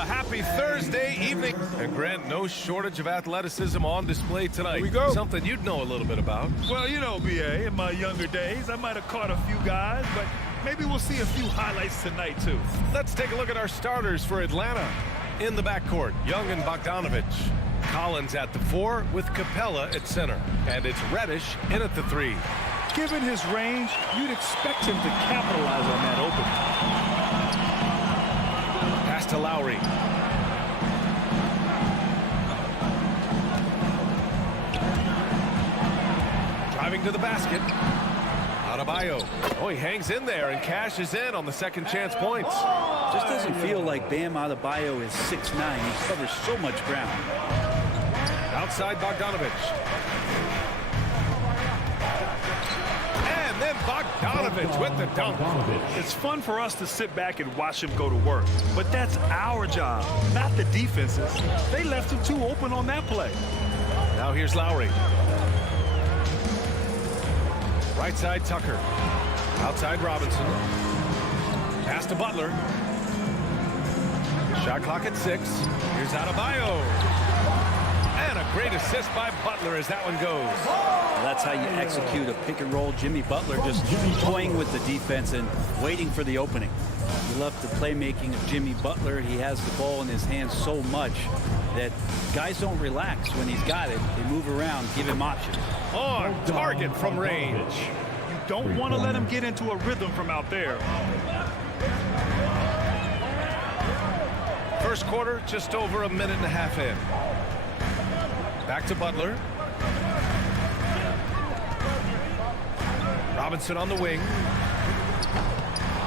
happy Thursday evening. And Grant, no shortage of athleticism on display tonight. Here we go. Something you'd know a little bit about. Well, you know, B.A., in my younger days, I might have caught a few guys, but maybe we'll see a few highlights tonight, too. Let's take a look at our starters for Atlanta. In the backcourt, Young and Bogdanovich. Collins at the 4 with Capella at center. And it's Reddish in at the 3. Given his range, you'd expect him to capitalize on that opening. Pass to Lowry. Driving to the basket. Adebayo. Oh, he hangs in there and cashes in on the second chance points. Just doesn't feel like Bam Adebayo is 6'9". He covers so much ground. Outside Bogdanovich. And then Bogdanovich with the dunk. It's fun for us to sit back and watch him go to work, but that's our job, not the defense's. They left him too open on that play. Now here's Lowry. Right side Tucker. Outside Robinson. Pass to Butler. Shot clock at 6. Here's Adebayo. And a great assist by Butler as that one goes. Well, that's how you execute a pick and roll. Jimmy Butler just toying with the defense and waiting for the opening. We love the playmaking of Jimmy Butler. He has the ball in his hands so much that guys don't relax when he's got it. They move around, give him options. On target from range. You don't want to let him get into a rhythm from out there. First quarter, just over a minute and a half in. Back to Butler. Robinson on the wing.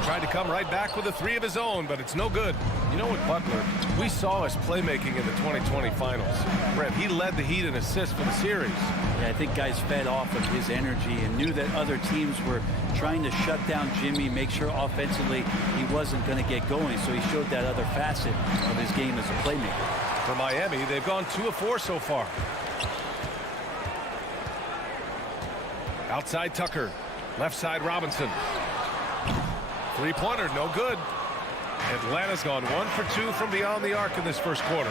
Tried to come right back with a 3 of his own, but it's no good. You know what, Butler, we saw his playmaking in the 2020 finals. Brett, he led the Heat in assists for the series. Yeah, I think guys fed off of his energy and knew that other teams were trying to shut down Jimmy, make sure offensively he wasn't going to get going, so he showed that other facet of his game as a playmaker. For Miami, they've gone 2 of 4 so far. Outside Tucker. Left side Robinson. Three-pointer, no good. Atlanta's gone 1 for 2 from beyond the arc in this first quarter.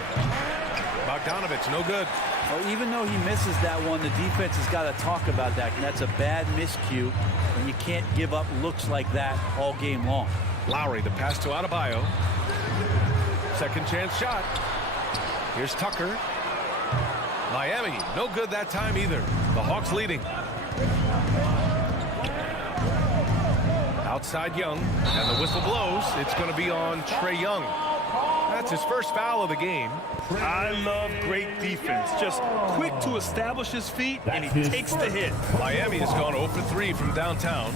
Bogdanovich, no good. Well, even though he misses that one, the defense has got to talk about that. And that's a bad miscue, and you can't give up looks like that all game long. Lowry, the pass to Adebayo. Second chance shot. Here's Tucker. Miami, no good that time either. The Hawks leading. Outside Young, and the whistle blows. It's going to be on Trae Young. That's his first foul of the game. I love great defense. Just quick to establish his feet, and he takes the hit. Miami has gone 0 for 3 from downtown.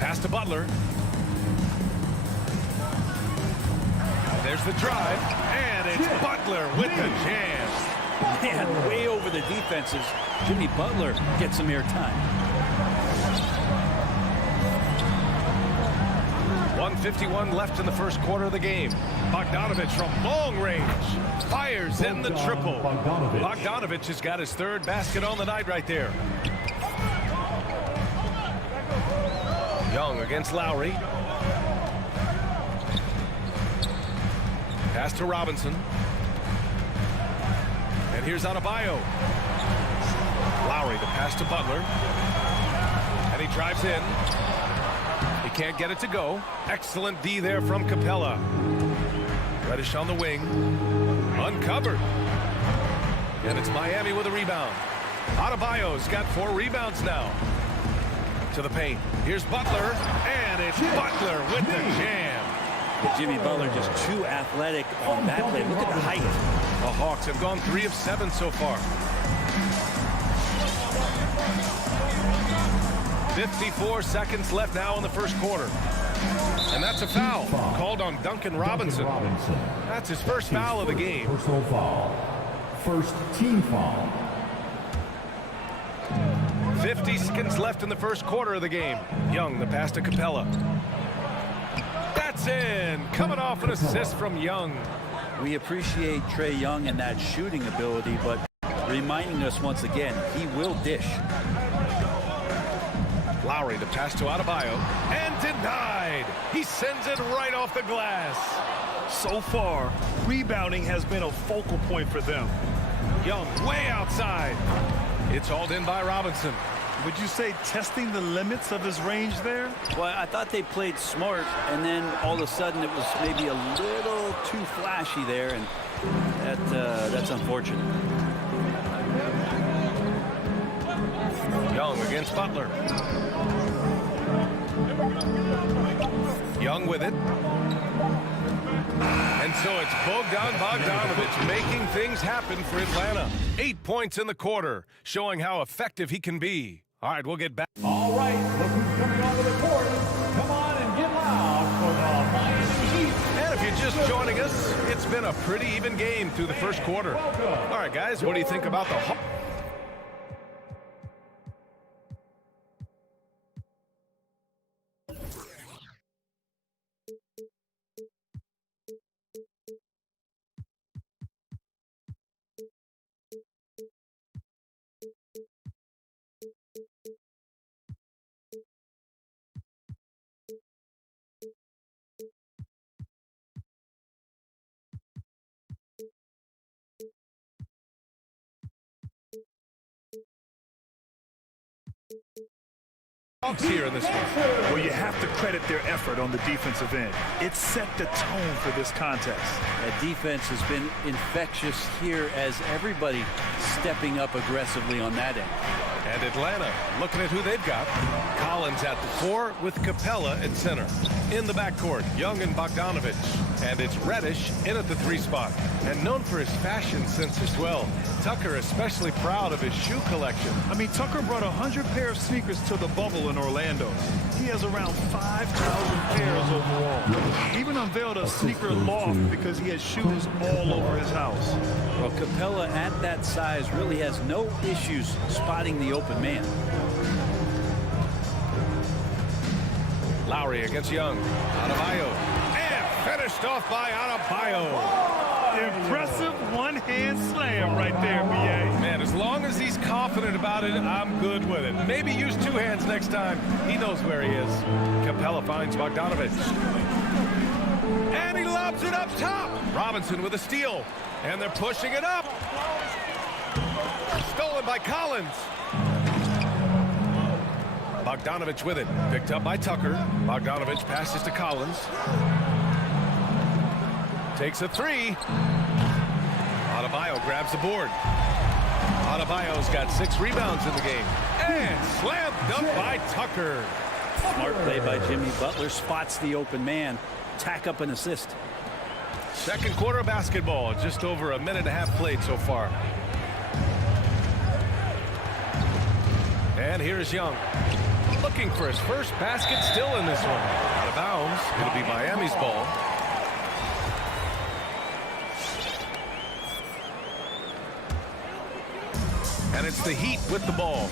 Pass to Butler. There's the drive, and it's Butler with the jam. Man, way over the defenses. Jimmy Butler gets some airtime. 1:51 left in the first quarter of the game. Bogdanovich from long range fires in the triple. Bogdanovich has got his 3rd basket on the night right there. Young against Lowry. Pass to Robinson. And here's Adebayo. Lowry, the pass to Butler. And he drives in. He can't get it to go. Excellent D there from Capella. Reddish on the wing. Uncovered. And it's Miami with a rebound. Adebayo's got 4 rebounds now. To the paint. Here's Butler. And it's Butler with the jam. Jimmy Butler just too athletic on that play. Look at the height. The Hawks have gone 3 of 7 so far. 54 seconds left now in the first quarter. And that's a foul called on Duncan Robinson. That's his first foul of the game. Personal foul. First team foul. 50 seconds left in the first quarter of the game. Young, the pass to Capella. That's in. Coming off an assist from Young. We appreciate Trae Young and that shooting ability, but reminding us once again, he will dish. Lowry to pass to Adebayo, and denied. He sends it right off the glass. So far, rebounding has been a focal point for them. Young way outside. It's hauled in by Robinson. Would you say testing the limits of his range there? Well, I thought they played smart, and then all of a sudden it was maybe a little too flashy there, and that's unfortunate. Young against Butler. Young with it. And so it's Bogdanovich making things happen for Atlanta. 8 points in the quarter, showing how effective he can be. All right, we'll get back. All right, look who's coming onto the court. Come on and get loud for the Miami Heat. And if you're just joining us, it's been a pretty even game through the first quarter. All right, guys, what do you think about the Hawks? Here in this one. Well, you have to credit their effort on the defensive end. It set the tone for this contest. That defense has been infectious here as everybody stepping up aggressively on that end. And Atlanta, looking at who they've got. Collins at the 4 with Capella at center. In the backcourt, Young and Bogdanovich. And it's Reddish in at the 3 spot. And known for his fashion sense as well. Tucker especially proud of his shoe collection. I mean, Tucker brought 100 pair of sneakers to the bubble in Orlando. He has around 5,000 pairs overall. Even unveiled a sneaker loft because he has shoes all over his house. Well, Capella at that size really has no issues spotting the open man. Lowry against Young. Adebayo. And finished off by Adebayo. Impressive one-hand slam right there, B.A. Man, as long as he's confident about it, I'm good with it. Maybe use 2 hands next time. He knows where he is. Capella finds Bogdanovich. And he lobs it up top. Robinson with a steal. And they're pushing it up. Stolen by Collins. Bogdanovich with it. Picked up by Tucker. Bogdanovich passes to Collins. Takes a 3. Adebayo grabs the board. Adebayo's got 6 rebounds in the game. And slam dunk by Tucker. Smart play by Jimmy Butler. Spots the open man. Tack up an assist. Second quarter basketball. Just over a minute and a half played so far. And here's Young. Looking for his first basket, still in this one. Out of bounds. It'll be Miami's ball. And it's the Heat with the ball.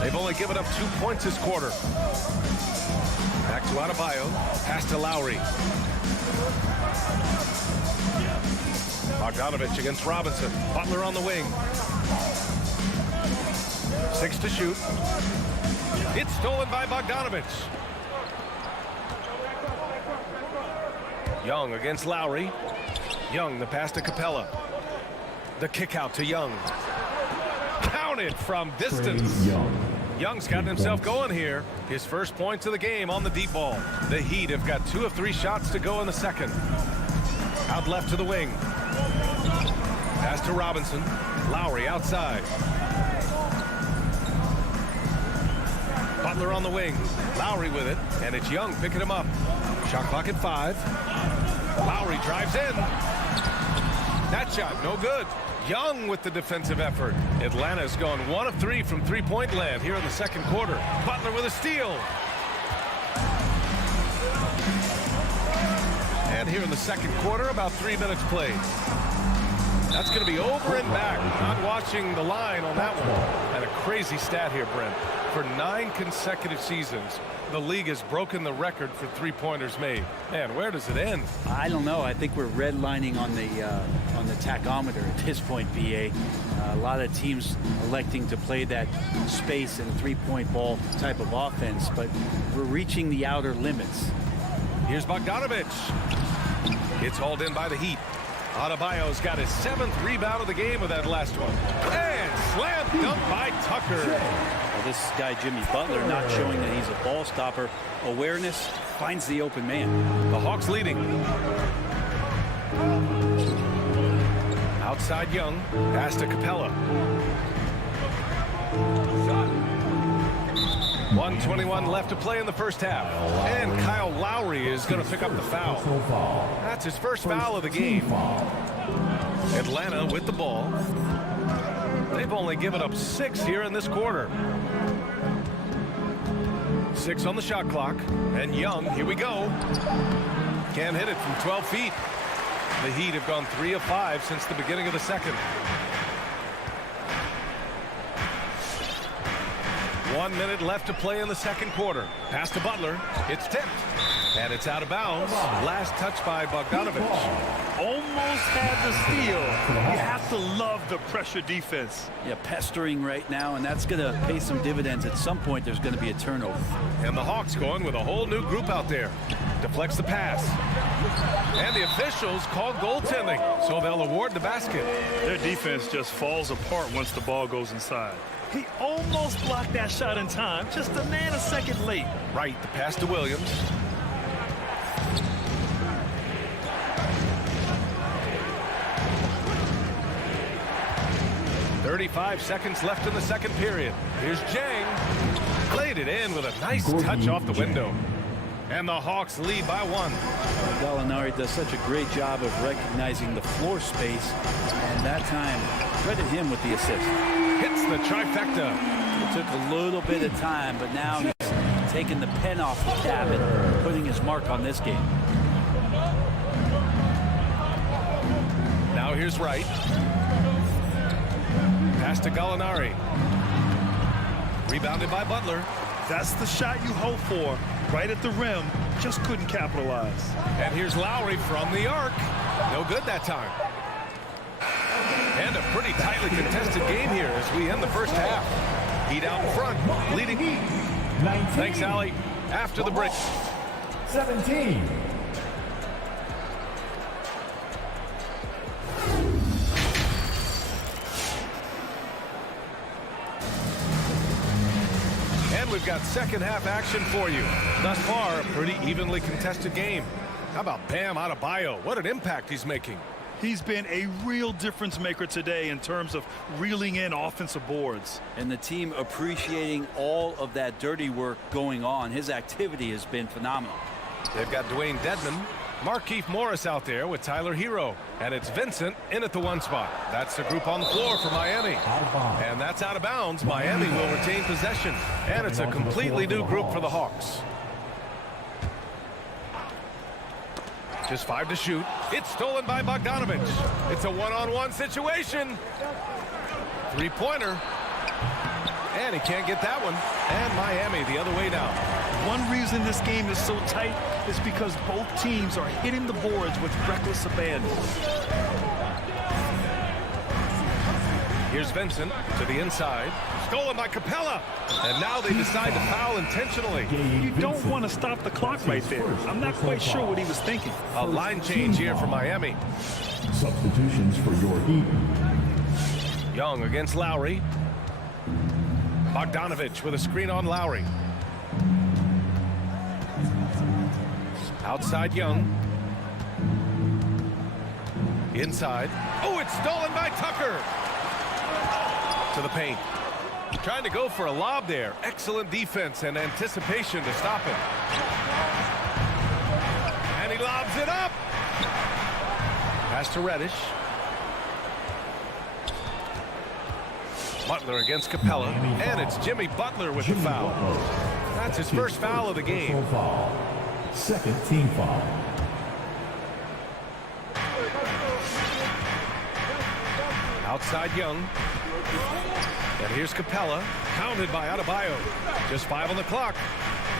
They've only given up 2 points this quarter. Back to Adebayo. Pass to Lowry. Bogdanovich against Robinson. Butler on the wing. 6 to shoot. It's stolen by Bogdanovich. Young against Lowry. Young, the pass to Capella. The kick out to Young. Counted from distance. Young's gotten himself going here. His first points of the game on the deep ball. The Heat have got 2 of 3 shots to go in the second. Out left to the wing. Pass to Robinson. Lowry outside. Butler on the wing. Lowry with it. And it's Young picking him up. Shot clock at 5. Lowry drives in. That shot no good. Young with the defensive effort. Atlanta's gone 1 of 3 from 3-point land here in the second quarter. Butler with a steal. And here in the second quarter, about 3 minutes played. That's going to be over and back. Not watching the line on that one. And a crazy stat here, Brent. For 9 consecutive seasons, the league has broken the record for 3-pointers made. Man, where does it end? I don't know. I think we're redlining on the tachometer at this point, BA. A lot of teams electing to play that space and three-point ball type of offense, but we're reaching the outer limits. Here's Bogdanovich. It's hauled in by the Heat. Adebayo's got his 7th rebound of the game with that last one. And slam dunk by Tucker. Well, this guy, Jimmy Butler, not showing that he's a ball stopper. Awareness finds the open man. The Hawks leading. Outside Young. Pass to Capella. 1:21 left to play in the first half. And Kyle Lowry is going to pick up the foul. That's his first foul of the game. Atlanta with the ball. They've only given up 6 here in this quarter. 6 on the shot clock. And Young, here we go. Can't hit it from 12 feet. The Heat have gone 3 of 5 since the beginning of the second. 1 minute left to play in the second quarter. Pass to Butler. It's tipped. And it's out of bounds. Last touch by Bogdanovich. Almost had the steal. You have to love the pressure defense. Yeah, pestering right now, and that's going to pay some dividends. At some point, there's going to be a turnover. And the Hawks going with a whole new group out there. Deflects the pass. And the officials call goaltending, so they'll award the basket. Their defense just falls apart once the ball goes inside. He almost blocked that shot in time, just a nanosecond late. Right, the pass to Williams. .35 seconds left in the second period. Here's Jang. Played it in with a nice touch off the window. And the Hawks lead by 1. Gallinari does such a great job of recognizing the floor space, and that time, credit him with the assist. Hits the trifecta. It took a little bit of time, but now he's taking the pen off the tab and putting his mark on this game. Now here's Wright. Pass to Gallinari. Rebounded by Butler. That's the shot you hope for. Right at the rim. Just couldn't capitalize. And here's Lowry from the arc. No good that time. And a pretty tightly contested game here as we end the first half. Heat out in front, leading. 19. Thanks, Allie. After the break. 17. And we've got second half action for you. Thus far, a pretty evenly contested game. How about Bam Adebayo? What an impact he's making. He's been a real difference maker today in terms of reeling in offensive boards. And the team appreciating all of that dirty work going on. His activity has been phenomenal. They've got Dwayne Dedman, Markieff Morris out there with Tyler Hero. And it's Vincent in at the 1 spot. That's the group on the floor for Miami. And that's out of bounds. Miami will retain possession. And it's a completely new group for the Hawks. Just 5 to shoot. It's stolen by Bogdanovich. It's a one-on-one situation. 3-pointer. And he can't get that one. And Miami the other way now. One reason this game is so tight is because both teams are hitting the boards with reckless abandon. Here's Vincent to the inside. Stolen by Capella. And now they decide to foul intentionally. You don't want to stop the clock right there. I'm not quite sure what he was thinking. A line change here for Miami. Substitutions for your Heat. Young against Lowry. Bogdanovich with a screen on Lowry. Outside Young. Inside. Oh, it's stolen by Tucker. To the paint. Trying to go for a lob there. Excellent defense and anticipation to stop it. And he lobs it up. Pass to Reddish. Butler against Capella. And it's Jimmy Butler with the foul. That's his first foul of the game. Second team foul. Outside Young. And here's Capella, counted by Adebayo. Just 5 on the clock.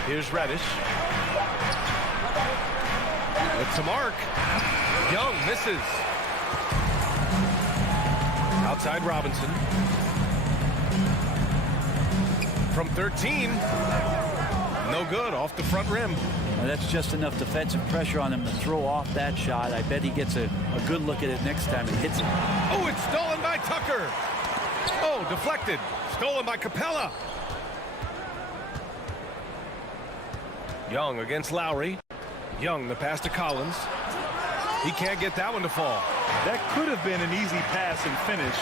Here's Reddish. With some arc. Young misses. Outside Robinson. From 13. No good, off the front rim. Now that's just enough defensive pressure on him to throw off that shot. I bet he gets a good look at it next time and hits it. Oh, it's stolen by Tucker. Oh, deflected. Stolen by Capella. Young against Lowry. Young, the pass to Collins. He can't get that one to fall. That could have been an easy pass and finish.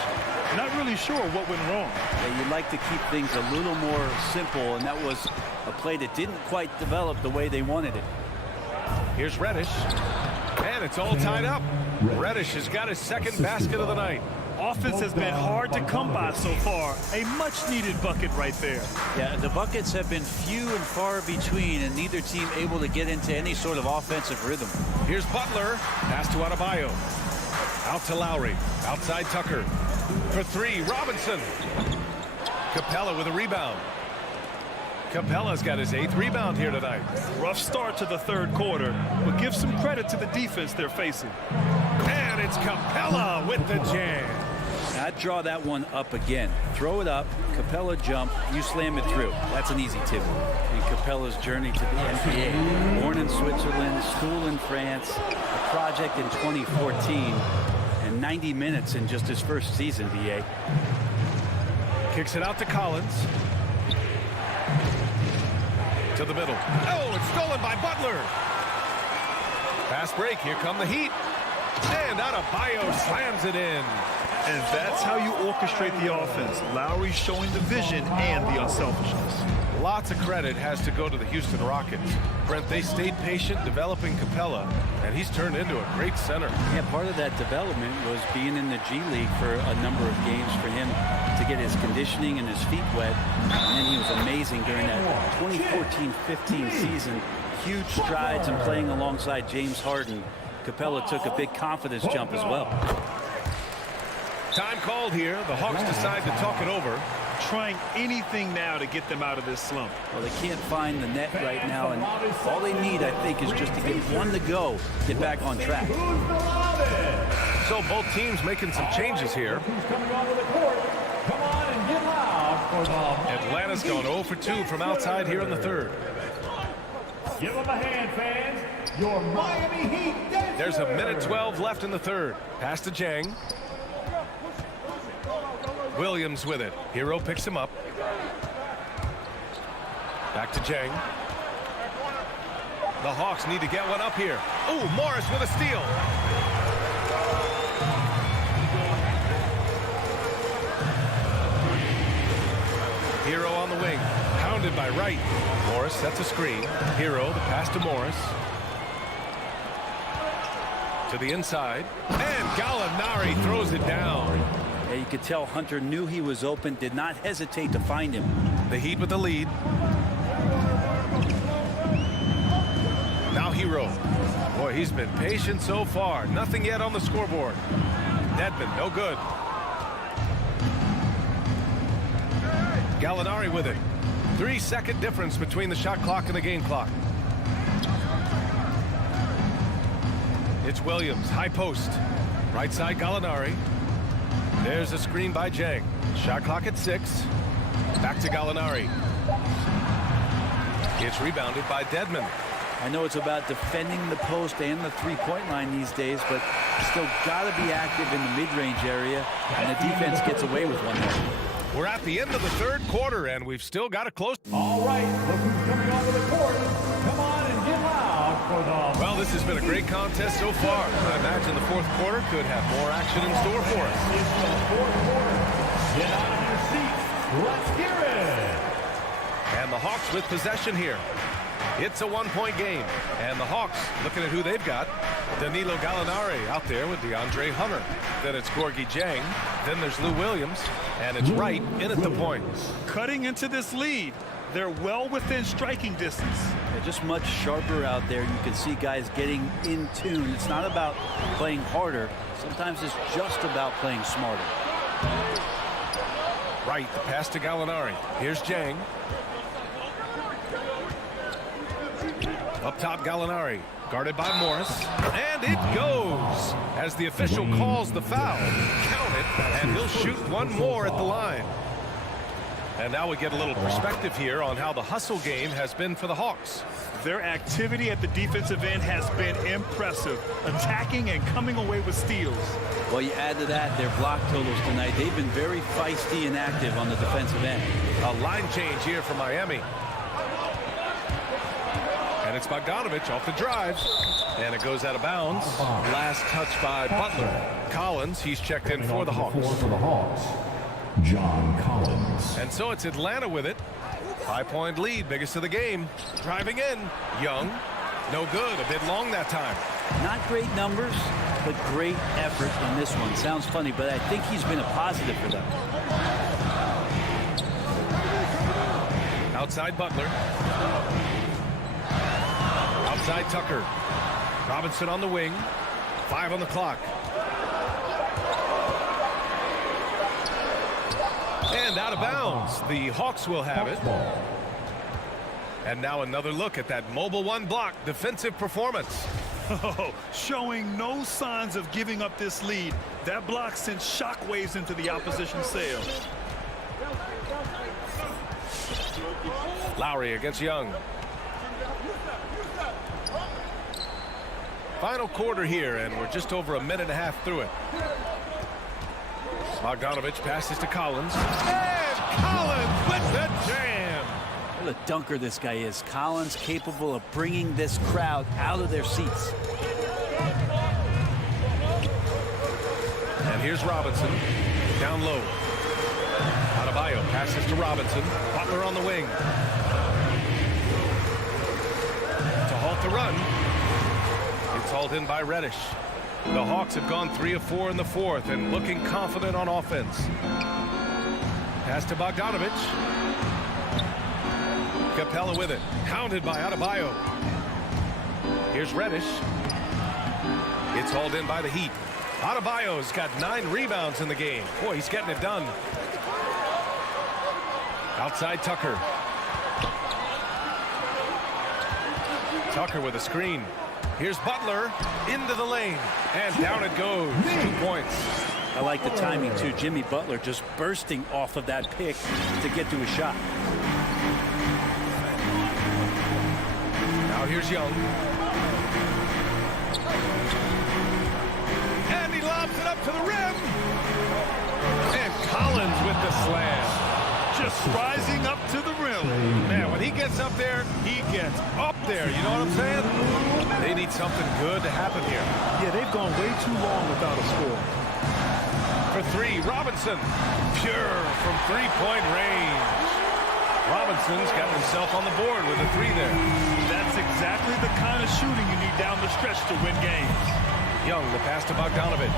Not really sure what went wrong. Yeah, you'd like to keep things a little more simple, and that was a play that didn't quite develop the way they wanted it. Here's Reddish. And it's all tied up. Reddish has got his second basket of the night. Offense has been hard to come by so far. A much-needed bucket right there. Yeah, the buckets have been few and far between, and neither team able to get into any sort of offensive rhythm. Here's Butler. Pass to Adebayo. Out to Lowry. Outside Tucker. For three, Robinson. Capella with a rebound. Capella's got his 8th rebound here tonight. Rough start to the third quarter, but give some credit to the defense they're facing. And it's Capella with the jam. I'd draw that one up again. Throw it up, Capella jump, you slam it through. That's an easy tip. In Capella's journey to the NBA. Born in Switzerland, school in France, a project in 2014, and 90 minutes in just his first season, BA. Kicks it out to Collins. To the middle. Oh, it's stolen by Butler. Fast break. Here come the Heat. And Adebayo slams it in. And that's how you orchestrate the offense. Lowry showing the vision and the unselfishness. Lots of credit has to go to the Houston Rockets. Brent, they stayed patient developing Capella, and he's turned into a great center. Yeah, part of that development was being in the G League for a number of games for him to get his conditioning and his feet wet. And then he was amazing during that 2014-15 season. Huge strides in playing alongside James Harden. Capella took a big confidence jump as well. Time called here. The Hawks decide to talk it over. Trying anything now to get them out of this slump. Well, they can't find the net right now, and all they need, I think, is just to get one to go, get back on track. So both teams making some changes here. Atlanta's gone 0 for 2 from outside here in the third. Give them a hand, fans. Your Miami Heat. There's a minute 12 left in the third. Pass to Jang. Williams with it. Hero picks him up. Back to Jang. The Hawks need to get one up here. Ooh, Morris with a steal. Hero on the wing. Pounded by Wright. Morris sets a screen. Hero, the pass to Morris. To the inside. And Gallinari throws it down. Yeah, you could tell Hunter knew he was open, did not hesitate to find him. The Heat with the lead. Now Hero. Boy, he's been patient so far. Nothing yet on the scoreboard. Dedmon, no good. Gallinari with it. 3-second difference between the shot clock and the game clock. It's Williams, high post. Right side, Gallinari. There's a screen by Jang. Shot clock at 6. Back to Gallinari. It's rebounded by Dedmon. I know it's about defending the post and the three-point line these days, but still got to be active in the mid-range area, and the defense gets away with one there. We're at the end of the third quarter, and we've still got a close. All right, look who's coming onto the court. Come on and get loud for the... Well, this has been a great contest so far. I imagine the fourth quarter could have more action in store for us. It's the fourth quarter. Get out of your seats. Let's hear it. And the Hawks with possession here. It's a one-point game. And the Hawks, looking at who they've got, Danilo Gallinari out there with DeAndre Hunter. Then it's Gorgie Jang. Then there's Lou Williams. And it's Wright in at the point. Cutting into this lead. They're well within striking distance. They're just much sharper out there. You can see guys getting in tune. It's not about playing harder. Sometimes it's just about playing smarter. Wright, the pass to Gallinari. Here's Jang. Up top, Gallinari. Guarded by Morris. And it goes. As the official calls the foul, count it, and he'll shoot one more at the line. And now we get a little perspective here on how the hustle game has been for the Hawks. Their activity at the defensive end has been impressive, attacking and coming away with steals. Well, you add to that their block totals tonight. They've been very feisty and active on the defensive end. A line change here for Miami. And it's Bogdanovich off the drive. And it goes out of bounds. Last touch by Butler. Collins, he's checked in for the Hawks. For the Hawks, John Collins. And so it's Atlanta with it. 5-point lead, biggest of the game. Driving in. Young. No good. A bit long that time. Not great numbers, but great effort in this one. Sounds funny, but I think he's been a positive for them. Outside Butler. Outside Tucker. Robinson on the wing. 5 on the clock. And out of bounds. The Hawks will have it. And now another look at that mobile one block defensive performance. Oh, showing no signs of giving up this lead. That block sent shockwaves into the opposition sail. Lowry against Young. Final quarter here, and we're just over a minute and a half through it. Bogdanovich passes to Collins. And Collins with the jam. What a dunker this guy is. Collins capable of bringing this crowd out of their seats. And here's Robinson. Down low. Adebayo passes to Robinson. Butler on the wing. To halt the run. It's hauled in by Reddish. The Hawks have gone 3 of 4 in the fourth and looking confident on offense. Pass to Bogdanovich. Capella with it. Hounded by Adebayo. Here's Reddish. It's hauled in by the Heat. Adebayo's got 9 rebounds in the game. Boy, he's getting it done. Outside Tucker. Tucker with a screen. Here's Butler into the lane. And down it goes. 2 points. I like the timing, too. Jimmy Butler just bursting off of that pick to get to a shot. Now here's Young. And he lobs it up to the rim. And Collins with the slam. Just rising up to the rim. Man, when he gets up there, he gets up there. You know what I'm saying? They need something good to happen here. Yeah, they've gone way too long without a score. For 3, Robinson. Pure from 3-point range. Robinson's got himself on the board with a 3 there. That's exactly the kind of shooting you need down the stretch to win games. Young, the pass to Bogdanovich.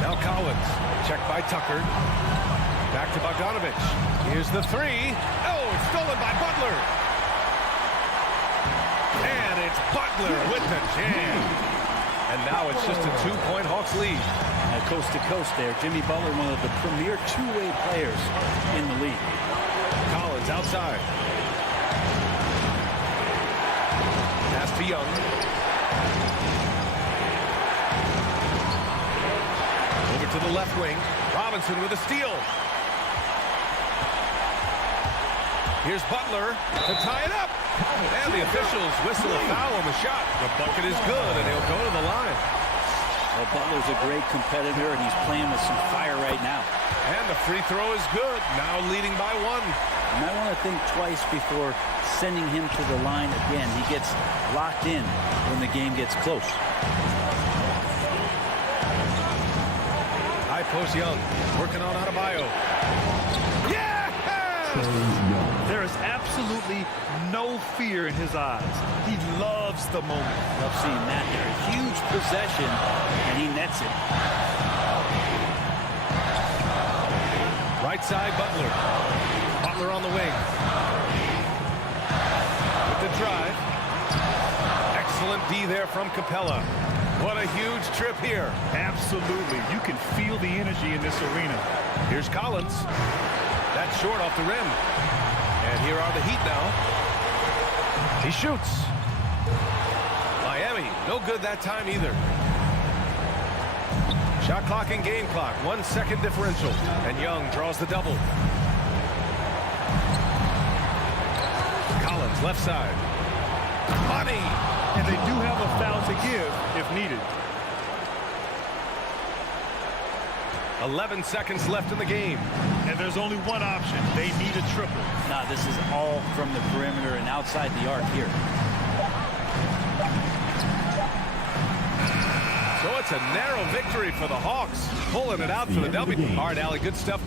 Now Collins. Checked by Tucker. Back to Bogdanovich. Here's the 3. Oh, it's stolen by Butler. And it's Butler with the jam. And now it's just a 2-point Hawks lead. Coast to coast there. Jimmy Butler, one of the premier two-way players in the league. Collins outside. Pass to Young. Over to the left wing. Robinson with a steal. Here's Butler to tie it up. And the officials whistle a foul on the shot. The bucket is good, and he'll go to the line. Well, Butler's a great competitor, and he's playing with some fire right now. And the free throw is good. Now leading by 1. You might want to think twice before sending him to the line again. He gets locked in when the game gets close. High post Young. Working on Adebayo. Yeah! There is absolutely no fear in his eyes. He loves the moment. Love seeing that there. Huge possession, and he nets it. Right side, Butler. Butler on the wing. With the drive. Excellent D there from Capella. What a huge trip here. Absolutely. You can feel the energy in this arena. Here's Collins. That's short off the rim. And here are the Heat now. He shoots. No good that time either. Shot clock and game clock. 1 second differential. And Young draws the double. Collins left side. Money. And they do have a foul to give if needed. 11 seconds left in the game. And there's only one option. They need a triple. Now this is all from the perimeter and outside the arc here. So it's a narrow victory for the Hawks. Pulling it out for the W. All right, Allie, good stuff.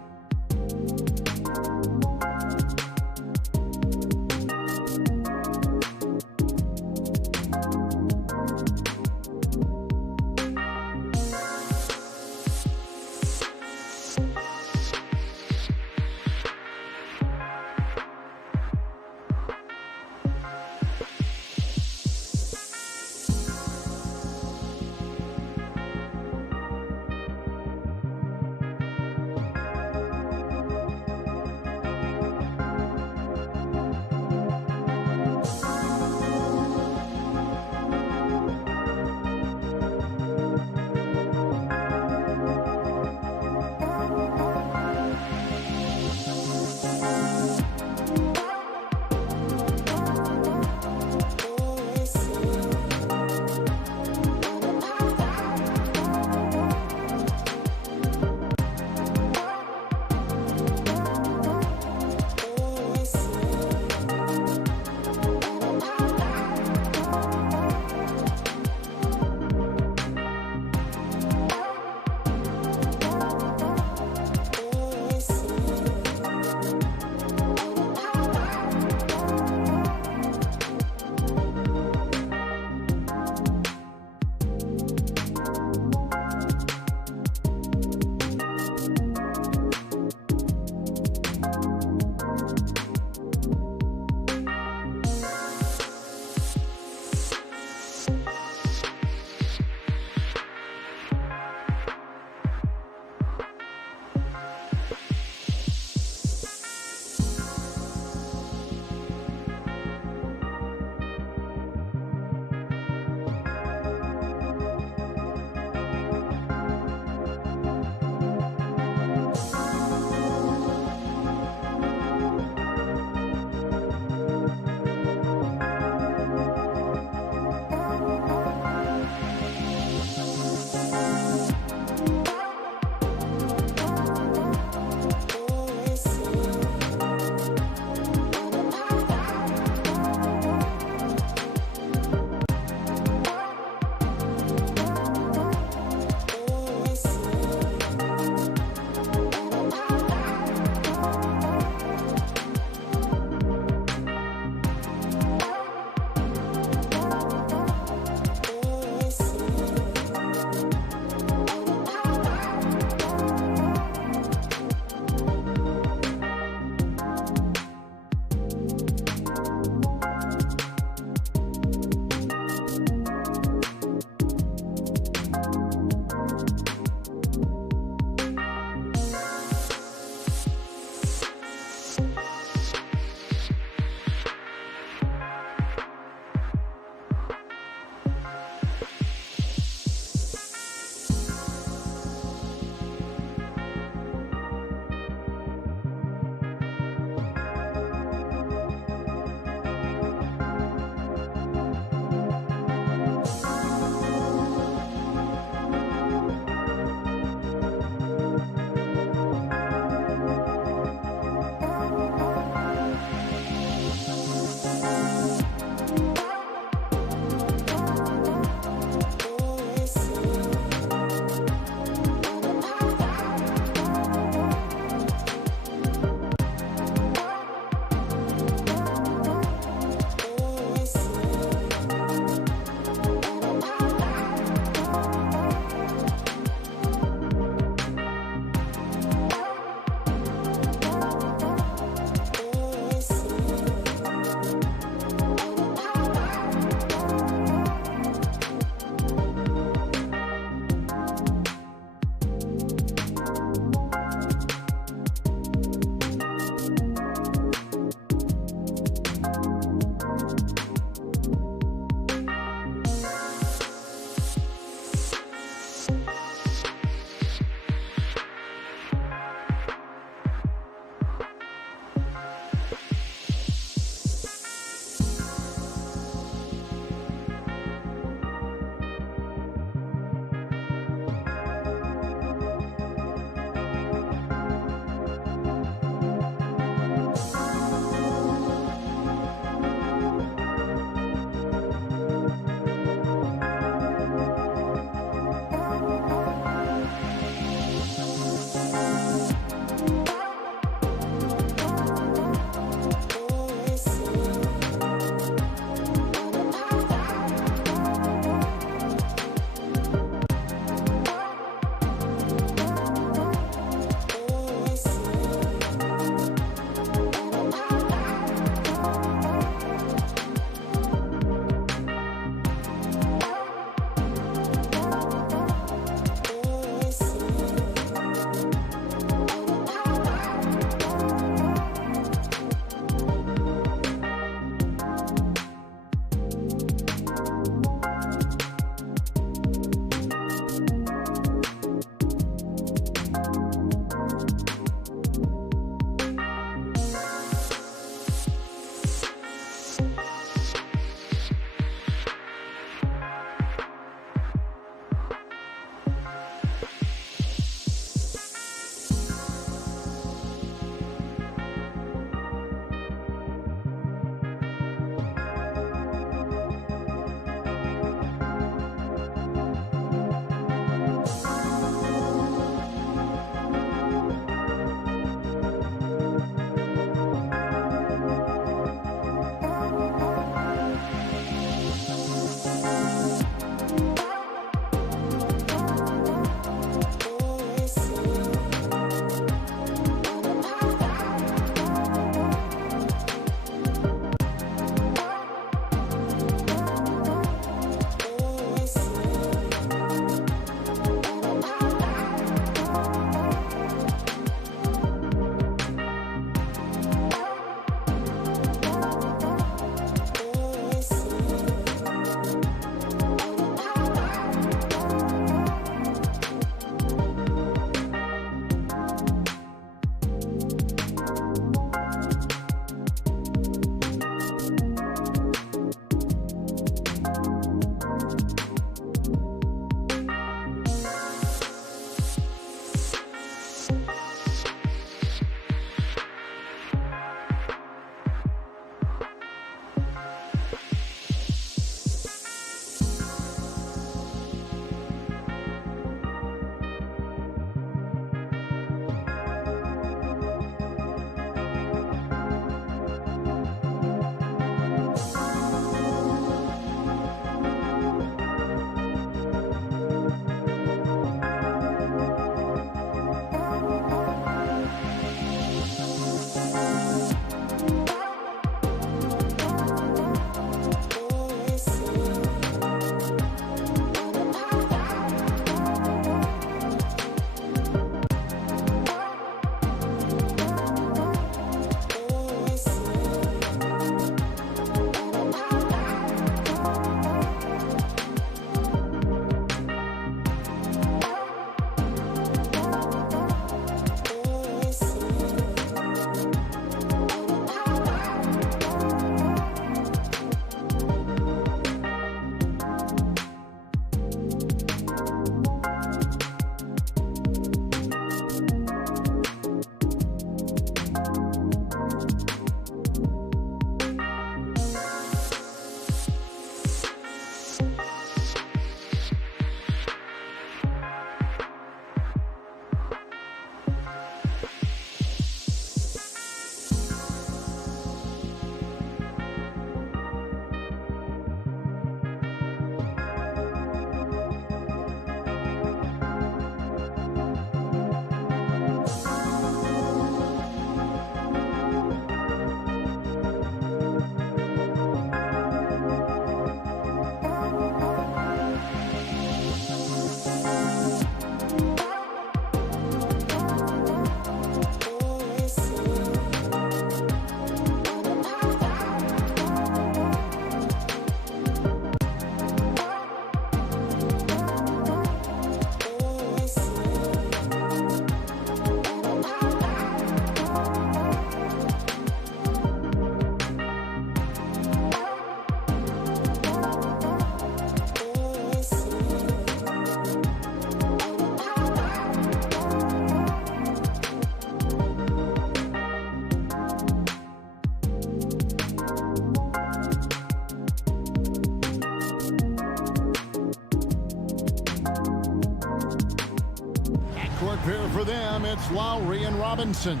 it's Lowry and Robinson.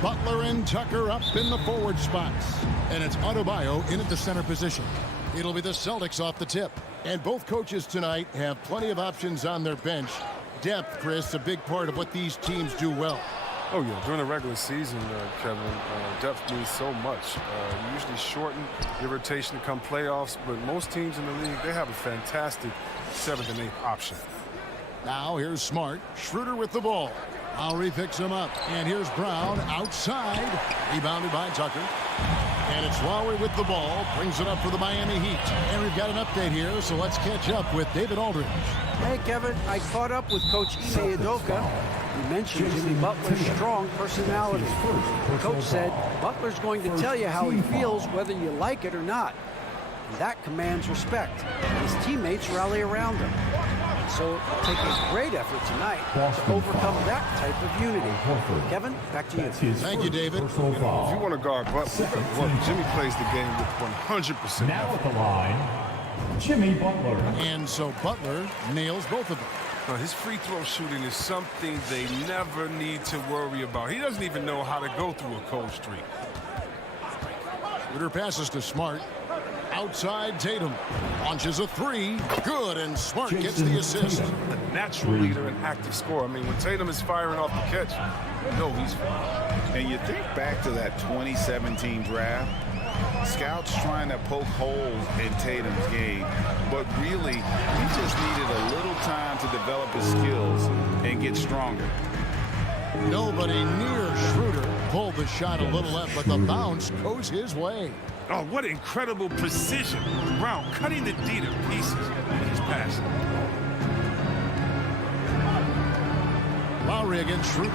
Butler and Tucker up in the forward spots. And it's Adebayo in at the center position. It'll be the Celtics off the tip. And both coaches tonight have plenty of options on their bench. Depth, Chris, a big part of what these teams do well. Oh, yeah. During the regular season, Kevin, depth means so much. You usually shorten your rotation come playoffs, but most teams in the league, they have a fantastic 7th and 8th option. Now here's Smart. Schroeder with the ball. Lowry picks him up. And here's Brown outside. Rebounded by Tucker. And it's Lowry with the ball. Brings it up for the Miami Heat. And we've got an update here, so let's catch up with David Aldridge. Hey, Kevin, I caught up with Coach Ime Udoka. He mentioned Jimmy Butler's strong personality. The coach said Butler's going to tell you how he feels whether you like it or not. And that commands respect. His teammates rally around him. So it'll take a great effort tonight to overcome that type of unity. Kevin, back to you. Thank you, David. If you want to guard Butler, Jimmy plays the game with 100%. Now at the line, Jimmy Butler. And so Butler nails both of them. His free throw shooting is something they never need to worry about. He doesn't even know how to go through a cold streak. Schroeder passes to Smart. Outside Tatum. Launches a three. Good, and Smart gets the assist. A natural leader and active scorer. I mean, when Tatum is firing off the catch, you know he's fine. And you think back to that 2017 draft, scouts trying to poke holes in Tatum's game, but really, he just needed a little time to develop his skills and get stronger. Nobody near Schroeder. Pulled the shot a little left, but the bounce goes his way. Oh, what incredible precision. Brown cutting the D to pieces with his pass. Lowry against Schroeder.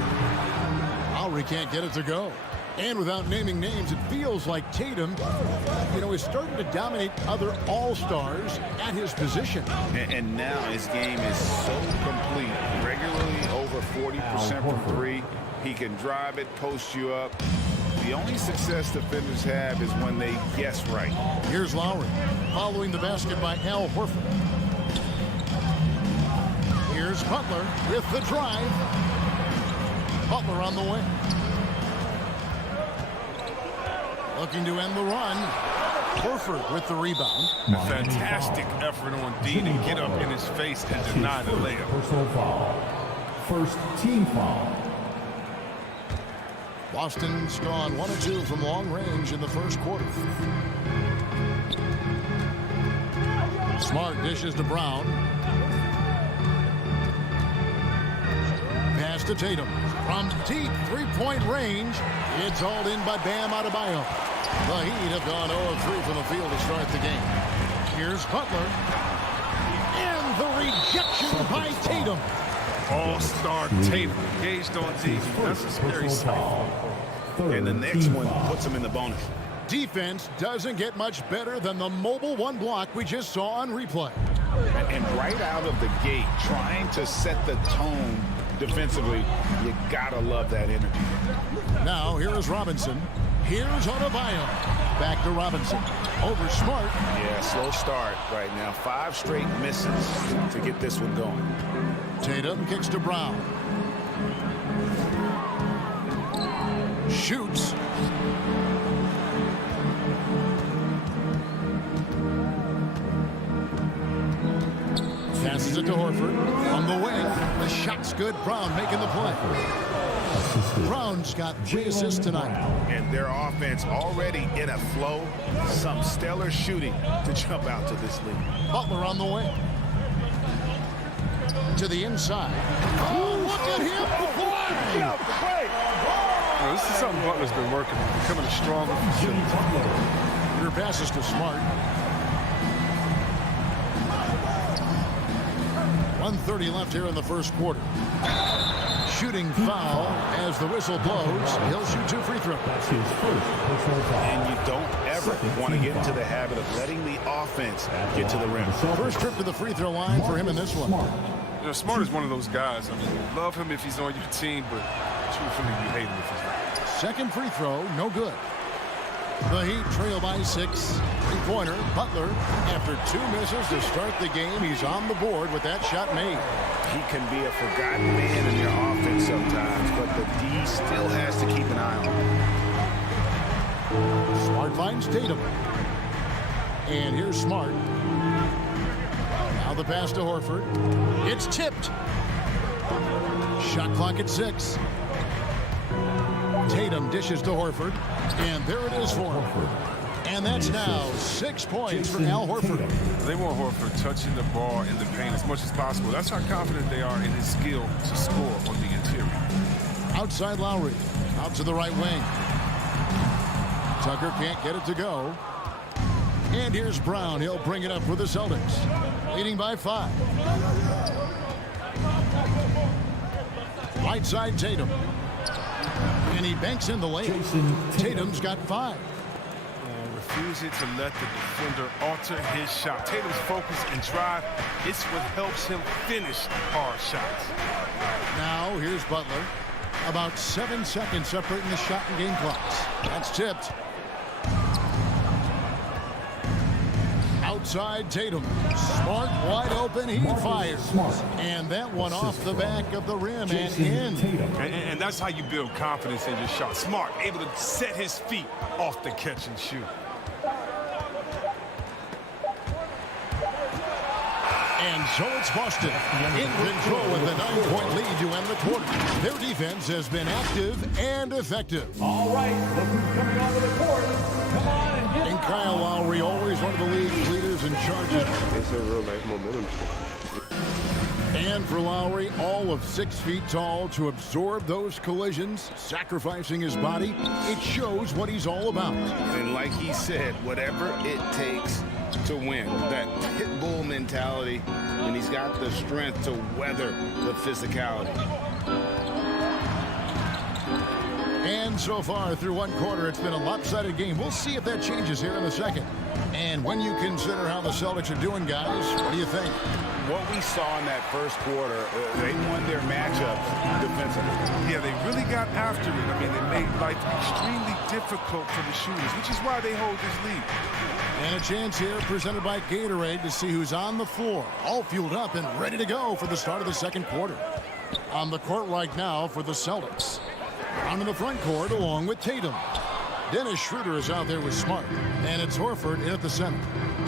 Lowry can't get it to go. And without naming names, it feels like Tatum, is starting to dominate other all-stars at his position. And now his game is so complete. Regularly over 40% from three. He can drive it, post you up. The only success defenders have is when they guess right. Here's Lowry, following the basket by Al Horford. Here's Butler with the drive. Butler on the way. Looking to end the run. Horford with the rebound. A fantastic effort on D to get up in his face and deny the layup. Personal foul. First team foul. Boston's gone 1 of 2 from long range in the first quarter. Smart dishes to Brown. Pass to Tatum. From deep three-point range, it's hauled in by Bam Adebayo. The Heat have gone 0 of 3 from the field to start the game. Here's Butler. And the rejection by Tatum. All-star Tatum engaged on D. That's a scary sight. And the next one puts him in the bonus. Defense doesn't get much better than the mobile one block we just saw on replay. And right out of the gate, trying to set the tone defensively, you gotta love that energy. Now here is Robinson. Here's Adebayo. Back to Robinson. Over Smart. Yeah, slow start right now. 5 straight misses to get this one going. Tatum kicks to Brown. Shoots. Passes it to Horford. On the wing. The shot's good. Brown making the play. Brown's got 3 assists tonight. And their offense already in a flow. Some stellar shooting to jump out to this league. Butler on the way. To the inside. Oh, look at him play! This is something Butler's been working on, becoming a stronger facility. Your passes to Smart. 1:30 left here in the first quarter. Shooting foul as the whistle blows. He'll shoot 2 free throws. That's his first personal foul. And you don't ever want to get into the habit of letting the offense get to the rim. First trip to the free throw line for him in this one. Smart is one of those guys. I mean, you love him if he's on your team, but truthfully, you hate him if he's not. Second free throw, no good. The Heat trail by 6. Three-pointer, Butler. After 2 misses to start the game, he's on the board with that shot made. He can be a forgotten man in their offense sometimes, but the D still has to keep an eye on him. Smart finds Tatum. And here's Smart. Now the pass to Horford. It's tipped. Shot clock at 6. Tatum dishes to Horford. And there it is for him. And that's now 6 points for Al Horford. They want Horford touching the ball in the paint as much as possible. That's how confident they are in his skill to score on the interior. Outside Lowry. Out to the right wing. Tucker can't get it to go. And here's Brown. He'll bring it up for the Celtics. Leading by 5. Right side Tatum. And he banks in the lane. Tatum's got 5. Refusing to let the defender alter his shot. Tatum's focus and drive, it's what helps him finish hard shots. Now here's Butler. About 7 seconds separating the shot and game clocks. That's tipped. Outside Tatum. Smart wide open. He fires. And that one off the back of the rim and in. And that's how you build confidence in your shot. Smart, able to set his feet off the catch and shoot. And so it's Boston in control with the 9-point lead to end the quarter. Their defense has been active and effective. All right, look who's coming onto the court. Come on and get And Kyle Lowry, always one of the league's leaders in charges. It's a real nice momentum. And for Lowry, all of 6 feet tall to absorb those collisions, sacrificing his body, it shows what he's all about. And like he said, whatever it takes to win, that pit bull mentality, and he's got the strength to weather the physicality. And so far through 1 quarter, it's been a lopsided game. We'll see if that changes here in the second. And when you consider how the Celtics are doing, guys, what do you think? What we saw in that first quarter, they won their matchups defensively. Yeah, they really got after it. I mean, they made life extremely difficult for the shooters, which is why they hold this lead. And a chance here presented by Gatorade to see who's on the floor, all fueled up and ready to go for the start of the second quarter. On the court right now for the Celtics. On in the front court along with Tatum. Dennis Schroeder is out there with Smart. And it's Horford in at the center.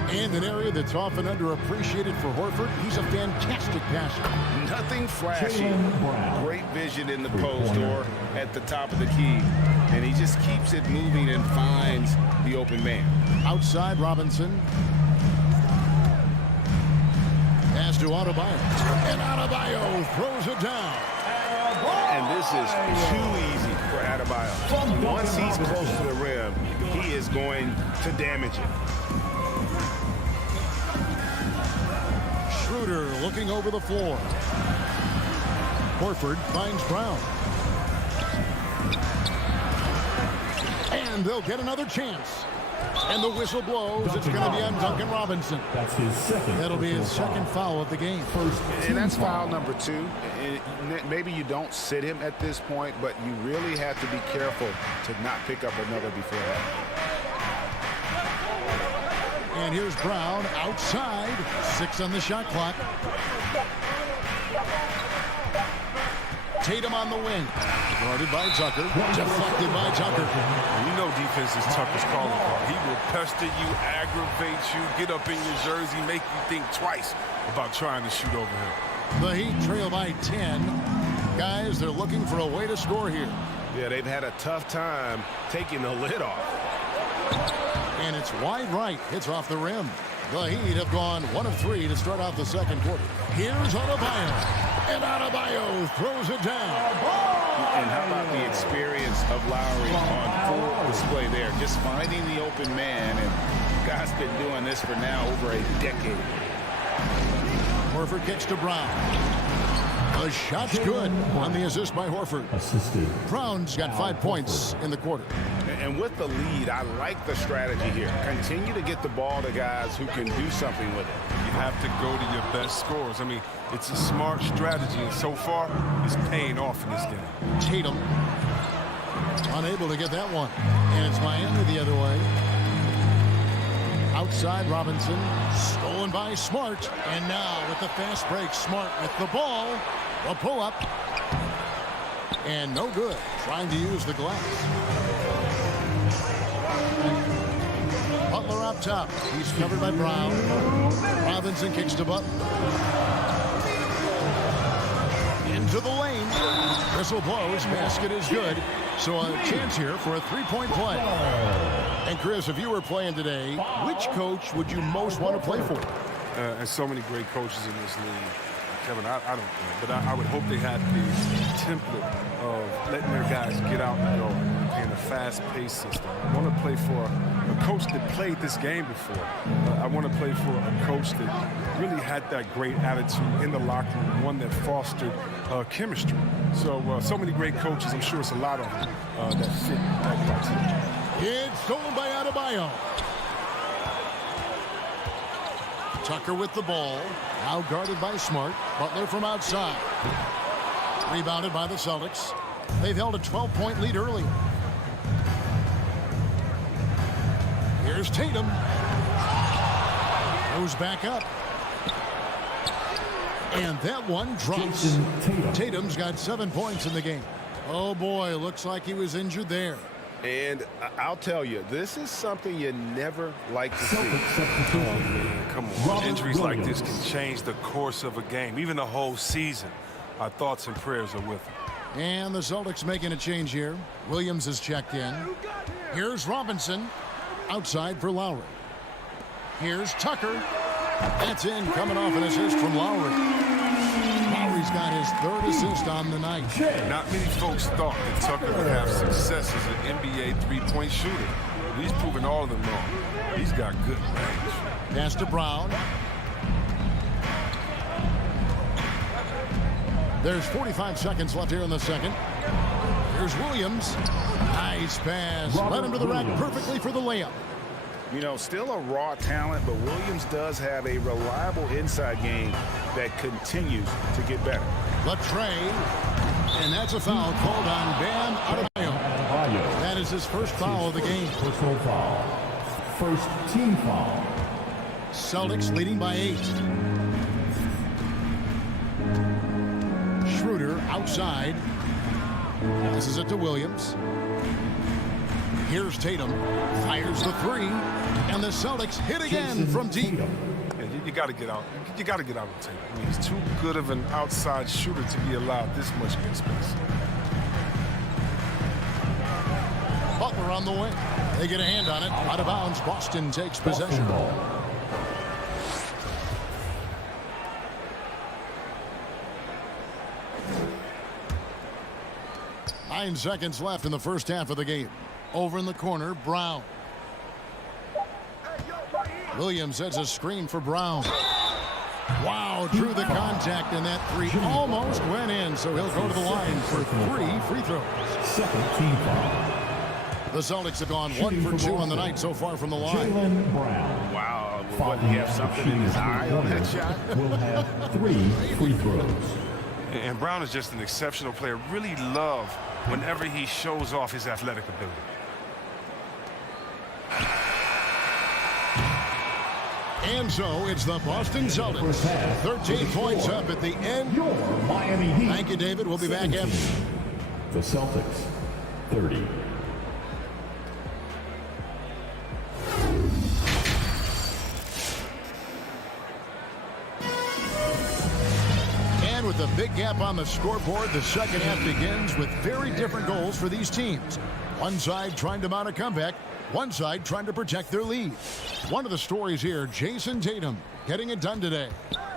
And an area that's often underappreciated for Horford, he's a fantastic passer. Nothing flashy. Great vision in the post or at the top of the key. And he just keeps it moving and finds the open man. Outside Robinson. Pass to Adebayo. And Adebayo throws it down. And this is too easy for Adebayo. Once he's close to the rim, he is going to damage it. Schroeder looking over the floor. Horford finds Brown. And they'll get another chance. And the whistle blows. It's going to be on Duncan Robinson. That's his second. That'll be his second foul of the game. And that's foul number 2. Maybe you don't sit him at this point, but you really have to be careful to not pick up another before that. And here's Brown outside. 6 on the shot clock. Tatum on the wing. Guarded by Tucker. Deflected by Tucker. You know defense is Tucker's calling card. He will pester you, aggravate you, get up in your jersey, make you think twice about trying to shoot over him. The Heat trail by 10. Guys, they're looking for a way to score here. Yeah, they've had a tough time taking the lid off. And it's wide right. It's off the rim. The Heat have gone 1 of 3 to start out the second quarter. Here's Adebayo. And Adebayo throws it down. And how about the experience of Lowry on full display there? Just finding the open man. And God's been doing this for now over a decade. Horford kicks to Brown. The shot's good on the assist by Horford. Brown's got 5 points in the quarter. And with the lead, I like the strategy here. Continue to get the ball to guys who can do something with it. You have to go to your best scorers. I mean, it's a smart strategy, and so far, it's paying off in this game. Tatum. Unable to get that one. And it's Miami the other way. Outside Robinson. Stolen by Smart. And now with the fast break, Smart with the ball. A pull-up. And no good. Trying to use the glass. Butler up top. He's covered by Brown. Robinson kicks to Butler. Into the lane. Whistle blows. Basket is good. So a chance here for a three-point play. And Chris, if you were playing today, which coach would you most want to play for? And so many great coaches in this league. Kevin, I don't know, but I would hope they had the template of letting their guys get out and go in a fast-paced system. I want to play for a coach that played this game before. I want to play for a coach that really had that great attitude in the locker room, one that fostered chemistry. So many great coaches. I'm sure it's a lot of them that fit that criteria. It's stolen by Adebayo. Tucker with the ball. Now guarded by Smart. Butler from outside. Rebounded by the Celtics. They've held a 12-point lead early. Here's Tatum. Goes back up. And that one drops. Tatum's got 7 points in the game. Oh boy, looks like he was injured there. And I'll tell you, this is something you never like to see. Oh, man, come on. Injuries like this can change the course of a game, even the whole season. Our thoughts and prayers are with him. And the Celtics making a change here. Williams is checked in. Here's Robinson. Outside for Lowry. Here's Tucker. That's in, coming off an assist from Lowry. Lowry's got his 3rd assist on the night. Not many folks thought that Tucker would have success as an NBA three-point shooter. He's proven all of them wrong. He's got good range. Pass to Brown. There's 45 seconds left here in the second. Here's Williams. Nice pass. Led him to the rack perfectly for the layup. You know, still a raw talent, but Williams does have a reliable inside game that continues to get better. Latrey. And that's a foul called on Bam Adebayo. That is his first foul of the game. Personal foul. First team foul. Celtics leading by 8. Schroeder outside. Passes it to Williams. Here's Tatum. Fires the 3. And the Celtics hit again from deep. Yeah, you got to get out. You got to get out of Tatum. I mean, he's too good of an outside shooter to be allowed this much game space. Butler on the wing. They get a hand on it. Out of bounds. Boston takes possession. 9 seconds left in the first half of the game. Over in the corner, Brown. Williams sets a screen for Brown. Wow, drew the contact, and that 3 almost went in, so he'll go to the line for 3 free throws. Second team foul. The Celtics have gone 1 for 2 on the night so far from the line. Jaylen Brown. Wow, would he have something in his eye on that shot? Will have 3 free throws. And Brown is just an exceptional player. Really love whenever he shows off his athletic ability. And so it's the Boston Celtics. 13 points up at the end. Your Miami Heat. Thank you, David. We'll be back after. The Celtics, 30. And with a big gap on the scoreboard, the second half begins with very different goals for these teams. One side trying to mount a comeback, one side trying to protect their lead. One of the stories here, Jason Tatum, getting it done today.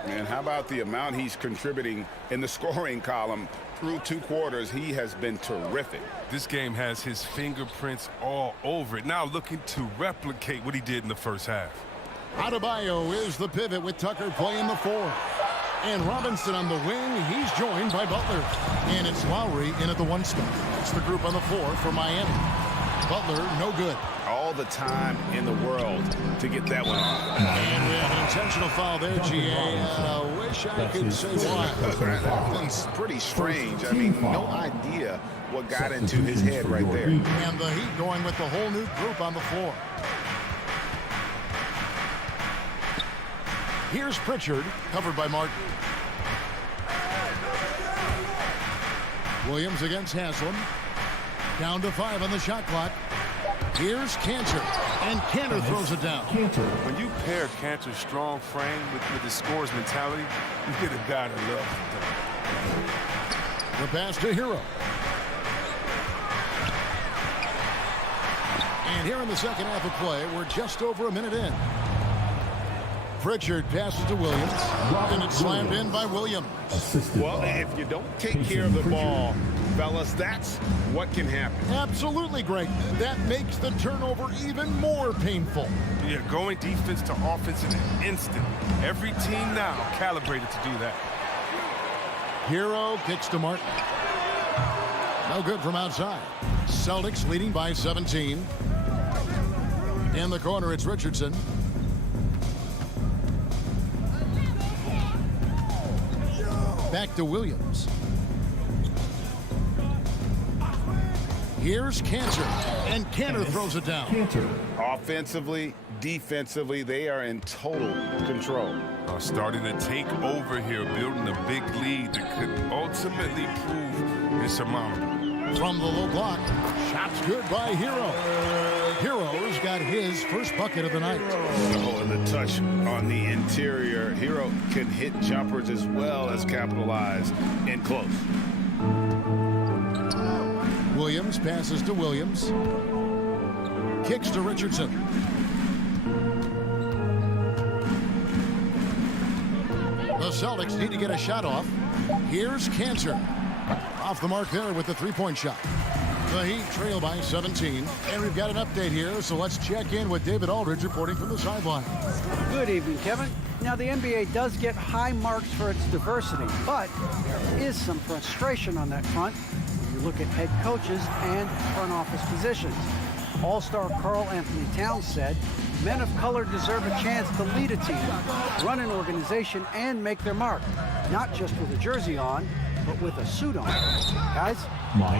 And how about the amount he's contributing in the scoring column? Through 2 quarters, he has been terrific. This game has his fingerprints all over it. Now looking to replicate what he did in the first half. Adebayo is the pivot with Tucker playing the 4. And Robinson on the wing. He's joined by Butler. And it's Lowry in at the 1 spot. It's the group on the 4 for Miami. Butler, no good. All the time in the world to get that one off. And we have an intentional foul there, GA. I wish I could say why. That one's pretty strange. I mean, no idea what got into his head right there. And the Heat going with the whole new group on the floor. Here's Pritchard, covered by Martin. Williams against Haslam. Down to 5 on the shot clock. Here's Cantor, and Cantor throws it down. When you pair Cantor's strong frame with his scorer's mentality, you get a guy that loves it. The pass to Hero. And here in the second half of play, we're just over a minute in. Pritchard passes to Williams, and it's slammed in by Williams. Well, if you don't take care of the ball, fellas, that's what can happen. Absolutely, Greg. That makes the turnover even more painful. Yeah, going defense to offense in an instant. Every team now calibrated to do that. Hero kicks to Martin. No good from outside. Celtics leading by 17. In the corner, it's Richardson. Back to Williams. Here's Cantor, and Cantor throws it down. Offensively, defensively, they are in total control. Starting to take over here, building a big lead that could ultimately prove insurmountable. From the low block, shots good by Hero. Hero's got his first bucket of the night. Oh, and the touch on the interior. Hero can hit jumpers as well as capitalize in close. Williams passes to Williams. Kicks to Richardson. The Celtics need to get a shot off. Here's Cantor. Off the mark there with the three-point shot. The Heat trail by 17. And we've got an update here, so let's check in with David Aldridge reporting from the sideline. Good evening, Kevin. Now, the NBA does get high marks for its diversity, but there is some frustration on that front when you look at head coaches and front office positions. All-star Karl Anthony Towns said, men of color deserve a chance to lead a team, run an organization, and make their mark, not just with a jersey on, but with a suit on. Guys?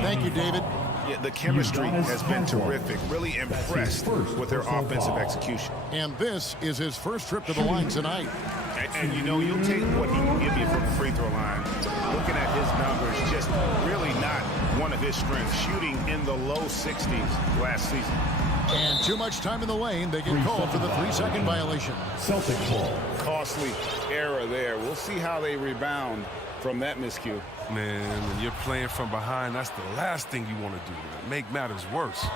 Thank you, David. Yeah, the chemistry has been terrific. Really impressed with their offensive execution. And this is his first trip to the line tonight. And you know, you'll take what he can give you from the free throw line. Looking at his numbers, just really not one of his strengths. Shooting in the low 60s last season. And too much time in the lane. They get called for the 3-second violation. Celtic ball. Costly error there. We'll see how they rebound from that miscue. Man, when you're playing from behind, that's the last thing you want to do. Make matters worse.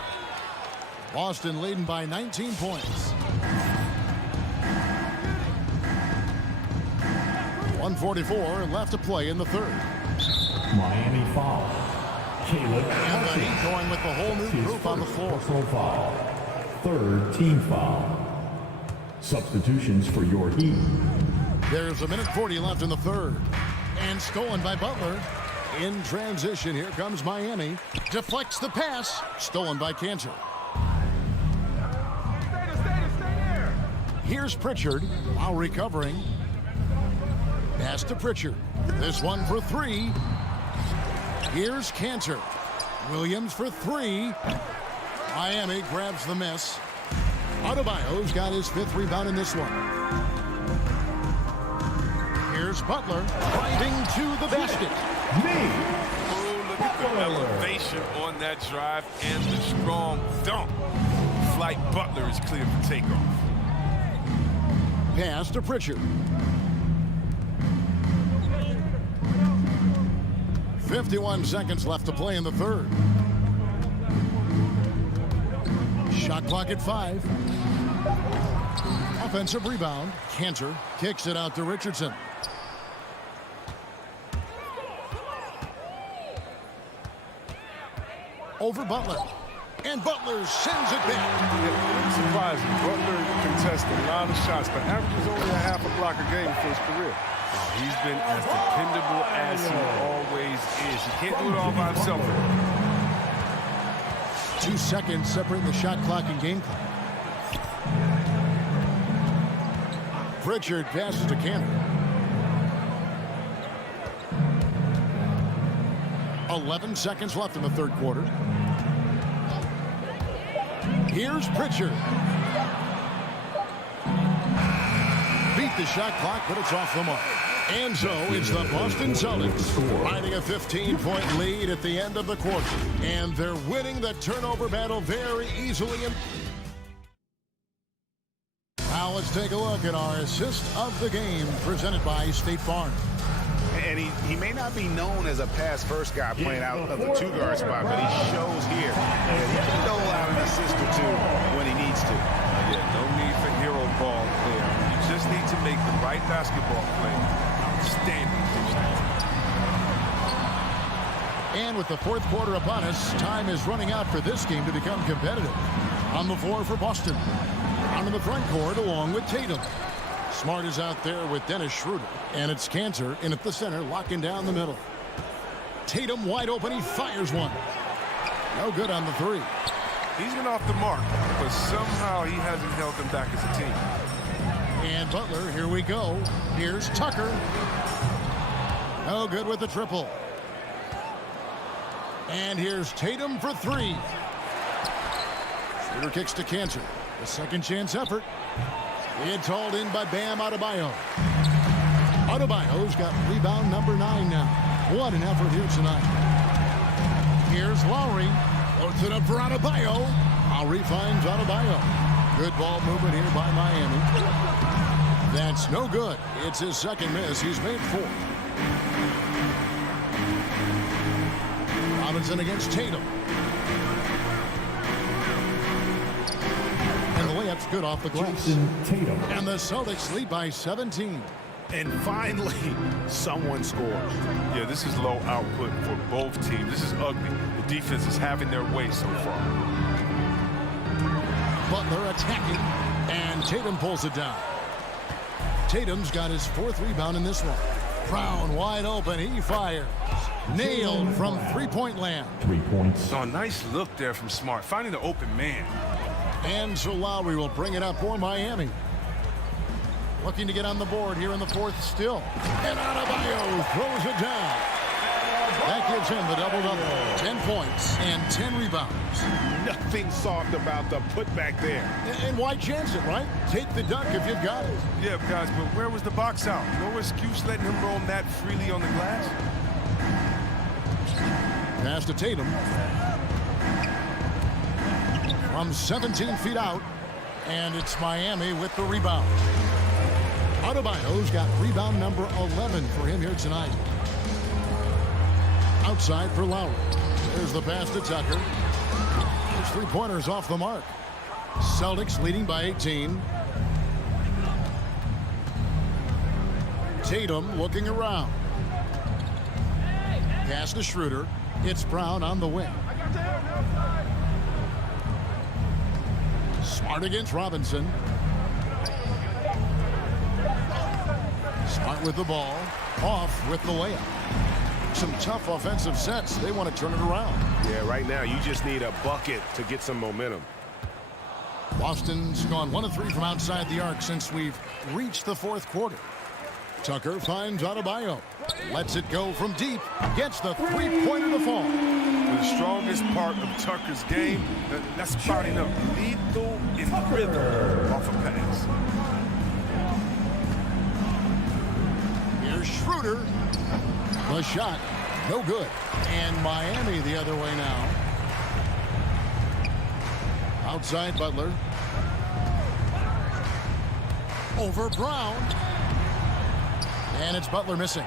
Boston leading by 19 points. 1:44 left to play in the third. Miami foul. Caleb And the Heat going with the whole new his group on the first floor. personal foul. Third team foul. Substitutions for your Heat. There's 1:40 left in the third. And stolen by Butler. In transition, here comes Miami. Deflects the pass. Stolen by Cantor. Here's Pritchard. While recovering. Pass to Pritchard. This one for three. Here's Cantor. Williams for three. Miami grabs the miss. Adebayo's got his 5th rebound in this one. Here's Butler driving to the basket. Oh, look at the elevation on that drive and the strong dunk. Flight Butler is clear for takeoff. Pass to Pritchard. 51 seconds left to play in the third. Shot clock at 5. Offensive rebound. Cantor kicks it out to Richardson. Over Butler. And Butler sends it back. Surprising. Butler contests a lot of shots, but averages only a half a block a game for his career. He's been as dependable as he always is. He can't do it all by himself. 2 seconds separating the shot clock and game clock. Pritchard passes to Cantor. 11 seconds left in the third quarter. Here's Pritchard. Beat the shot clock, but it's off the mark. And so it's the Boston Celtics riding a 15-point lead at the end of the quarter. And they're winning the turnover battle very easily. Now let's take a look at our assist of the game presented by State Farm. And he may not be known as a pass-first guy playing out of the 2-guard spot, but he shows here that he can dole out an assist or two when he needs to. Yeah, no need for hero ball there. You just need to make the right basketball play. Outstanding. And with the fourth quarter upon us, time is running out for this game to become competitive. On the floor for Boston. Out in the front court along with Tatum. Smart is out there with Dennis Schroeder. And it's Cantor in at the center, locking down the middle. Tatum wide open. He fires one. No good on the three. He's been off the mark, but somehow he hasn't held them back as a team. And Butler, here we go. Here's Tucker. No good with the triple. And here's Tatum for three. Schroeder kicks to Cantor. A second chance effort. It's hauled in by Bam Adebayo. Adebayo's got rebound number 9 now. What an effort here tonight. Here's Lowry. Puts it up for Adebayo. Lowry finds Adebayo. Good ball movement here by Miami. That's no good. It's his second miss. He's made 4. Robinson against Tatum. And the layup's good off the glass. And the Celtics lead by 17. And finally, someone scores. Yeah, this is low output for both teams. This is ugly. The defense is having their way so far. Butler attacking, and Tatum pulls it down. Tatum's got his 4th rebound in this one. Brown wide open. He fires. Nailed from three-point land. 3 points. Oh, nice look there from Smart, finding the open man. And so Lowry will bring it up for Miami. Looking to get on the board here in the 4th still. And Adebayo throws it down. That gives him the double-double. 10 points and 10 rebounds. Nothing soft about the putback there. And why chance it, right? Take the dunk if you've got it. Yeah, guys, but where was the box out? No excuse letting him roam that freely on the glass. Pass to Tatum. From 17 feet out. And it's Miami with the rebound. Adebayo's got rebound number 11 for him here tonight. Outside for Lowry. There's the pass to Tucker. His 3-pointers off the mark. Celtics leading by 18. Tatum looking around. Pass to Schroeder. It's Brown on the wing. Smart against Robinson. Smart with the ball. Off with the layup. Some tough offensive sets. They want to turn it around. Yeah, right now you just need a bucket to get some momentum. Boston's gone 1 of 3 from outside the arc since we've reached the 4th quarter. Tucker finds Adebayo. Lets it go from deep. Gets the 3-pointer to fall. The strongest part of Tucker's game, that's spotting up lethal in rhythm off a pass. Here's Schroeder. The shot, no good. And Miami the other way now. Outside Butler. Over Brown. And it's Butler missing.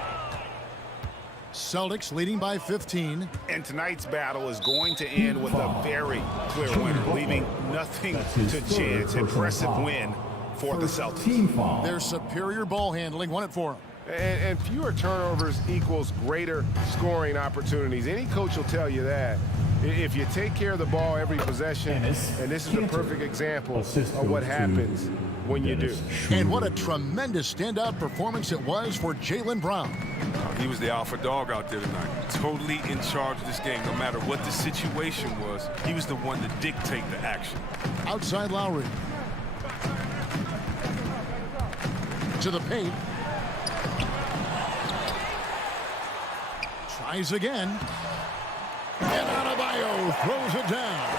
Celtics leading by 15. And tonight's battle is going to end with a very clear winner, leaving nothing to chance. Impressive win for the Celtics. Their superior ball handling won it for them. And fewer turnovers equals greater scoring opportunities. Any coach will tell you that. If you take care of the ball every possession, and this is a perfect example of what happens when you do. And what a tremendous standout performance it was for Jaylen Brown. He was the alpha dog out there tonight. Totally in charge of this game. No matter what the situation was, he was the one to dictate the action. Outside Lowry. To the paint. Tries again. And Adebayo throws it down.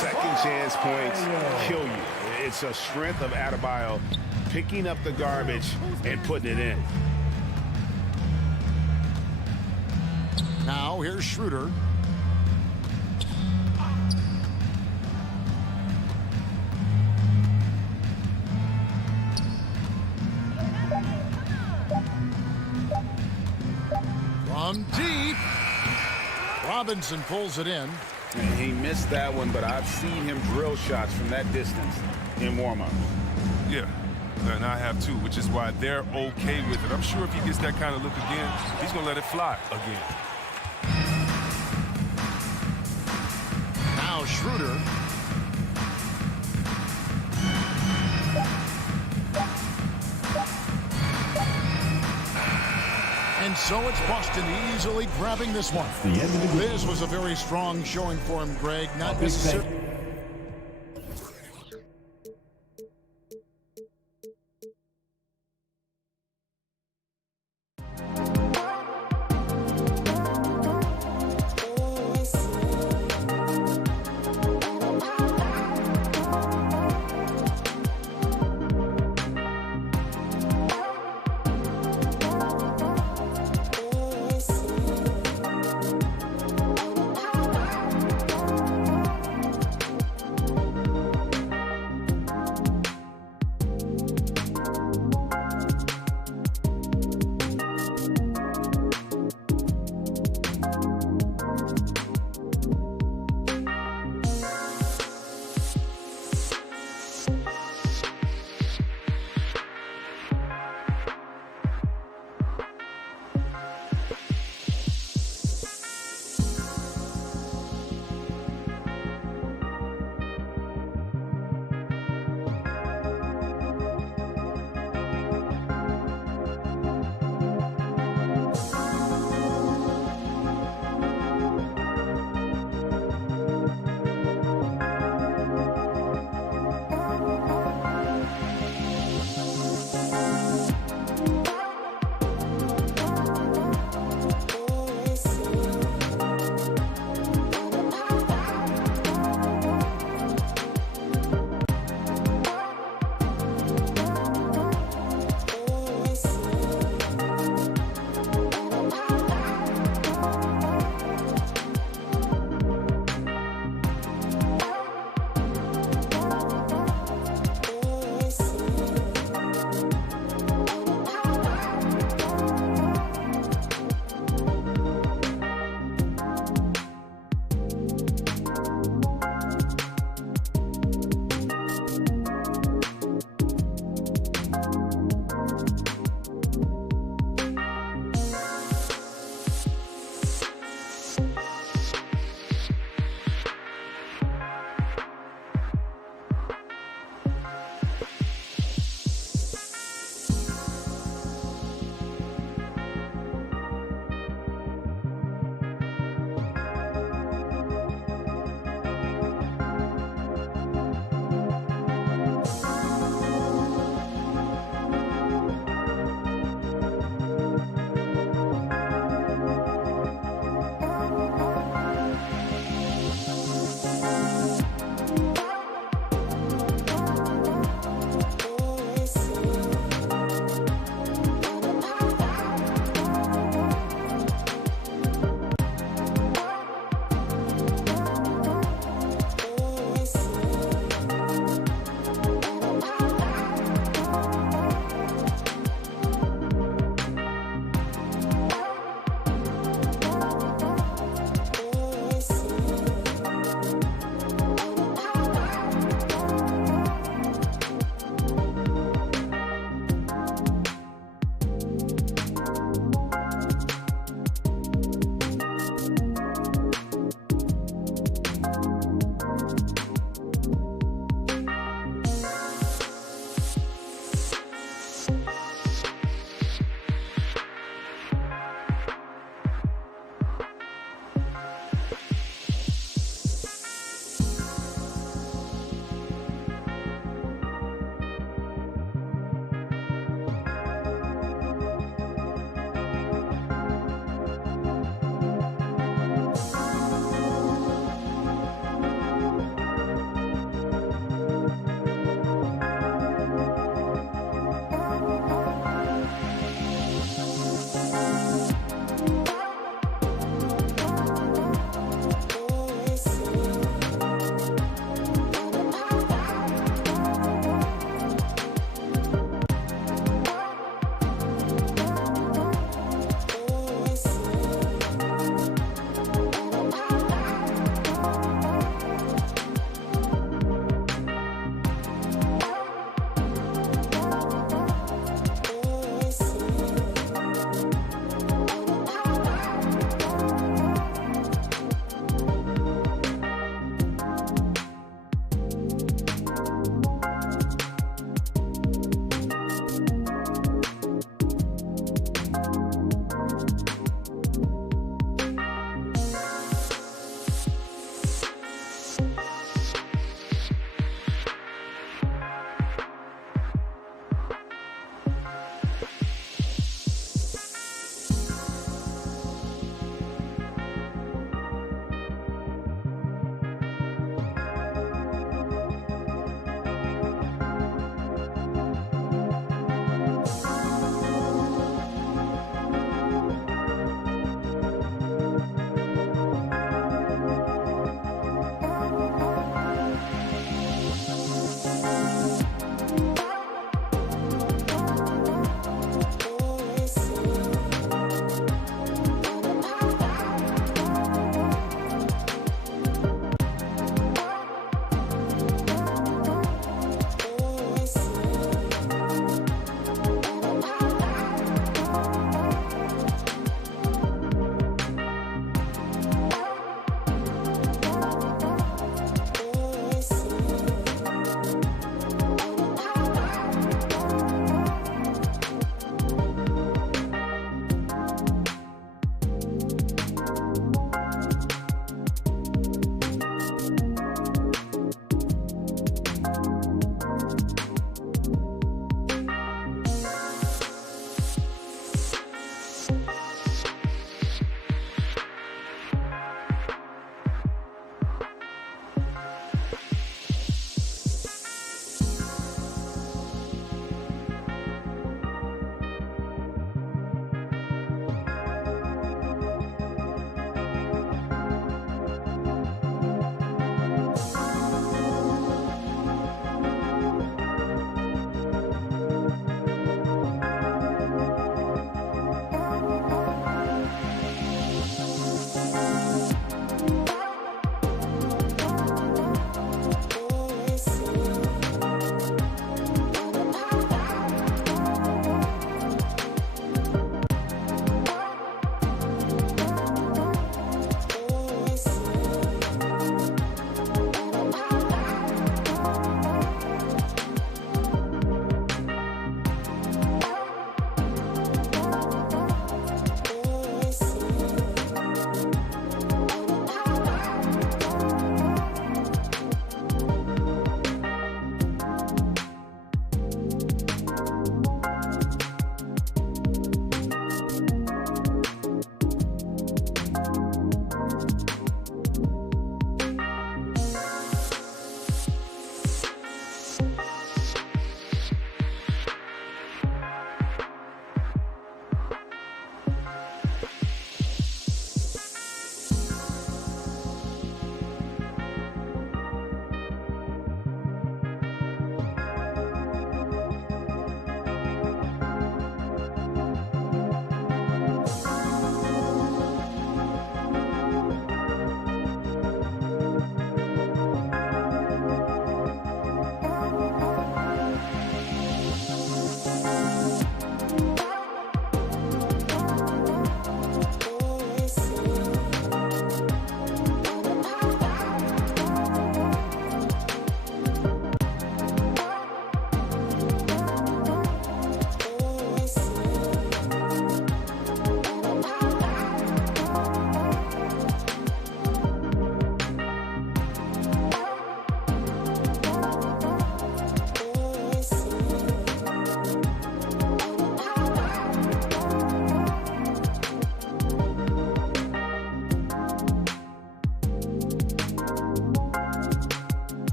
Second chance points kill you. It's a strength of Adebayo picking up the garbage and putting it in. Now here's Schroeder. From deep. Robinson pulls it in. And he missed that one, but I've seen him drill shots from that distance in warm-up. Yeah, and I have too, which is why they're okay with it. I'm sure if he gets that kind of look again, he's going to let it fly again. Now Schroeder. And so it's Boston easily grabbing this one. This was a very strong showing for him, Greg. Not necessarily.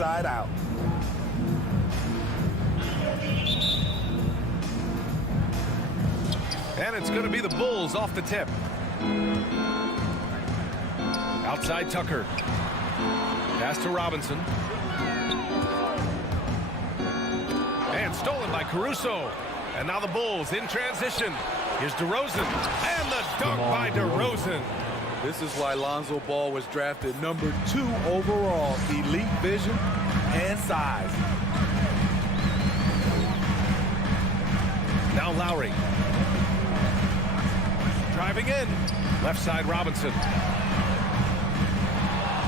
inside out. And it's going to be the Bulls off the tip. Outside Tucker. Pass to Robinson. And stolen by Caruso. And now the Bulls in transition. Here's DeRozan. And the dunk by DeRozan. This is why Lonzo Ball was drafted number 2 overall. Elite vision and size. Now Lowry. Driving in. Left side Robinson.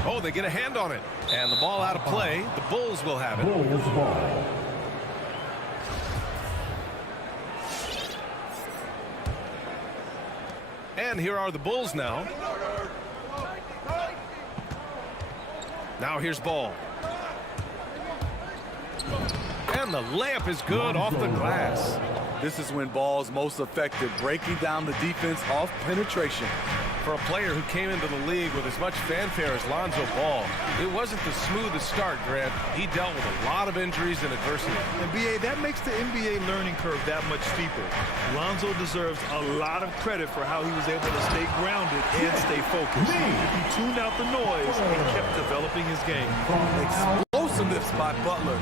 Oh, they get a hand on it. And the ball out of play. The Bulls will have it. Bulls ball. And here are the Bulls now. Now here's Ball. And the layup is good off the glass. This is when Ball's most effective, breaking down the defense off penetration. For a player who came into the league with as much fanfare as Lonzo Ball, it wasn't the smoothest start, Grant. He dealt with a lot of injuries and adversity. And BA, that makes the NBA learning curve that much steeper. Lonzo deserves a lot of credit for how he was able to stay grounded and stay focused. He tuned out the noise and kept developing his game. Explosiveness by Butler,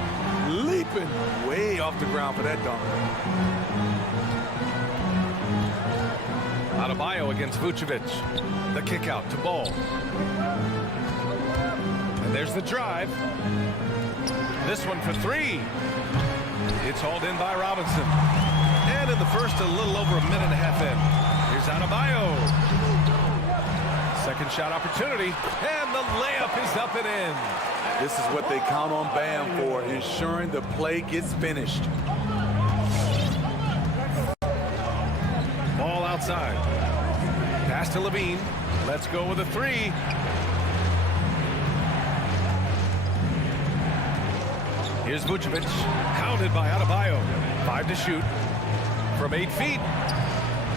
leaping way off the ground for that dunk. Adebayo against Vucevic. The kick out to Ball. And there's the drive. This one for 3. It's hauled in by Robinson. And in the first, a little over a minute and a half in. Here's Adebayo. Second shot opportunity. And the layup is up and in. This is what they count on Bam for, ensuring the play gets finished. Ball outside. Pass to Levine. Let's go with a 3. Here's Vucevic. Hounded by Adebayo. 5 to shoot. From 8 feet.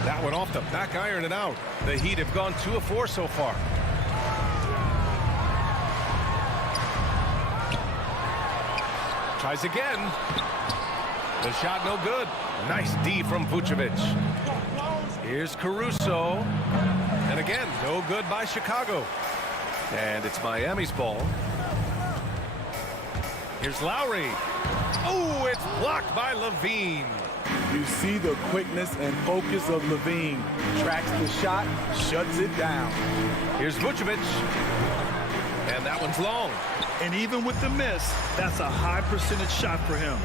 That one off the back iron and out. The Heat have gone 2 of 4 so far. Tries again. The shot no good. Nice D from Vucevic. Here's Caruso. And again, no good by Chicago. And it's Miami's ball. Here's Lowry. Oh, it's blocked by Levine. You see the quickness and focus of Levine. Tracks the shot, shuts it down. Here's Vucevic. And that one's long. And even with the miss, that's a high percentage shot for him.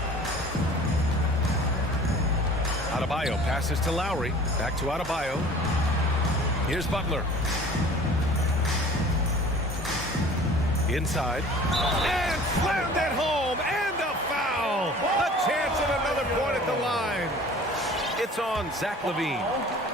Adebayo passes to Lowry. Back to Adebayo. Here's Butler. Inside. And slammed it home. And a foul. A chance at another point at the line. It's on Zach LaVine.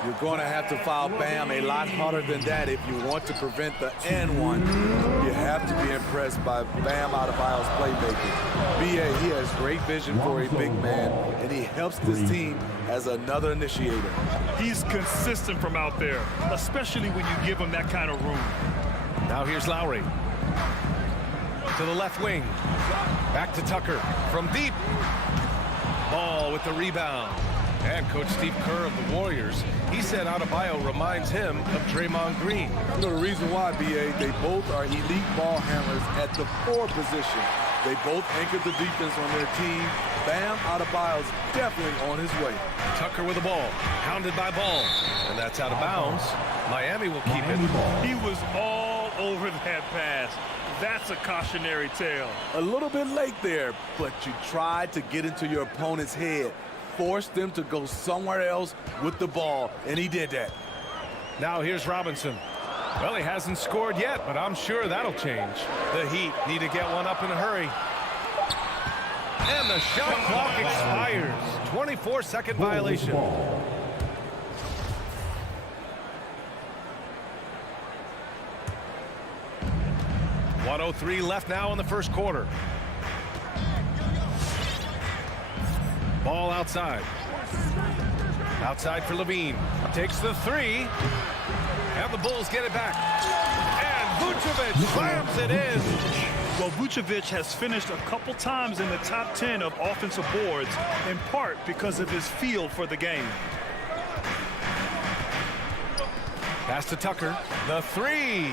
You're going to have to foul Bam a lot harder than that if you want to prevent the and-one. You have to be impressed by Bam Adebayo's playmaking. B.A., he has great vision for a big man, and he helps this team as another initiator. He's consistent from out there, especially when you give him that kind of room. Now here's Lowry. To the left wing. Back to Tucker. From deep. Ball with the rebound. And Coach Steve Kerr of the Warriors, he said Adebayo reminds him of Draymond Green. You know the reason why, B.A., they both are elite ball handlers at the 4 position. They both anchored the defense on their team. Bam Adebayo's definitely on his way. Tucker with the ball, hounded by Ball, and that's out of bounds. Miami will keep it. He was all over that pass. That's a cautionary tale. A little bit late there, but you tried to get into your opponent's head. Forced them to go somewhere else with the ball, and he did that. Now here's Robinson. Well, he hasn't scored yet, but I'm sure that'll change. The Heat need to get one up in a hurry. And the shot clock expires. 24-second violation. 1:03 left now in the first quarter. Ball outside. Outside for Levine. Takes the 3. And the Bulls get it back. And Vucevic slams it in. Well, Vucevic has finished a couple times in the top 10 of offensive boards, in part because of his feel for the game. Pass to Tucker. The three.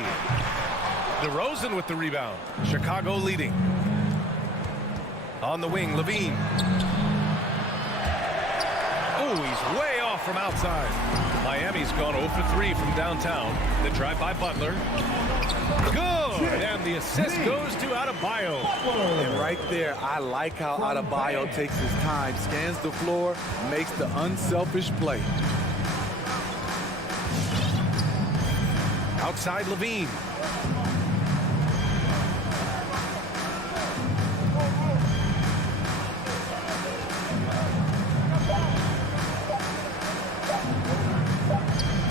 DeRozan with the rebound. Chicago leading. On the wing, Levine. Oh, he's way off from outside. Miami's gone 0 for 3 from downtown. The drive by Butler. Good! And the assist goes to Adebayo. And right there, I like how Adebayo takes his time, scans the floor, makes the unselfish play. Outside Levine.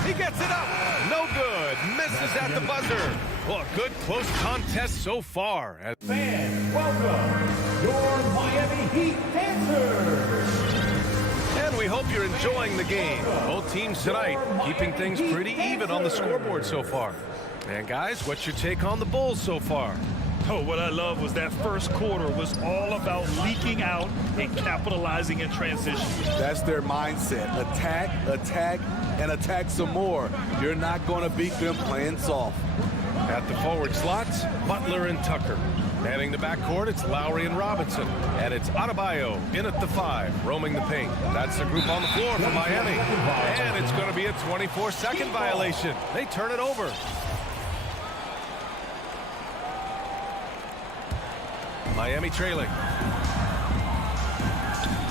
He gets it up. No good. Misses at the buzzer. Well, a good close contest so far. Fans, welcome your Miami Heat Panthers. And we hope you're enjoying the game. Both teams tonight keeping things pretty even on the scoreboard so far. And guys, what's your take on the Bulls so far? Oh, what I love was that first quarter was all about leaking out and capitalizing in transition. That's their mindset. Attack, attack, and attack some more. You're not going to beat them playing soft. At the forward slots, Butler and Tucker. Manning the backcourt, it's Lowry and Robinson. And it's Adebayo in at the 5, roaming the paint. That's the group on the floor for Miami. And it's going to be a 24-second violation. They turn it over. Miami trailing.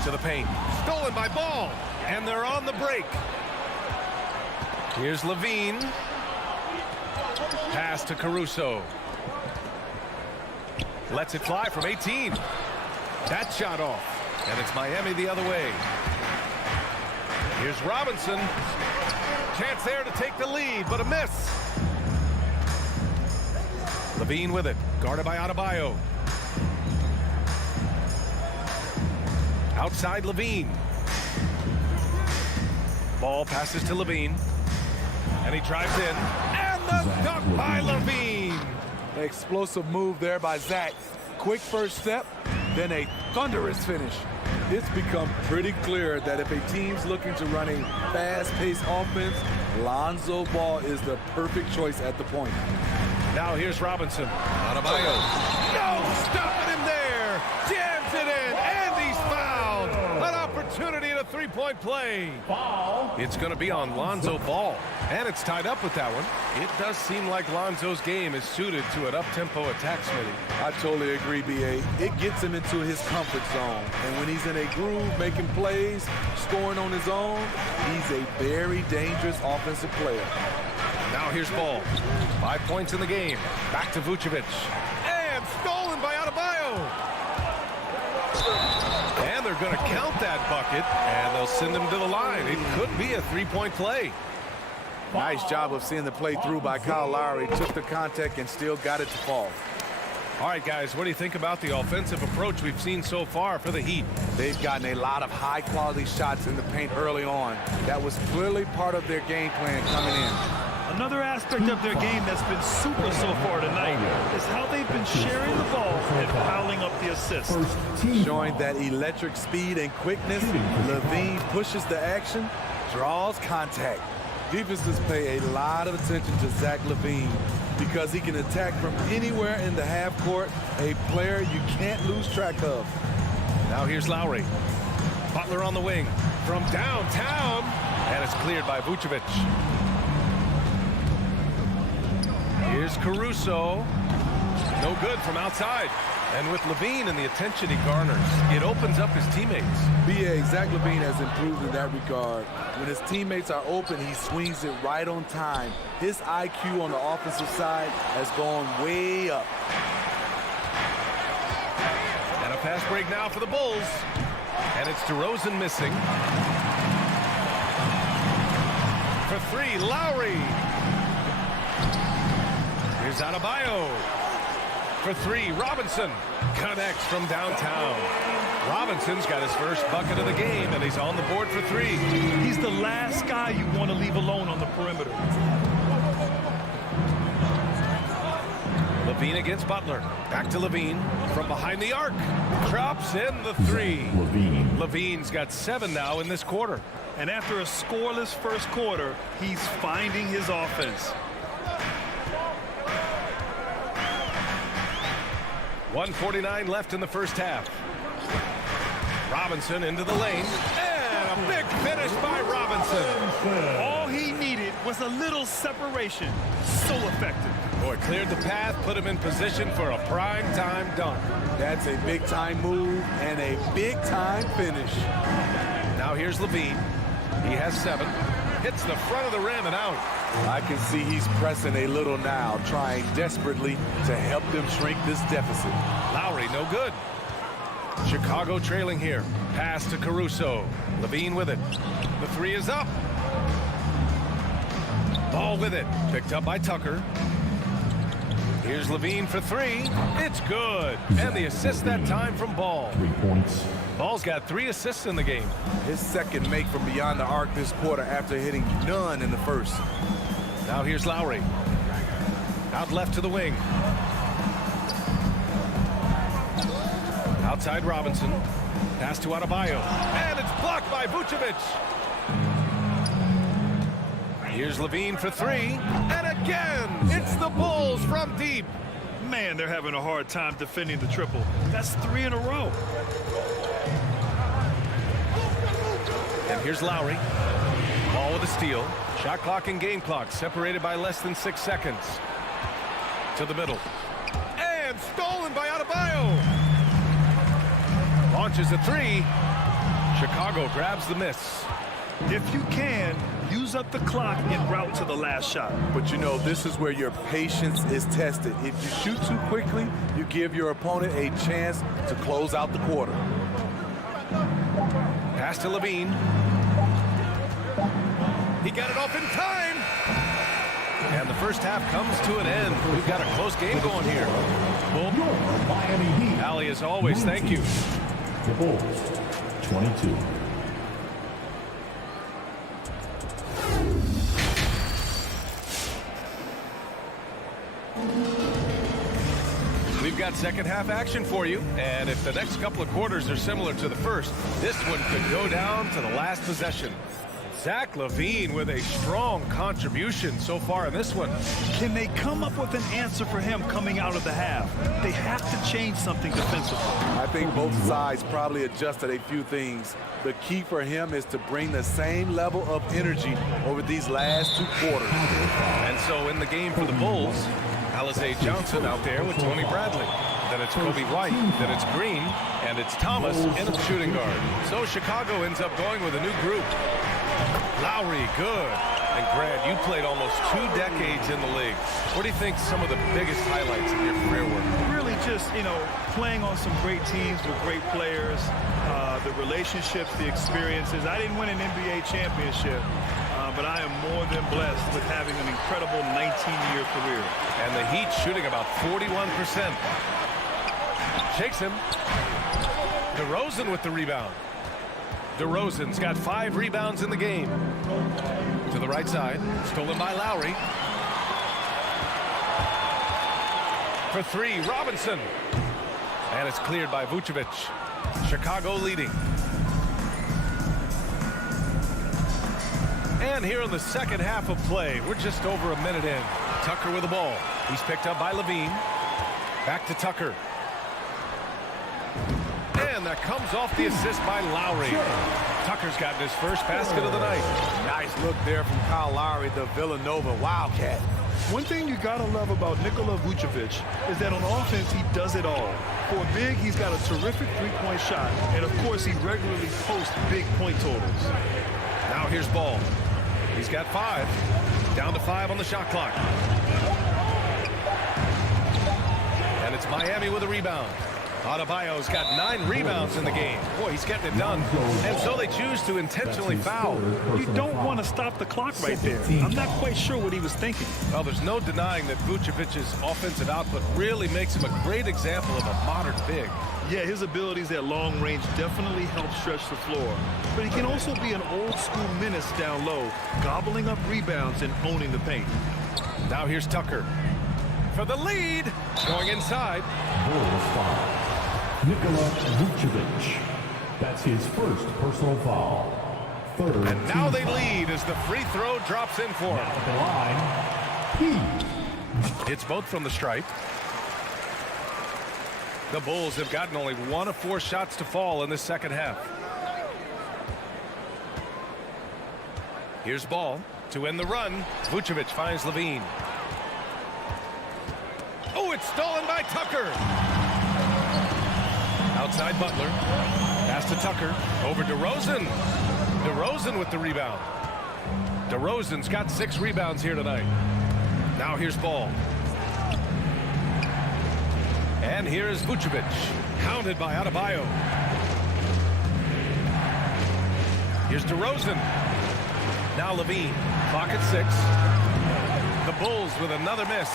To the paint. Stolen by Ball. And they're on the break. Here's Levine. Pass to Caruso. Lets it fly from 18. That shot off. And it's Miami the other way. Here's Robinson. Chance there to take the lead, but a miss. Levine with it. Guarded by Adebayo. Outside Levine. Ball passes to Levine. And he drives in. And the dunk by Levine. Explosive move there by Zach. Quick first step, then a thunderous finish. It's become pretty clear that if a team's looking to run a fast-paced offense, Lonzo Ball is the perfect choice at the point. Now here's Robinson. Adebayo. No, stopping him there. Jams it in, and he's fouled. An opportunity at a three-point play. Foul. It's going to be on Lonzo Ball. And it's tied up with that one. It does seem like Lonzo's game is suited to an up-tempo attack, Smitty. I totally agree, B.A. It gets him into his comfort zone. And when he's in a groove, making plays, scoring on his own, he's a very dangerous offensive player. Now here's Ball. 5 points in the game. Back to Vucevic. And stolen by Adebayo. And they're going to count that bucket, and they'll send him to the line. It could be a three-point play. Nice job of seeing the play through by Kyle Lowry. Took the contact and still got it to fall. All right, guys, what do you think about the offensive approach we've seen so far for the Heat? They've gotten a lot of high-quality shots in the paint early on. That was clearly part of their game plan coming in. Another aspect of their game that's been super so far tonight is how they've been sharing the ball and piling up the assists. Showing that electric speed and quickness, Levine pushes the action, draws contact. Defenses pay a lot of attention to Zach Levine because he can attack from anywhere in the half court, a player you can't lose track of. Now here's Lowry. Butler on the wing from downtown, and it's cleared by Vucevic. Here's Caruso. No good from outside. And with Levine and the attention he garners, it opens up his teammates. B.A. Zach Levine has improved in that regard. When his teammates are open, he swings it right on time. His IQ on the offensive side has gone way up. And a fast break now for the Bulls. And it's DeRozan missing. For three, Lowry. Here's Adebayo. For three, Robinson connects from downtown. Robinson's got his first bucket of the game, and he's on the board for three. He's the last guy you want to leave alone on the perimeter. Levine against Butler. Back to Levine from behind the arc. Drops in the three. Levine's got 7 now in this quarter. And after a scoreless first quarter, he's finding his offense. 1:49 left in the first half. Robinson into the lane. And a big finish by Robinson. All he needed was a little separation. So effective. Boy, cleared the path, put him in position for a prime-time dunk. That's a big-time move and a big-time finish. Now here's Levine. He has 7. Hits the front of the rim and out. I can see he's pressing a little now, trying desperately to help them shrink this deficit. Lowry, no good. Chicago trailing here. Pass to Caruso. Levine with it. The 3 is up. Ball with it. Picked up by Tucker. Here's Levine for 3. It's good. And the assist that time from Ball. 3 points. Ball's got 3 assists in the game. His second make from beyond the arc this quarter after hitting none in the first. Now here's Lowry. Out left to the wing. Outside Robinson. Pass to Adebayo. And it's blocked by Vucevic. Here's Levine for 3. And again, it's the Bulls from deep. Man, they're having a hard time defending the triple. That's 3 in a row. And here's Lowry. Ball with a steal. Shot clock and game clock separated by less than 6 seconds. To the middle. And stolen by Adebayo. Launches a 3. Chicago grabs the miss. If you can, use up the clock en route to the last shot. But you know, this is where your patience is tested. If you shoot too quickly, you give your opponent a chance to close out the quarter. Pass to Levine. He got it off in time. And the first half comes to an end. We've got a close game going here. Your Miami Heat. Allie, as always, thank you. The Bulls, 22. We've got second half action for you, and if the next couple of quarters are similar to the first, this one could go down to the last possession. Zach LaVine with a strong contribution so far in this one. Can they come up with an answer for him coming out of the half? They have to change something defensively. I think both sides probably adjusted a few things. The key for him is to bring the same level of energy over these last 2 quarters. And so in the game for the Bulls, Alize Johnson out there with Tony Bradley. Then it's Kobe White, then it's Green, and it's Thomas in the shooting guard. So Chicago ends up going with a new group. Lowry, good. And Grant, you played almost 2 decades in the league. What do you think some of the biggest highlights of your career were? Really just, playing on some great teams with great players, the relationships, the experiences. I didn't win an NBA championship, but I am more than blessed with having an incredible 19-year career. And the Heat shooting about 41%. Shakes him. DeRozan with the rebound. DeRozan's got 5 rebounds in the game. To the right side, stolen by Lowry. For 3, Robinson. And it's cleared by Vucevic. Chicago leading. And here in the second half of play, we're just over a minute in. Tucker with the ball. He's picked up by Levine. Back to Tucker. And that comes off the assist by Lowry. Tucker's gotten his first basket of the night. Nice look there from Kyle Lowry, the Villanova Wildcat. One thing you gotta love about Nikola Vucevic is that on offense, he does it all. For a big, he's got a terrific three-point shot. And of course, he regularly posts big point totals. Now here's Ball. He's got 5. Down to 5 on the shot clock. And it's Miami with a rebound. Adebayo's got 9 rebounds in the game. Boy, he's getting it done. And so they choose to intentionally foul. You don't want to stop the clock right there. I'm not quite sure what he was thinking. Well, there's no denying that Vucevic's offensive output really makes him a great example of a modern big. Yeah, his abilities at long range definitely help stretch the floor. But he can also be an old-school menace down low, gobbling up rebounds and owning the paint. Now here's Tucker. for the lead. Going inside. Bulls foul. Nikola Vucevic. That's his first personal foul. Third. And now they lead as the free throw drops in for Now him. at the line, It's both from the stripe. The Bulls have gotten only 1 of 4 shots to fall in the second half. Here's Ball to end the run. Vucevic finds Levine. Oh, it's stolen by Tucker. Outside Butler. Pass to Tucker. Over DeRozan. DeRozan with the rebound. DeRozan's got 6 rebounds here tonight. Now here's Ball. And here is Vucevic. Hounded by Adebayo. Here's DeRozan. Now Levine. Clock at 6. The Bulls with another miss.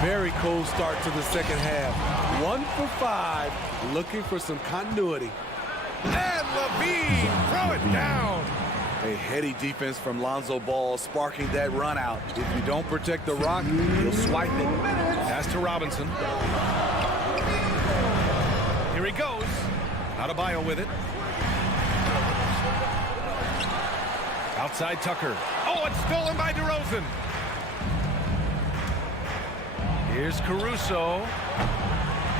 Very cold start to the second half. 1 for 5, looking for some continuity. And Levine, throw it down. A heady defense from Lonzo Ball, sparking that run out. If you don't protect the rock, you'll swipe it. Pass to Robinson. Here he goes. Adebayo with it. Outside Tucker. Oh, it's stolen by DeRozan. Here's Caruso.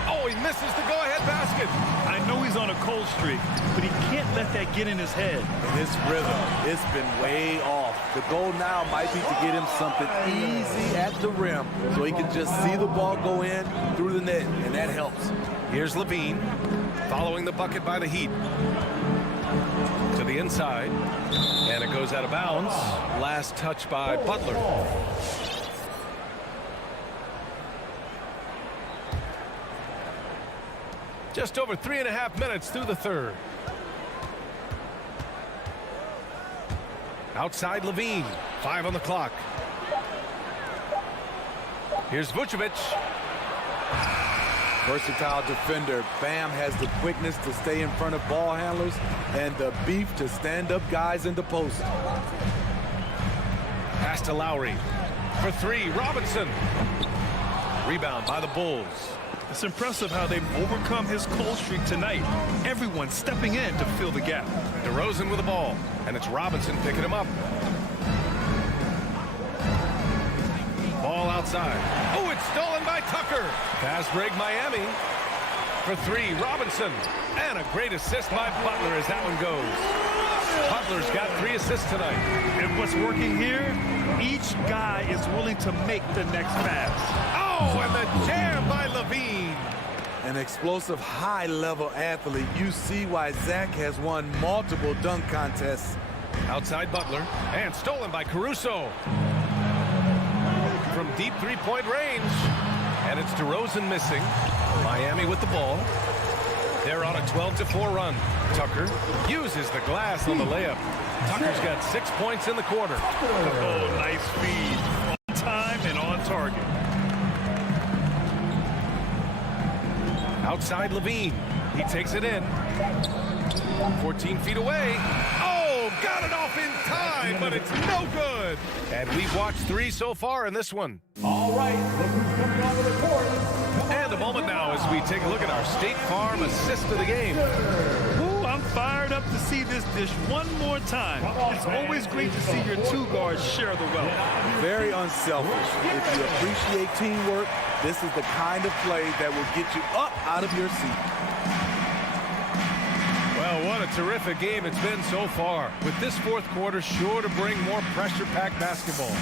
Oh, he misses the go-ahead basket. I know he's on a cold streak, but he can't let that get in his head. And his rhythm, it's been way off. The goal now might be to get him something easy at the rim so he can just see the ball go in through the net, and that helps. Here's Levine, following the bucket by the Heat. To the inside, and it goes out of bounds. Last touch by Butler. Just over 3.5 minutes through the third. Outside Levine, 5 on the clock. Here's Vucevic. Versatile defender. Bam has the quickness to stay in front of ball handlers and the beef to stand up guys in the post. Pass to Lowry. For 3, Robinson. Rebound by the Bulls. It's impressive how they've overcome his cold streak tonight. Everyone stepping in to fill the gap. DeRozan with the ball, and it's Robinson picking him up. Ball outside. Oh, it's stolen by Tucker. Fast break Miami. For 3, Robinson. And a great assist by Butler as that one goes. Butler's got 3 assists tonight. And what's working here, each guy is willing to make the next pass. Oh, and the jam by Levine. An explosive high-level athlete. You see why Zach has won multiple dunk contests. Outside Butler, and stolen by Caruso. From deep 3-point range. And it's DeRozan missing. Miami with the ball. They're on a 12-4 run. Tucker uses the glass on the layup. Tucker's got 6 points in the quarter. Oh, nice feed. On time and on target. Outside Levine. He takes it in. 14 feet away. Oh, got it off in time, but it's no good. And we've watched 3 so far in this one. all right, look who's coming onto the court. And a moment now as we take a look at our State Farm assist of the game. Ooh, I'm fired up to see this dish one more time. It's always great to see your 2 guards share the wealth. Very unselfish. If you appreciate teamwork, this is the kind of play that will get you up out of your seat. Well, what a terrific game it's been so far. With this 4th quarter sure to bring more pressure-packed basketball.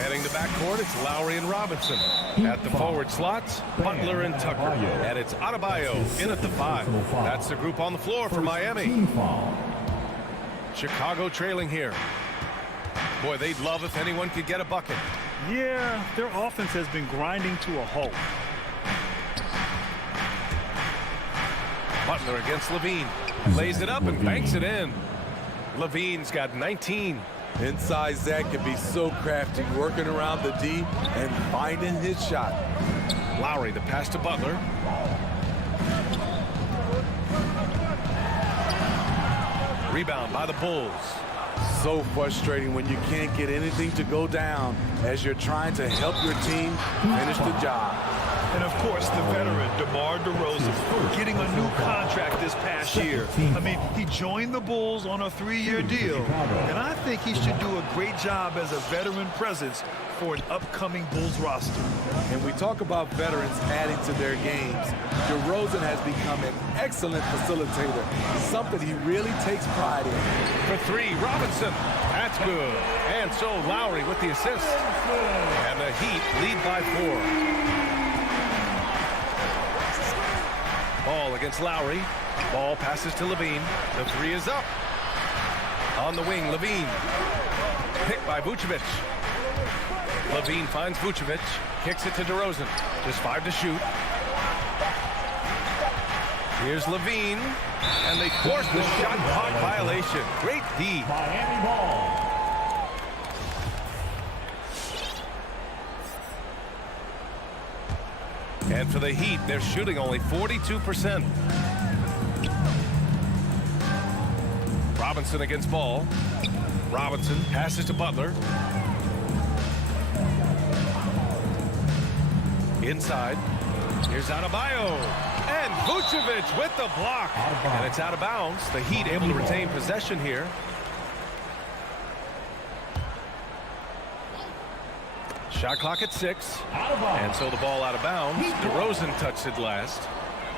Heading to backcourt, it's Lowry and Robinson. At the forward slots, Butler and Tucker. And it's Adebayo in at the 5. That's the group on the floor for Miami. Chicago trailing here. Boy, they'd love if anyone could get a bucket. Yeah, their offense has been grinding to a halt. Butler against Levine. Lays it up and banks it in. Levine's got 19. Inside, Zach can be so crafty, working around the D and finding his shot. Lowry, the pass to Butler. Rebound by the Bulls. So frustrating when you can't get anything to go down as you're trying to help your team finish the job. And of course, the veteran, DeMar DeRozan, getting a new contract this past year. I mean, he joined the Bulls on a 3-year deal, and I think he should do a great job as a veteran presence for an upcoming Bulls roster. And we talk about veterans adding to their games. DeRozan has become an excellent facilitator, something he really takes pride in. For three, Robinson. That's good. And so Lowry with the assist. And the Heat lead by 4. Ball against Lowry. Ball passes to Levine. The three is up. On the wing, Levine. Picked by Vucevic. Levine finds Vucevic. Kicks it to DeRozan. Just 5 to shoot. Here's Levine. And they force the shot clock violation. Great D. Miami ball. And for the Heat, they're shooting only 42%. Robinson against Ball. Robinson passes to Butler. Inside. Here's Adebayo. And Vucevic with the block. And it's out of bounds. The Heat able to retain possession here. Shot clock at 6. And so the ball out of bounds. DeRozan touched it last.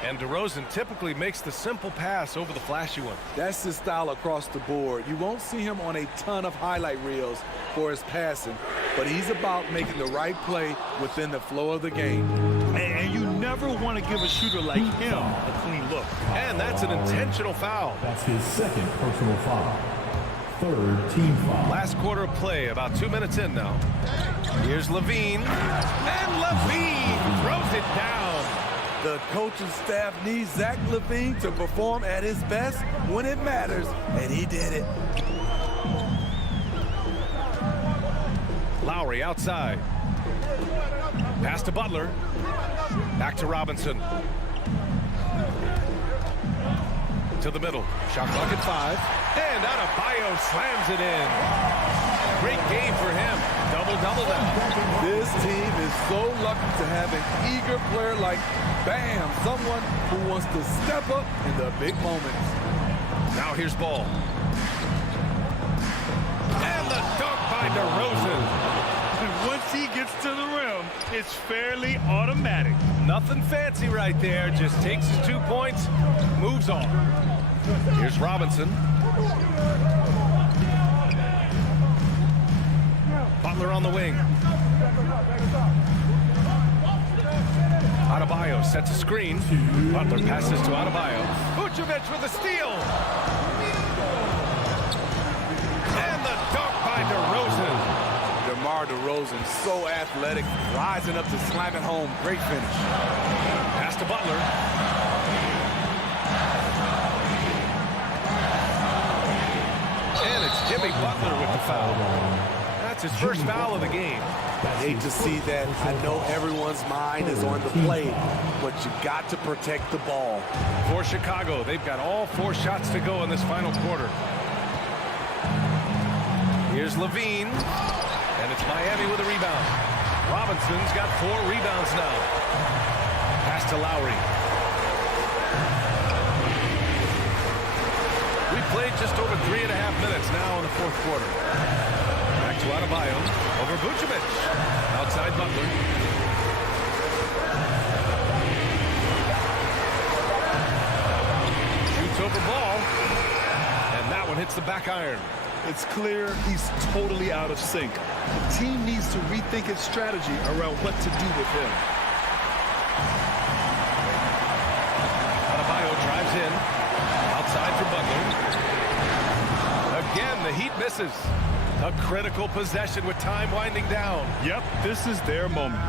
And DeRozan typically makes the simple pass over the flashy one. That's his style across the board. You won't see him on a ton of highlight reels for his passing, but he's about making the right play within the flow of the game. And you never want to give a shooter like him a clean look. And that's an intentional foul. That's his second personal foul. Third team foul. Last quarter of play, about 2 minutes in now. Here's Levine. And Levine throws it down. The coaching staff needs Zach LaVine to perform at his best when it matters, and he did it. Lowry outside. Pass to Butler. Back to Robinson. To the middle. Shot clock at 5. And Adebayo slams it in. Great game for him. Double-double now. This team is so lucky to have an eager player like Bam, someone who wants to step up in the big moments. Now here's Ball. And the dunk by DeRozan. And once he gets to the rim, it's fairly automatic. Nothing fancy right there. Just takes his 2 points, moves on. Here's Robinson. Butler on the wing. Adebayo sets a screen. Butler passes to Adebayo. Vucevic with a steal. And the dunk by DeRozan. DeMar DeRozan, so athletic, rising up to slam it home. Great finish. Pass to Butler. And it's Jimmy Butler with the foul. That's his first foul of the game. I hate to see that. I know everyone's mind is on the play, but you got to protect the ball. For Chicago, they've got all 4 shots to go in this final quarter. Here's Levine, and it's Miami with a rebound. Robinson's got 4 rebounds now. Pass to Lowry. We played just over 3.5 minutes now in the 4th quarter. Back to Adebayo over Vucevic. Outside Butler. Shoots over Ball. And that one hits the back iron. It's clear he's totally out of sync. The team needs to rethink its strategy around what to do with him. Adebayo drives in. Outside for Butler. Again, the Heat misses. A critical possession with time winding down. Yep, this is their moment.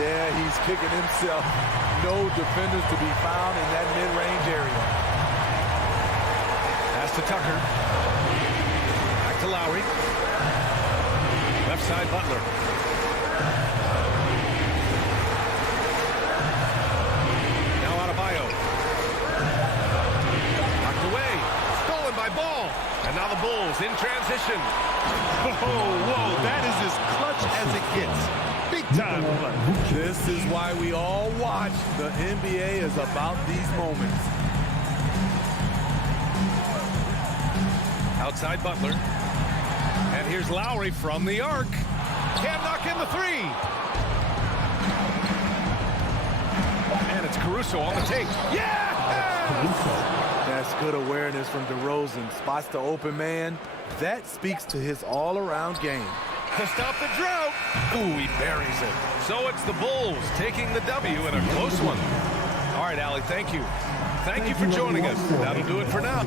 Yeah, he's kicking himself. No defenders to be found in that mid-range area. Pass to Tucker. Back to Lowry. Left side Butler. Now Adebayo. Knocked away. Stolen by Ball. And now the Bulls in transition. Whoa, that is as clutch as it gets. Big time clutch. This is why we all watch. The NBA is about these moments. Outside Butler. And here's Lowry from the arc. Can't knock in the three. And it's Caruso on the take. Yeah! That's good awareness from DeRozan. Spots the open man. That speaks to his all-around game. To stop the drought. Ooh, he buries it. So it's the Bulls taking the W in a close one. All right, Allie, thank you. Thank you for joining us. That'll do it for now.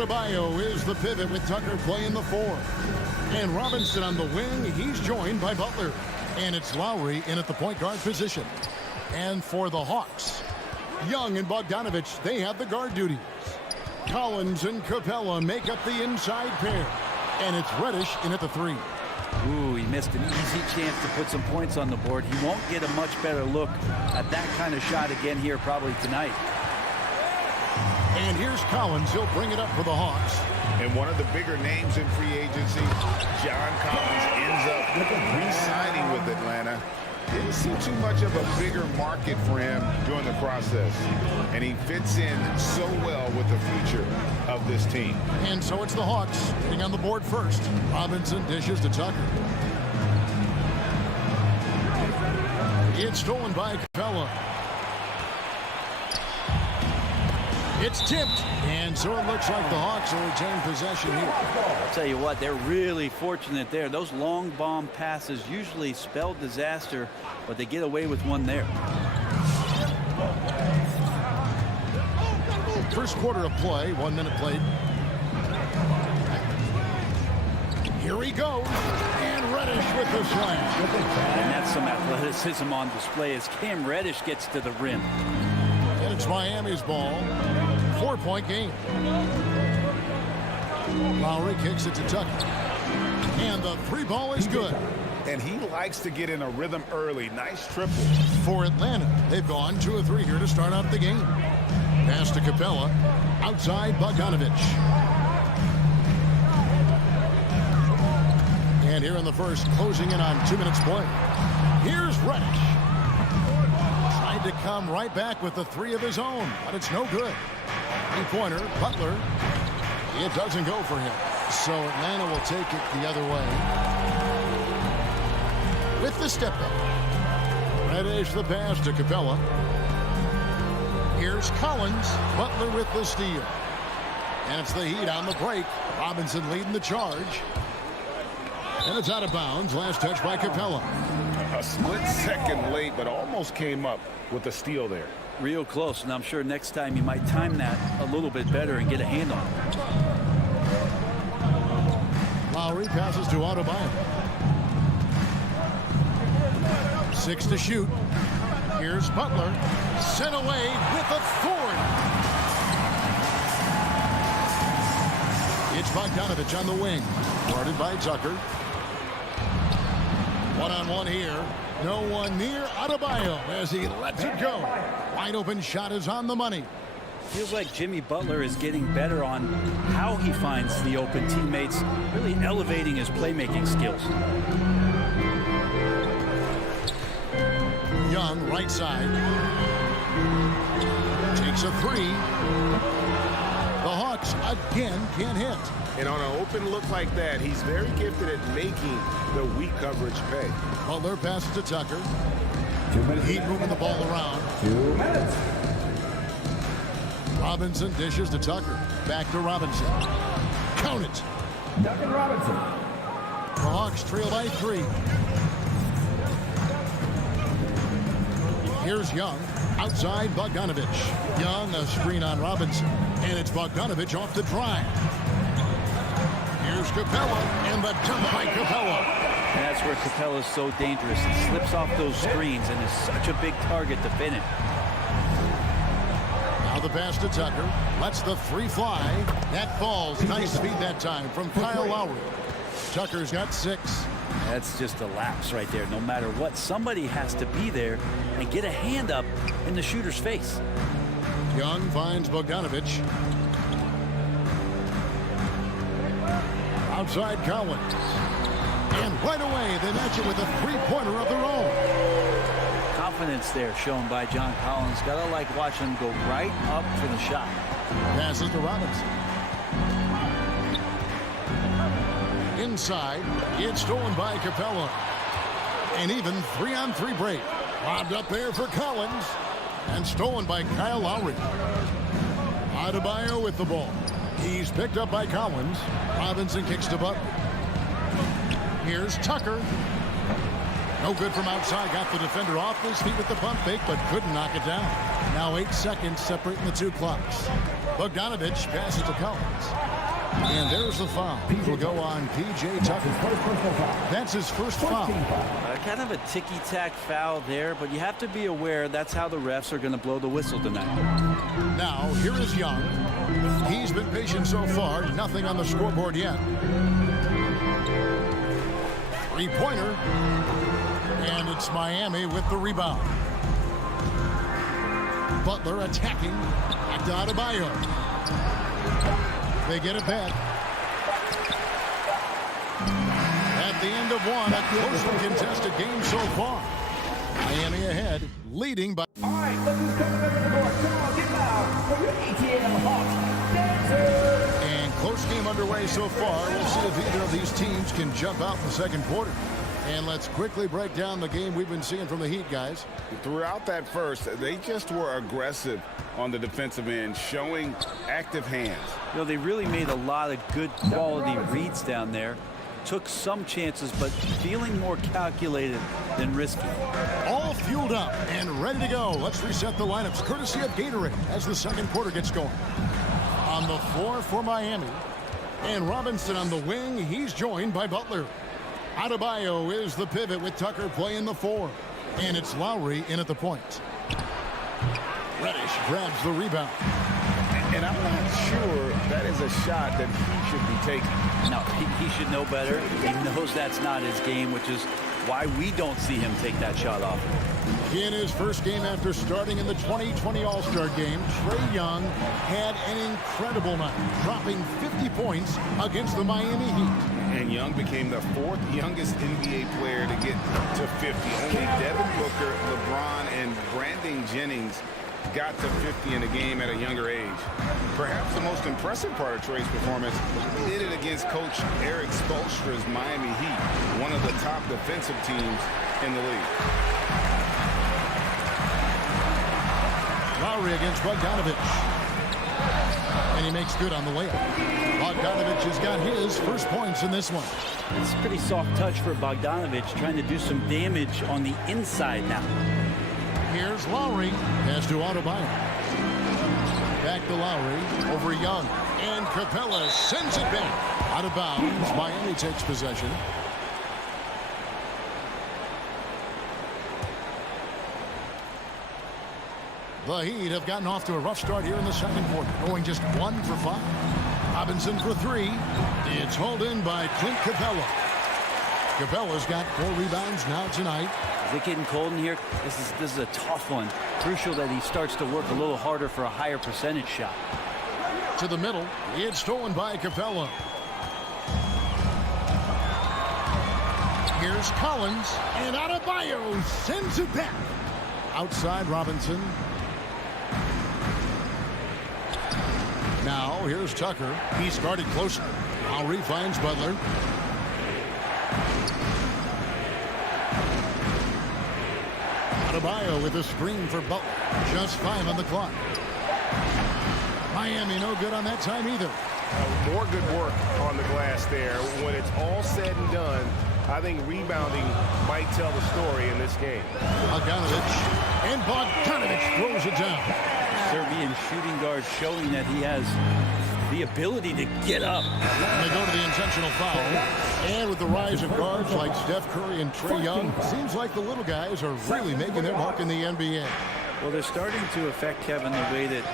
Adebayo is the pivot with Tucker playing the 4. And Robinson on the wing. He's joined by Butler. And it's Lowry in at the point guard position. And for the Hawks, Young and Bogdanovich, they have the guard duties. Collins and Capella make up the inside pair. And it's Reddish in at the 3. Ooh, he missed an easy chance to put some points on the board. He won't get a much better look at that kind of shot again here probably tonight. And here's Collins. He'll bring it up for the Hawks. And one of the bigger names in free agency, John Collins, ends up re-signing with Atlanta. Didn't see too much of a bigger market for him during the process. And he fits in so well with the future of this team. And so it's the Hawks getting on the board first. Robinson dishes to Tucker. It's stolen by Capella. It's tipped. And so it looks like the Hawks will retain possession here. I'll tell you what, they're really fortunate there. Those long bomb passes usually spell disaster, but they get away with one there. First quarter of play, 1 minute played. Here he goes, and Reddish with the slam. And that's some athleticism on display as Cam Reddish gets to the rim. And it's Miami's ball. 4-point game. Lowry kicks it to Tucker. And the 3 ball is good. And he likes to get in a rhythm early. Nice triple. For Atlanta, they've gone 2 of 3 here to start out the game. Pass to Capella. Outside Bogdanovich. And here in the first, closing in on 2 minutes play. Here's Reddish. Tried to come right back with the 3 of his own, but it's no good. 3-pointer, Butler. It doesn't go for him. So Atlanta will take it the other way. With the step up. Reddish the pass to Capella. Here's Collins. Butler with the steal. And it's the Heat on the break. Robinson leading the charge. And it's out of bounds. Last touch by Capella. A split second late, but almost came up with the steal there. Real close, and I'm sure next time you might time that a little bit better and get a hand on it. Lowry passes to Adebayo. 6 to shoot. Here's Butler. Sent away with authority. It's Bogdanovich on the wing. Guarded by Tucker. One-on-one here. No one near Adebayo as he lets it go. Wide open shot is on the money. Feels like Jimmy Butler is getting better on how he finds the open teammates, really elevating his playmaking skills. Young, right side. Takes a 3. The Hawks again can't hit. And on an open look like that, he's very gifted at making the weak coverage pay. Butler passes to Tucker. Heat moving the ball around. 2 minutes. Robinson dishes to Tucker. Back to Robinson. Count it. Duncan Robinson. The Hawks trail by 3. Here's Young. Outside Bogdanovich. Young, a screen on Robinson. And it's Bogdanovich off the drive. Here's Capella. And the dunk by Capella. And that's where Capella is so dangerous. He slips off those screens and is such a big target to finish. Now the pass to Tucker. Lets the 3 fly. That falls. Nice speed that time from Kyle Lowry. Tucker's got 6. That's just a lapse right there. No matter what, somebody has to be there and get a hand up in the shooter's face. Young finds Bogdanovich. Outside Collins. And right away, they match it with a 3-pointer of their own. Confidence there shown by John Collins. Gotta like watching him go right up for the shot. Passes to Robinson. Inside, it's stolen by Capella. And even 3-on-3 break. Lobbed up there for Collins. And stolen by Kyle Lowry. Adebayo with the ball. He's picked up by Collins. Robinson kicks to Butler. Here's Tucker. No good from outside. Got the defender off his feet with the pump fake, but couldn't knock it down. Now 8 seconds separating the 2 clocks. Bogdanovich passes to Collins. And there's the foul. Will go on P.J. Tucker. That's his first foul. Kind of a ticky-tack foul there, but you have to be aware that's how the refs are going to blow the whistle tonight. Now, here is Young. He's been patient so far. Nothing on the scoreboard yet. Three-pointer. And it's Miami with the rebound. Butler attacking. Back to Adebayo. They get it back. At the end of one, a closely contested game so far. Miami ahead, leading by... All right, look who's coming over the court. Come on, get loud for your ATL Hawks. Dancers! And close game underway so far. We'll see if either of these teams can jump out in the second quarter. And let's quickly break down the game we've been seeing from the Heat, guys. Throughout that first, they just were aggressive on the defensive end, showing active hands. You know, they really made a lot of good quality reads down there. Took some chances, but feeling more calculated than risky. All fueled up and ready to go. Let's reset the lineups, courtesy of Gatorade, as the second quarter gets going. On the floor for Miami. And Robinson on the wing. He's joined by Butler. Adebayo is the pivot with Tucker playing the 4. And it's Lowry in at the point. Reddish grabs the rebound. And I'm not sure that is a shot that he should be taking. No, he should know better. He knows that's not his game, which is why we don't see him take that shot off. In his first game after starting in the 2020 All-Star game, Trae Young had an incredible night, dropping 50 points against the Miami Heat. And Young became the 4th youngest NBA player to get to 50. Only Devin Booker, LeBron, and Brandon Jennings got to 50 in a game at a younger age. Perhaps the most impressive part of Trae's performance, he did it against Coach Eric Spoelstra's Miami Heat, one of the top defensive teams in the league. Lowry against Bogdanovich. And he makes good on the layup. Bogdanovich has got his first points in this one. It's a pretty soft touch for Bogdanovich, trying to do some damage on the inside now. Here's Lowry. Pass to Adebayo. Back to Lowry. Over Young. And Capella sends it back. Out of bounds. Miami takes possession. The Heat have gotten off to a rough start here in the second quarter, going just 1 for 5. Robinson for 3. It's hauled in by Clint Capella. Capella's got 4 rebounds now tonight. Is it getting cold in here? This is a tough one. Crucial that he starts to work a little harder for a higher percentage shot. To the middle. It's stolen by Capella. Here's Collins. And Adebayo sends it back. Outside Robinson. Now here's Tucker. He started closer. Lowry finds Butler. Adebayo with a screen for Butler. Just 5 on the clock. Miami no good on that time either. More good work on the glass there. When it's all said and done, I think rebounding might tell the story in this game. Bogdanovich. And Bogdanovich throws it down. Serbian shooting guard showing that he has the ability to get up. And they go to the intentional foul. And with the rise of guards like Steph Curry and Trae Young, seems like the little guys are really making their mark in the NBA. Well, they're starting to affect, Kevin, the way that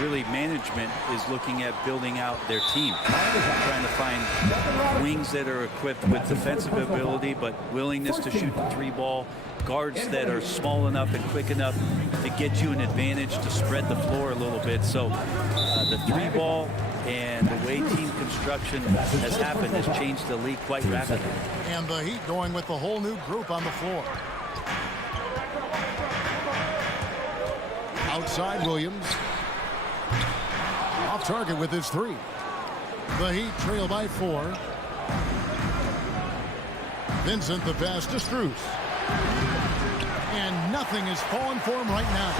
really management is looking at building out their team. Trying to find wings that are equipped with defensive ability, but willingness to shoot the 3 ball. Guards that are small enough and quick enough to get you an advantage to spread the floor a little bit. So the 3 ball and the way team construction has happened has changed the league quite rapidly. And the Heat going with the whole new group on the floor. Outside Williams. Off target with his 3. The Heat trail by 4. Vincent the pass to Strus. And nothing is falling for him right now.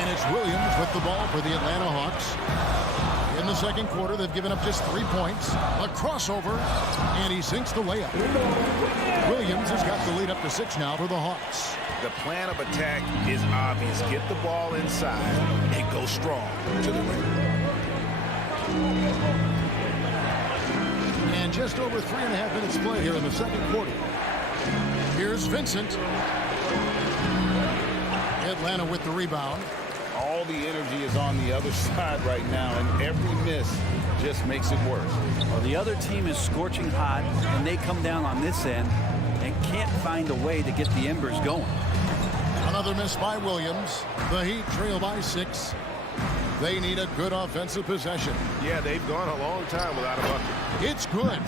And it's Williams with the ball for the Atlanta Hawks. In the second quarter, they've given up just 3 points. A crossover, and he sinks the layup. Williams has got the lead up to 6 now for the Hawks. The plan of attack is obvious. Get the ball inside and go strong to the rim. And just over 3.5 minutes play here in the second quarter. Here's Vincent. Atlanta with the rebound. All the energy is on the other side right now, and every miss just makes it worse. Well, the other team is scorching hot, and they come down on this end and can't find a way to get the embers going. Another miss by Williams. The Heat trail by 6. They need a good offensive possession. Yeah, they've gone a long time without a bucket. It's good.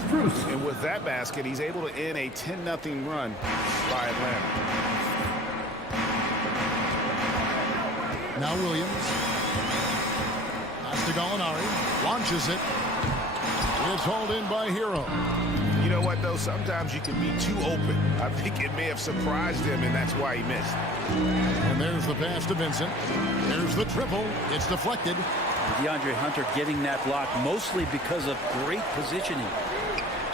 And with that basket, he's able to end a 10-0 run by Atlanta. Now Williams. Pass to Gallinari. Launches it. It's hauled in by Hero. You know what, though? Sometimes you can be too open. I think it may have surprised him, and that's why he missed. And there's the pass to Vincent. There's the triple. It's deflected. DeAndre Hunter getting that block mostly because of great positioning.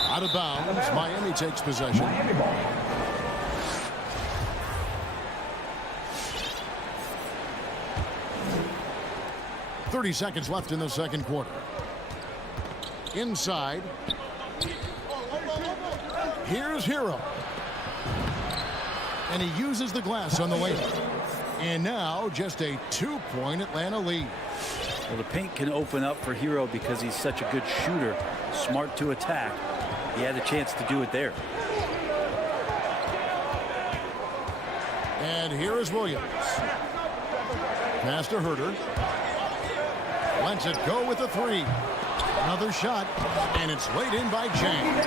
Out of bounds. Miami takes possession. Miami ball. 30 seconds left in the second quarter. Inside. Here's Hero. And he uses the glass on the layup. And now just a 2-point Atlanta lead. Well, the paint can open up for Hero because he's such a good shooter, smart to attack. He had a chance to do it there. And here is Williams. Pass to Herter. Lets it go with a 3. Another shot, and it's laid in by Chang.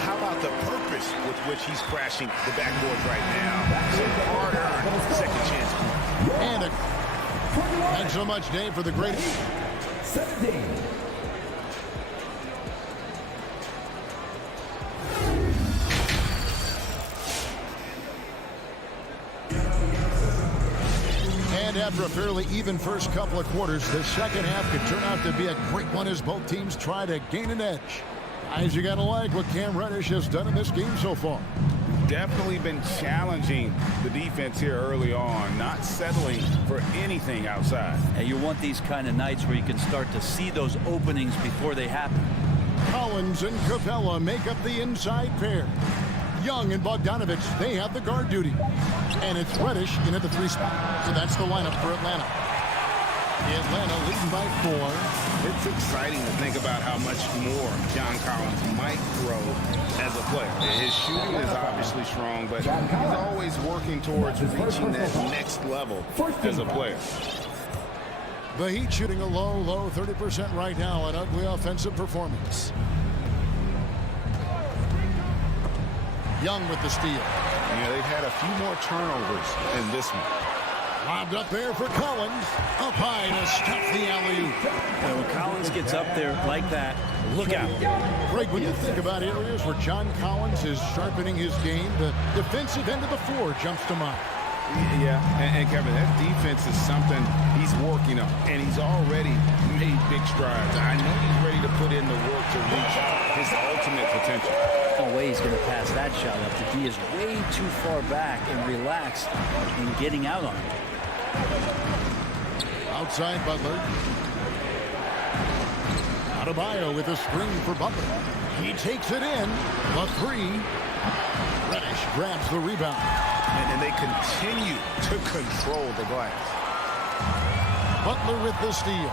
How about the purpose with which he's crashing the backboard right now? Some hard-earned second chance. And thanks so much, Dave, for the great. 17. And after a fairly even first couple of quarters, the second half could turn out to be a great one as both teams try to gain an edge. Guys, you gotta like what Cam Reddish has done in this game so far. Definitely been challenging the defense here early on, not settling for anything outside. And you want these kind of nights where you can start to see those openings before they happen. Collins and Capella make up the inside pair. Young and Bogdanovich, they have the guard duty. And it's Reddish in at the 3 spot. So that's the lineup for Atlanta. Atlanta leading by 4. It's exciting to think about how much more John Collins might grow as a player. His shooting is obviously strong, but he's always working towards reaching that next level as a player. The Heat shooting a low 30% right now, an ugly offensive performance. Young with the steal. Yeah, they've had a few more turnovers in this one. Lobbed up there for Collins. Up high to stop the alley-oop. And when Collins gets up there like that, look out. Greg, when you think about areas where John Collins is sharpening his game, the defensive end of the floor jumps to mind. Yeah, and Kevin, that defense is something he's working on, and he's already made big strides. I know he's ready to put in the work to reach his ultimate potential. No way he's going to pass that shot up. The D is way too far back and relaxed in getting out on it. Outside Butler. Adebayo with a screen for Butler. He takes it in. The 3. Reddish grabs the rebound. And they continue to control the glass. Butler with the steal.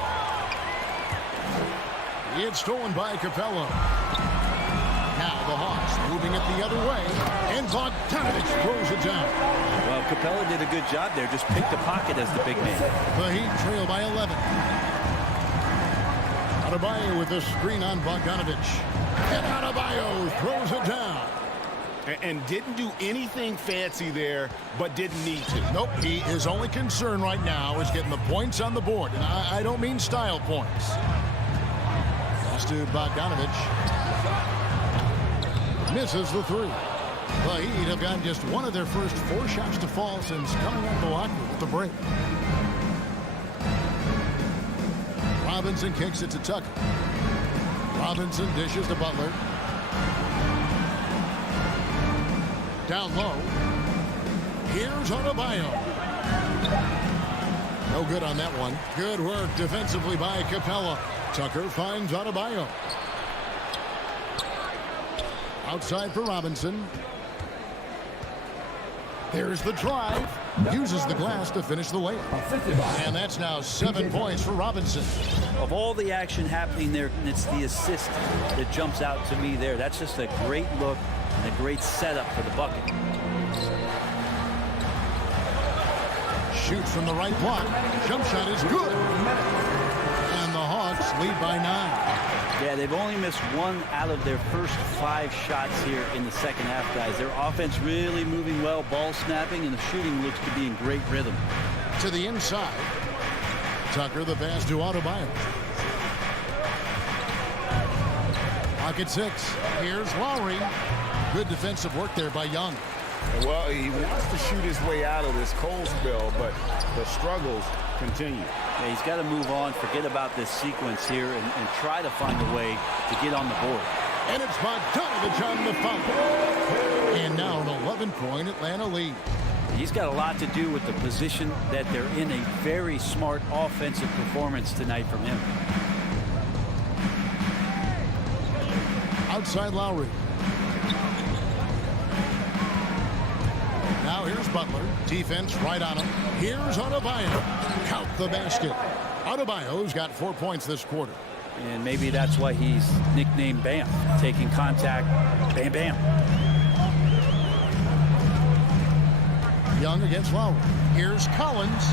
It's stolen by Capella. Now the Hawks moving it the other way. And Bogdanovich throws it down. Well, Capella did a good job there. Just picked the pocket as the big man. The Heat trail by 11. Adebayo with the screen on Bogdanovich. And Adebayo throws it down. And didn't do anything fancy there, but didn't need to. Nope, his only concern right now is getting the points on the board. And I don't mean style points. Pass to Bogdanovich. Misses the 3. The Heat have gotten just one of their first 4 shots to fall since coming out of the locker room at the break. Robinson kicks it to Tucker. Robinson dishes to Butler. Down low. Here's Adebayo. No good on that one. Good work defensively by Capella. Tucker finds Adebayo. Outside for Robinson. There's the drive. Uses the glass to finish the layup. And that's now 7 points for Robinson. Of all the action happening there, it's the assist that jumps out to me there. That's just a great look and a great setup for the bucket. Shoots from the right block. Jump shot is good. And the Hawks lead by 9. Yeah, they've only missed 1 out of their first 5 shots here in the second half, guys. Their offense really moving well, ball snapping, and the shooting looks to be in great rhythm. To the inside. Tucker, the pass to Adebayo. Pocket 6. Here's Lowry. Good defensive work there by Young. Well, he wants to shoot his way out of this cold spell, but the struggles continue. Yeah, he's got to move on, forget about this sequence here, and try to find a way to get on the board. And it's Bogdanovich on the foul. And now an 11-point Atlanta lead. He's got a lot to do with the position that they're in. A very smart offensive performance tonight from him. Outside Lowry. Now here's Butler. Defense right on him. Here's Adebayo. Count the basket. Adebayo's got 4 points this quarter. And maybe that's why he's nicknamed Bam. Taking contact, bam, bam. Young against Lowry. Here's Collins.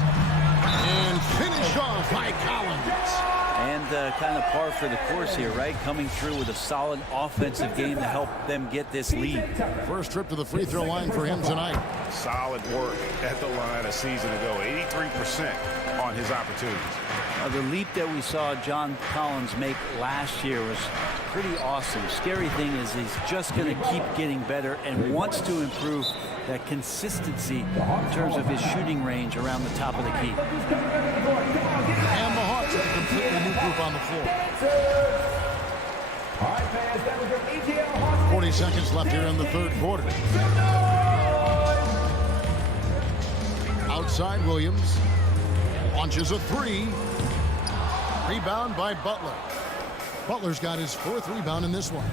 And finished off by Collins. And kind of par for the course here, right? Coming through with a solid offensive game to help them get this lead. First trip to the free throw line for him tonight. Solid work at the line a season ago. 83% on his opportunities. The leap that we saw John Collins make last year was pretty awesome. Scary thing is he's just going to keep getting better and wants to improve that consistency in terms of his shooting range around the top of the key. And the Hawks have a completely new group on the floor. 40 seconds left here in the third quarter. Outside Williams. Launches a 3. Rebound by Butler. Butler's got his 4th rebound in this one.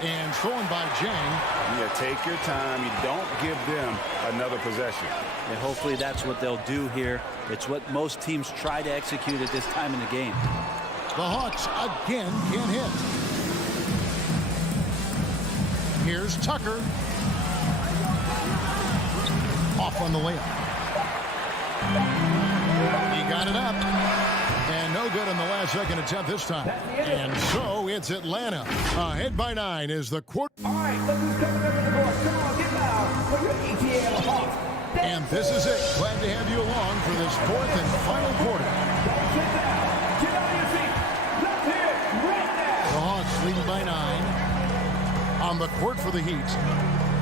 And stolen by Jang. Yeah, take your time. You don't give them another possession. And hopefully that's what they'll do here. It's what most teams try to execute at this time in the game. The Hawks again can't hit. Here's Tucker. Off on the layup. He got it up. And no good in the last second attempt this time. And so it's Atlanta. Ahead by 9 is the quarter. All right, look who's coming up in the court. Come on, get loud for your ETL Hawks. And this is it. Glad to have you along for this 4th and final quarter. Get down. Get on your feet. Let's hear it right now. The Hawks leading by 9. On the court for the Heat.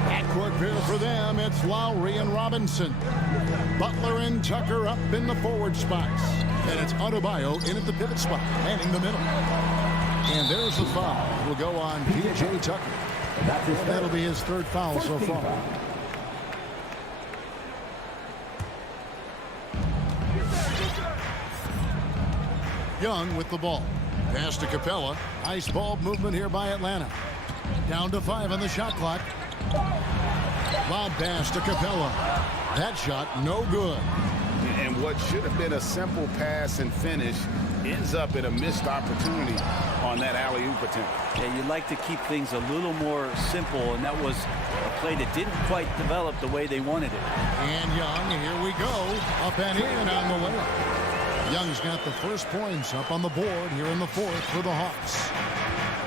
At court pair for them, it's Lowry and Robinson. Butler and Tucker up in the forward spots. And it's Adebayo in at the pivot spot, manning the middle. And there's the foul. Will go on P.J. Tucker. That'll be his 3rd foul so far. Young with the ball. Pass to Capella. Ice ball movement here by Atlanta. Down to 5 on the shot clock. Lob pass to Capella. That shot no good. And what should have been a simple pass and finish ends up in a missed opportunity on that alley-oop attempt. Yeah, you'd like to keep things a little more simple, and that was a play that didn't quite develop the way they wanted it. And Young, here we go. Up and in on the layup. Young's got the first points up on the board here in the 4th for the Hawks.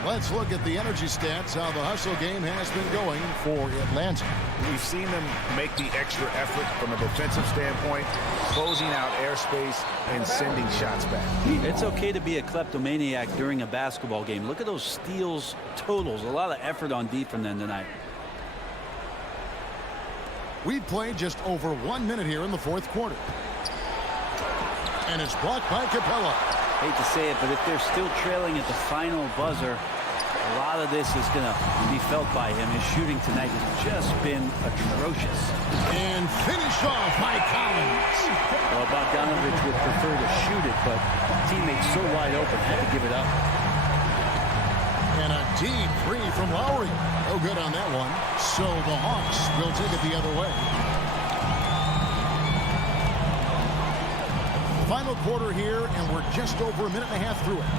Let's look at the energy stats, how the hustle game has been going for Atlanta. We've seen them make the extra effort from a defensive standpoint, closing out airspace and sending shots back. It's okay to be a kleptomaniac during a basketball game. Look at those steals totals. A lot of effort on D from them tonight. We've played just over 1 minute here in the 4th quarter. And it's blocked by Capella. Hate to say it, but if they're still trailing at the final buzzer, A lot of this is going to be felt by him. His shooting tonight has just been atrocious. And finished off by Collins. Well, Bogdanovich would prefer to shoot it, but teammates so wide open, had to give it up. And a deep three from Lowry. No good on that one. So the Hawks will take it the other way. Final quarter here, and we're just over a minute and a half through it.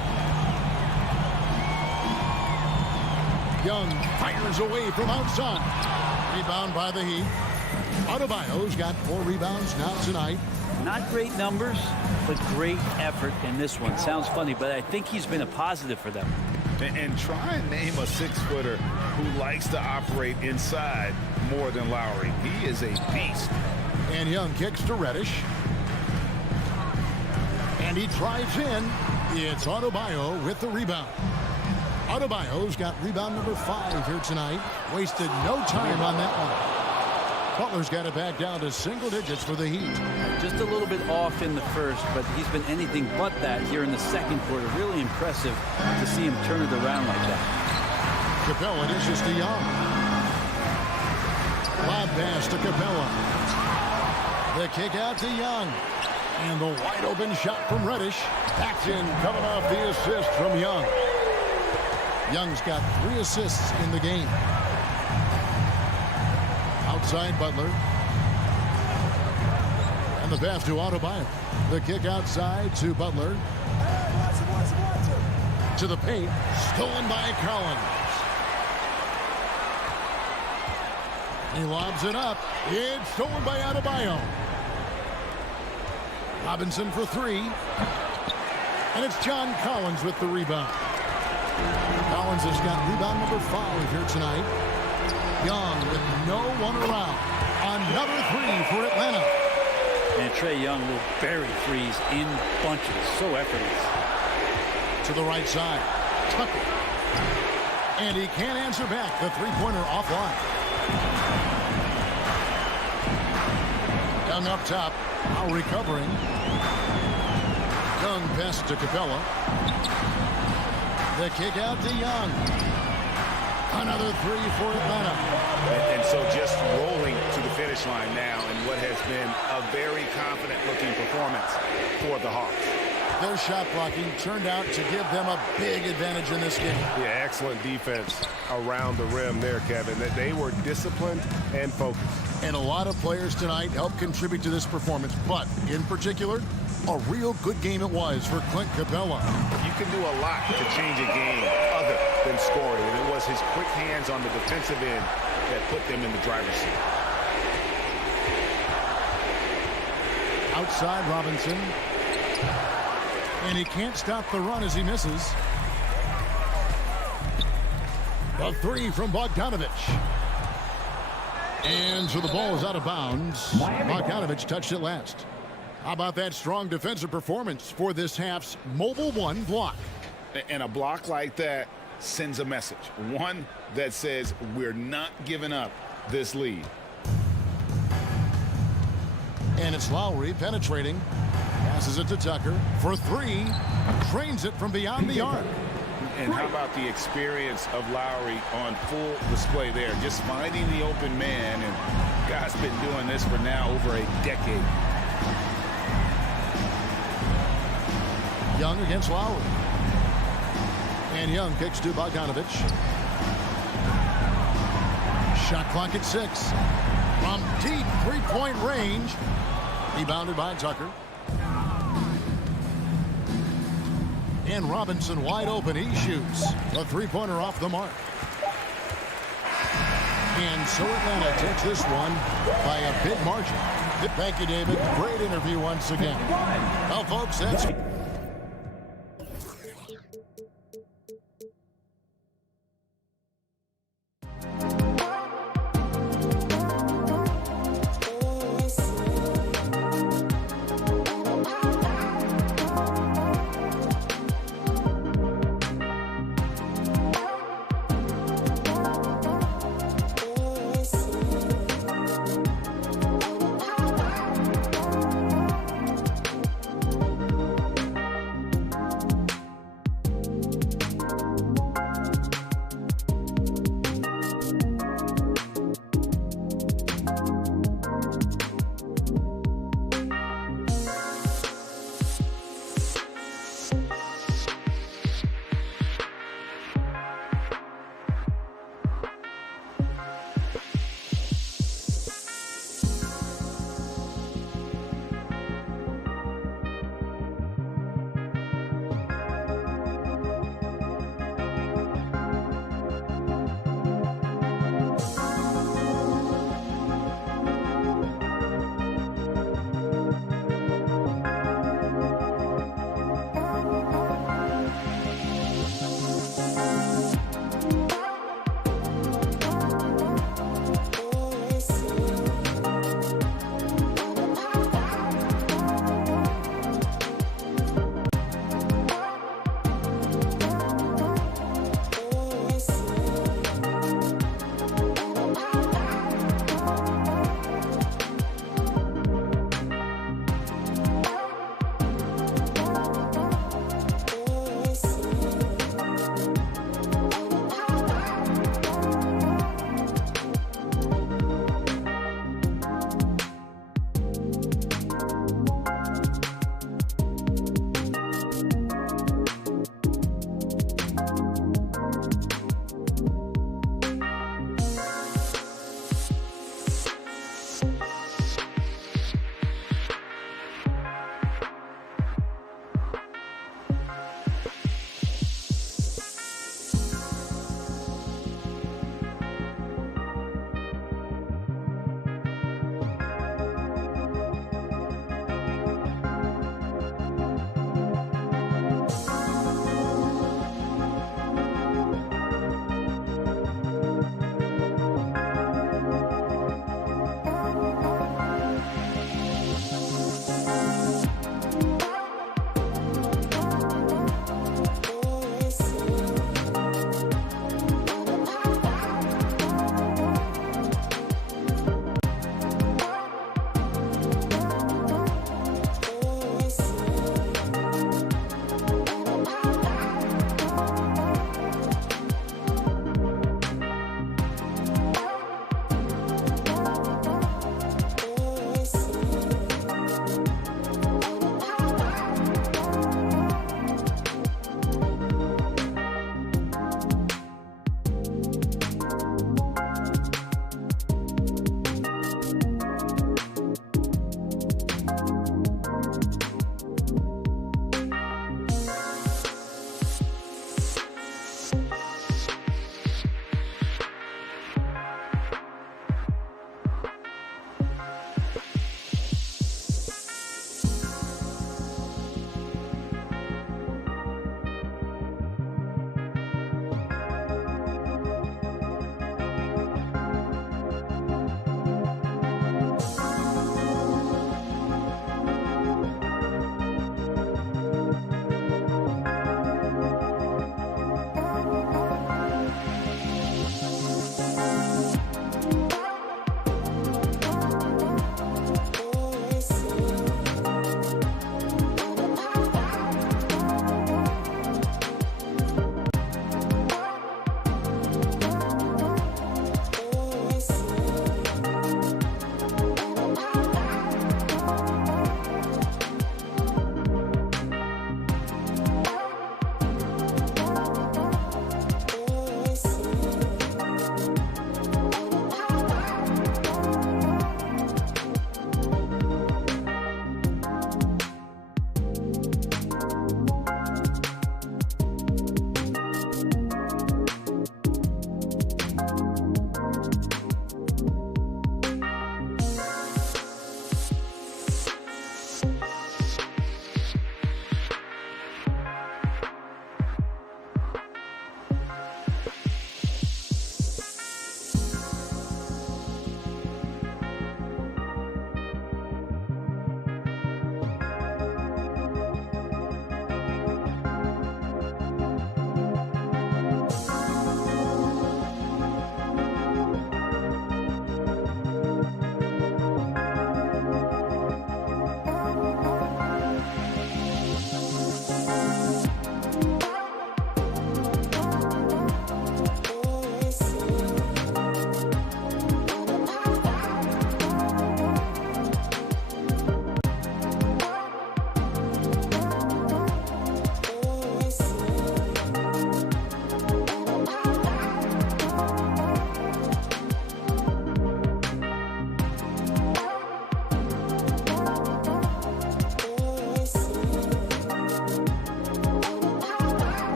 Young fires away from outside. Rebound by the Heat. Adebayo's got 4 rebounds now tonight. Not great numbers, but great effort in this one. Sounds funny, but I think he's been a positive for them. And try and name a 6-footer who likes to operate inside more than Lowry. He is a beast. And Young kicks to Reddish. And he drives in. It's Adebayo with the rebound. Adebayo's got rebound number 5 here tonight. Wasted no time on that one. Butler's got it back down to single digits for the Heat. Just a little bit off in the first, but he's been anything but that here in the second quarter. Really impressive to see him turn it around like that. Capella dishes to Young. Lob pass to Capella. The kick out to Young. And the wide open shot from Reddish. Back in, coming off the assist from Young. Young's got 3 assists in the game. Outside Butler. And the pass to Adebayo. The kick outside to Butler. To the paint. Stolen by Collins. He lobs it up. It's stolen by Adebayo. Robinson for 3. And it's John Collins with the rebound. Collins has got rebound number 5 here tonight. Young with no one around. Another 3 for Atlanta. And Trae Young will bury threes in bunches. So effortless. To the right side. Tucker. And he can't answer back. The three-pointer offline. Young up top. Now recovering. Young pass to Capella. The kick out to Young. Another 3 for Atlanta. And so just rolling to the finish line now in what has been a very confident-looking performance for the Hawks. Their shot blocking turned out to give them a big advantage in this game. Yeah, excellent defense around the rim there, Kevin. That they were disciplined and focused. And a lot of players tonight helped contribute to this performance, but in particular, a real good game it was for Clint Capella. You can do a lot to change a game other than scoring, and it was his quick hands on the defensive end that put them in the driver's seat. Outside Robinson. And he can't stop the run as he misses. The 3 from Bogdanovich. And so the ball is out of bounds. Bogdanovich touched it last. How about that strong defensive performance for this half's Mobile One block? And a block like that sends a message. One that says we're not giving up this lead. And it's Lowry penetrating. Passes it to Tucker for 3. Trains it from beyond the arc. And how about the experience of Lowry on full display there? Just finding the open man. And guy's been doing this for now over a decade. Young against Lowry. And Young kicks to Bogdanovich. Shot clock at 6. From deep three-point range. Rebounded by Tucker. And Robinson wide open. He shoots. A three-pointer off the mark. And so Atlanta takes this one by a big margin. Thank you, David. Great interview once again. Well, folks, that's...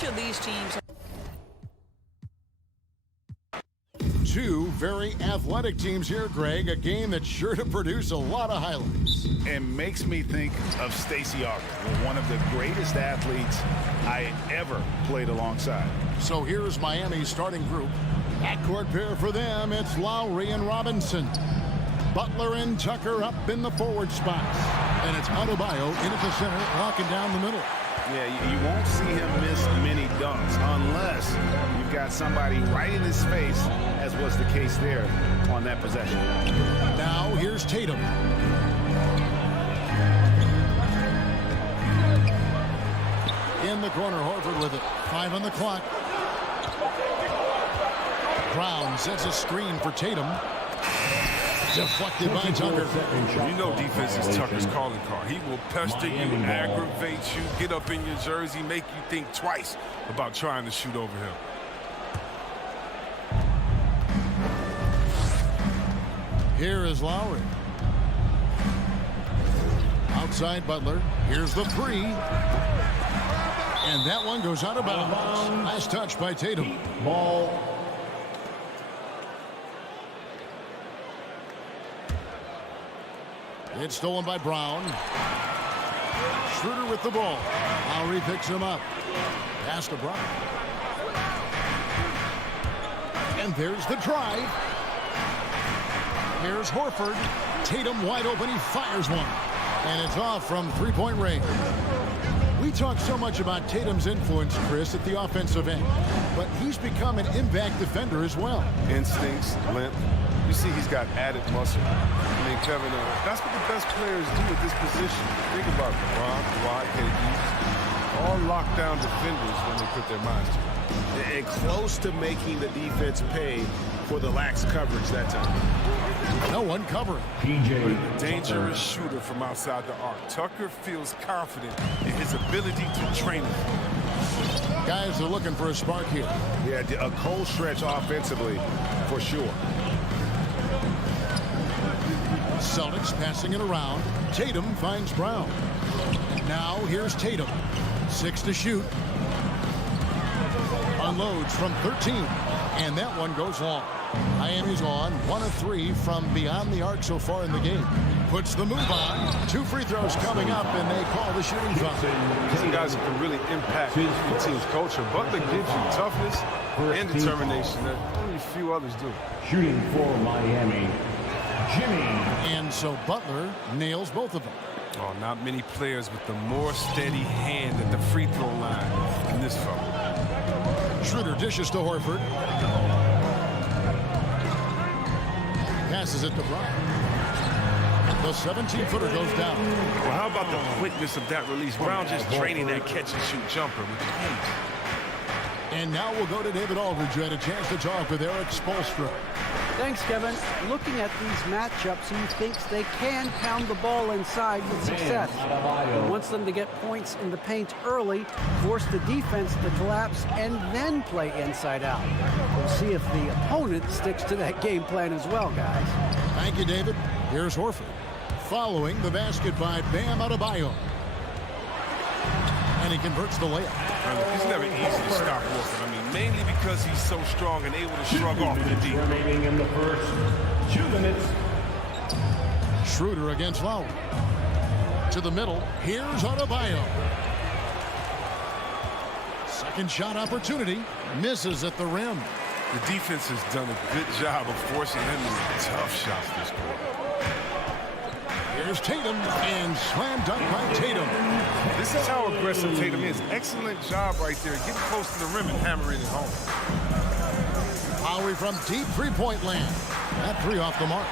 Each of these teams. Two very athletic teams here, Greg. A game that's sure to produce a lot of highlights. And makes me think of Stacey Augmon, one of the greatest athletes I ever played alongside. So here's Miami's starting group. Backcourt pair for them, it's Lowry and Robinson. Butler and Tucker up in the forward spots. And it's Adebayo in at the center, locking down the middle. Yeah, you won't see him miss many dunks unless you've got somebody right in his face, as was the case there on that possession. Now here's Tatum. In the corner, Horford with it. 5 on the clock. Brown sets a screen for Tatum. Deflected by Tucker. You know defense is Tucker's calling card. He will pester you, aggravate you, get up in your jersey, make you think twice about trying to shoot over him. Here is Lowry. Outside Butler. Here's the three. And that one goes out of bounds. Nice touch by Tatum. Ball. It's stolen by Brown. Schroeder with the ball. Lowry picks him up. Pass to Brown. And there's the drive. Here's Horford. Tatum wide open. He fires one. And it's off from three-point range. We talk so much about Tatum's influence, Chris, at the offensive end. But he's become an impact defender as well. Instincts, length. You see he's got added muscle. I mean, Kevin, that's what the best players do at this position. Think about LeBron, Kawhi, KD. All lockdown defenders when they put their minds to it. And close to making the defense pay for the lax coverage that time. No one covering. A dangerous shooter from outside the arc. Tucker feels confident in his ability to train him. Guys are looking for a spark here. Yeah, a cold stretch offensively for sure. Celtics passing it around. Tatum finds Brown. Now here's Tatum. 6 to shoot. Unloads from 13. And that one goes long. Miami's on 1 of 3 from beyond the arc so far in the game. Puts the move on. 2 free throws coming up, and they call the shooting foul. These guys can really impact the team's culture. Butler gives you toughness and determination that only a few others do. Shooting for Miami, Jimmy. And so Butler nails both of them. Oh, not many players with the more steady hand at the free throw line than this fella. Schroeder dishes to Horford. Passes it to Brown. The 17-footer goes down. Well, how about the quickness of that release? Brown just draining that catch-and-shoot jumper with ease. And now we'll go to David Aldridge, who had a chance to talk with Eric Spoelstra. Thanks, Kevin. Looking at these matchups, he thinks they can pound the ball inside with success. He wants them to get points in the paint early, force the defense to collapse, and then play inside out. We'll see if the opponent sticks to that game plan as well, guys. Thank you, David. Here's Horford. Following the basket by Bam Adebayo. And he converts the layup. It's never easy to stop Horford. I mean, mainly because he's so strong and able to shrug off the deep. Remaining in the first 2 minutes. Schroeder against Lowry. To the middle. Here's Adebayo. Second shot opportunity. Misses at the rim. The defense has done a good job of forcing him into tough shots this quarter. Here's Tatum, and slam dunk by Tatum. This is how aggressive Tatum is. Excellent job right there. Get close to the rim and hammer it home. Lowry from deep three-point land. That 3 off the mark.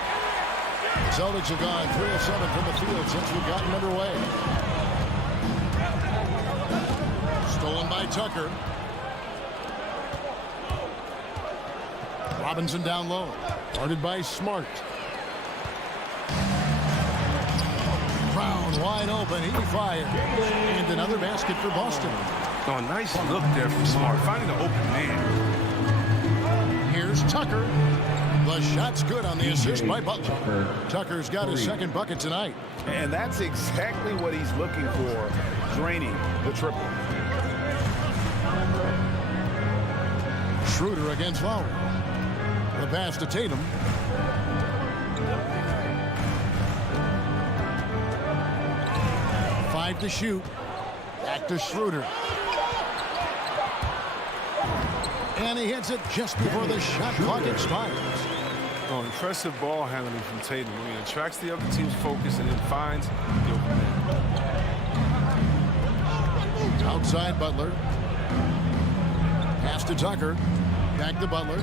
The Celtics have gone 3 of 7 from the field since we've gotten underway. Stolen by Tucker. Robinson down low. Guarded by Smart. Brown wide open. He fired. And another basket for Boston. Oh, nice look there from Smart. Finding an open man. Here's Tucker. The shot's good on the assist by Butler. Tucker's got his second bucket tonight. And that's exactly what he's looking for, draining the triple. Schroeder against Lowry. The pass to Tatum. Five to shoot. Back to Schroeder. And he hits it just before the shot clock expires. Oh, impressive ball handling from Tatum. I mean, it attracts the other team's focus and then finds the open man. Outside Butler. Pass to Tucker. Back to Butler.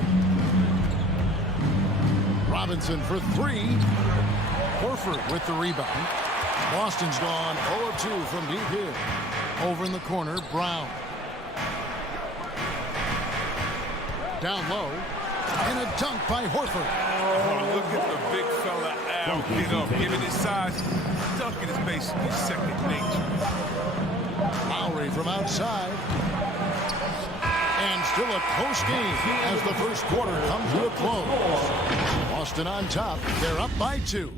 Robinson for three. Horford with the rebound. Boston's gone 0 of 2 from deep here. Over in the corner, Brown. Down low. And a dunk by Horford. Oh, look at the big fella Al get up. Given his size, dunking is basically second nature. Lowry from outside. And still a close game as the first quarter comes to a close. Boston on top. They're up by 2.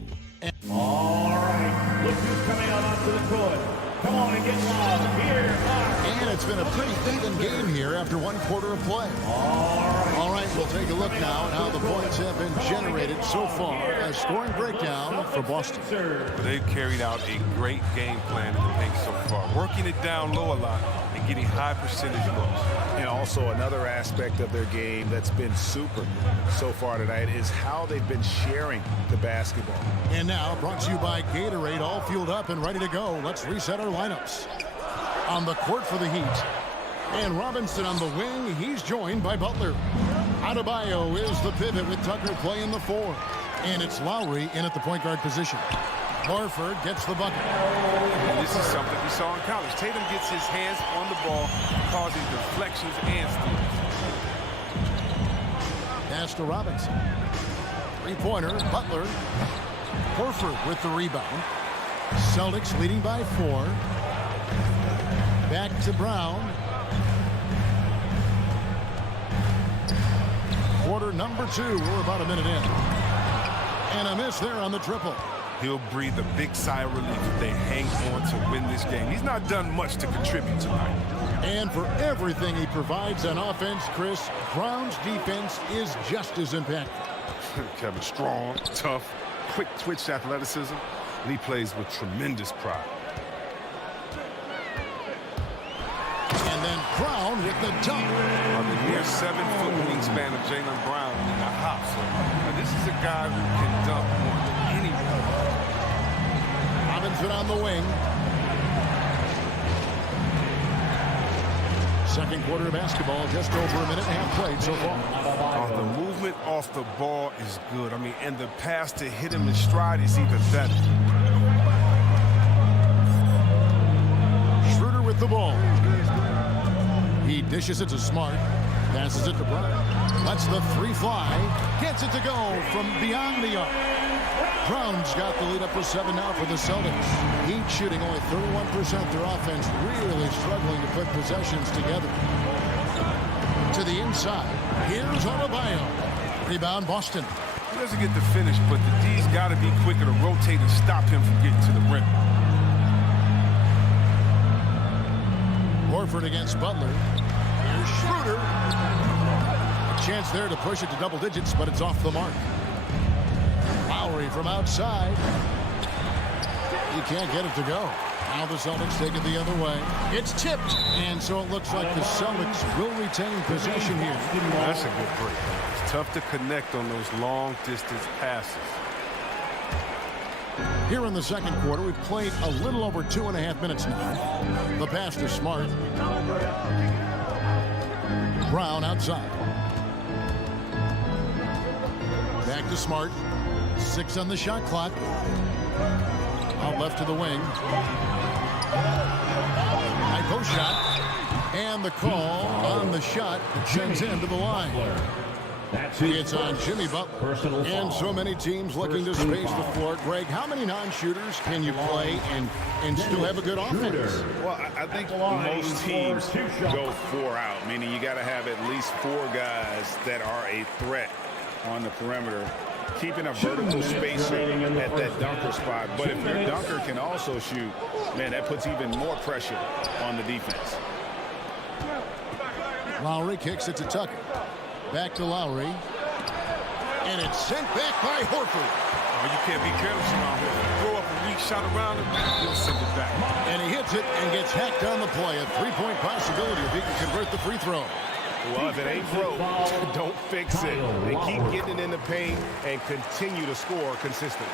All right, look who's coming out onto the court. Come on and get loud. Here And it's been a pretty even game here after one quarter of play. All right, we'll take a look now at how the points have been generated so far. A scoring breakdown for Boston. They've carried out a great game plan in the paint so far, working it down low a lot and getting high percentage looks. And also another aspect of their game that's been super so far tonight is how they've been sharing the basketball. And now, brought to you by Gatorade, all fueled up and ready to go. Let's reset our lineups. On the court for the Heat. And Robinson on the wing. He's joined by Butler. Adebayo is the pivot with Tucker playing the 4. And it's Lowry in at the point guard position. Horford gets the bucket. And this is something we saw in college. Tatum gets his hands on the ball, causing deflections and steals. Pass to Robinson. Three-pointer, Butler. Horford with the rebound. Celtics leading by 4. Back to Brown. Quarter number 2. We're about a minute in. And a miss there on the triple. He'll breathe a big sigh of relief if they hang on to win this game. He's not done much to contribute tonight. And for everything he provides on offense, Chris, Brown's defense is just as impactful. Kevin, strong, tough, quick twitch athleticism, and he plays with tremendous pride. And then Brown with the dunk. On the near 7-foot wingspan of Jaylen Brown in the house. So, this is a guy who can dunk more than anyone. Robinson on the wing. Second quarter of basketball, just over a minute and a half played so far. The movement off the ball is good. I mean, and the pass to hit him in stride is even better. Schroeder with the ball. He dishes it to Smart. Passes it to Brown. Lets the 3 fly. Gets it to go from beyond the arc. Brown's got the lead up to 7 now for the Celtics. Heat shooting only 31%. Their offense really struggling to put possessions together. To the inside. Here's Adebayo. Rebound Boston. He doesn't get the finish, but the D's got to be quicker to rotate and stop him from getting to the rim. Horford against Butler. Here's Schroeder. A chance there to push it to double digits, but it's off the mark. Lowry from outside. He can't get it to go. Now the Celtics take it the other way. It's tipped. And so it looks like the Celtics will retain possession here. That's a good break. It's tough to connect on those long-distance passes. Here in the second quarter, we've played a little over 2.5 minutes now. The pass to Smart. Brown outside. Back to Smart. 6 on the shot clock. Out left to the wing. High post shot. And the call on the shot sends him to the line. It's on Jimmy Butler. And so many teams looking to space the floor. Greg, how many non-shooters can you play and still have a good offense? Well, I think most teams go 4 out, meaning you got to have at least 4 guys that are a threat on the perimeter, keeping a vertical spacer at that dunker spot. But if your dunker can also shoot, man, that puts even more pressure on the defense. Lowry kicks it to Tucker. Back to Lowry. And it's sent back by Horford. Oh, you can't be careless around here. Throw up a weak shot around him, he'll send it back. And he hits it and gets hacked on the play. A three-point possibility if he can convert the free throw. Well, if it ain't broke, don't fix it. They keep getting it in the paint and continue to score consistently.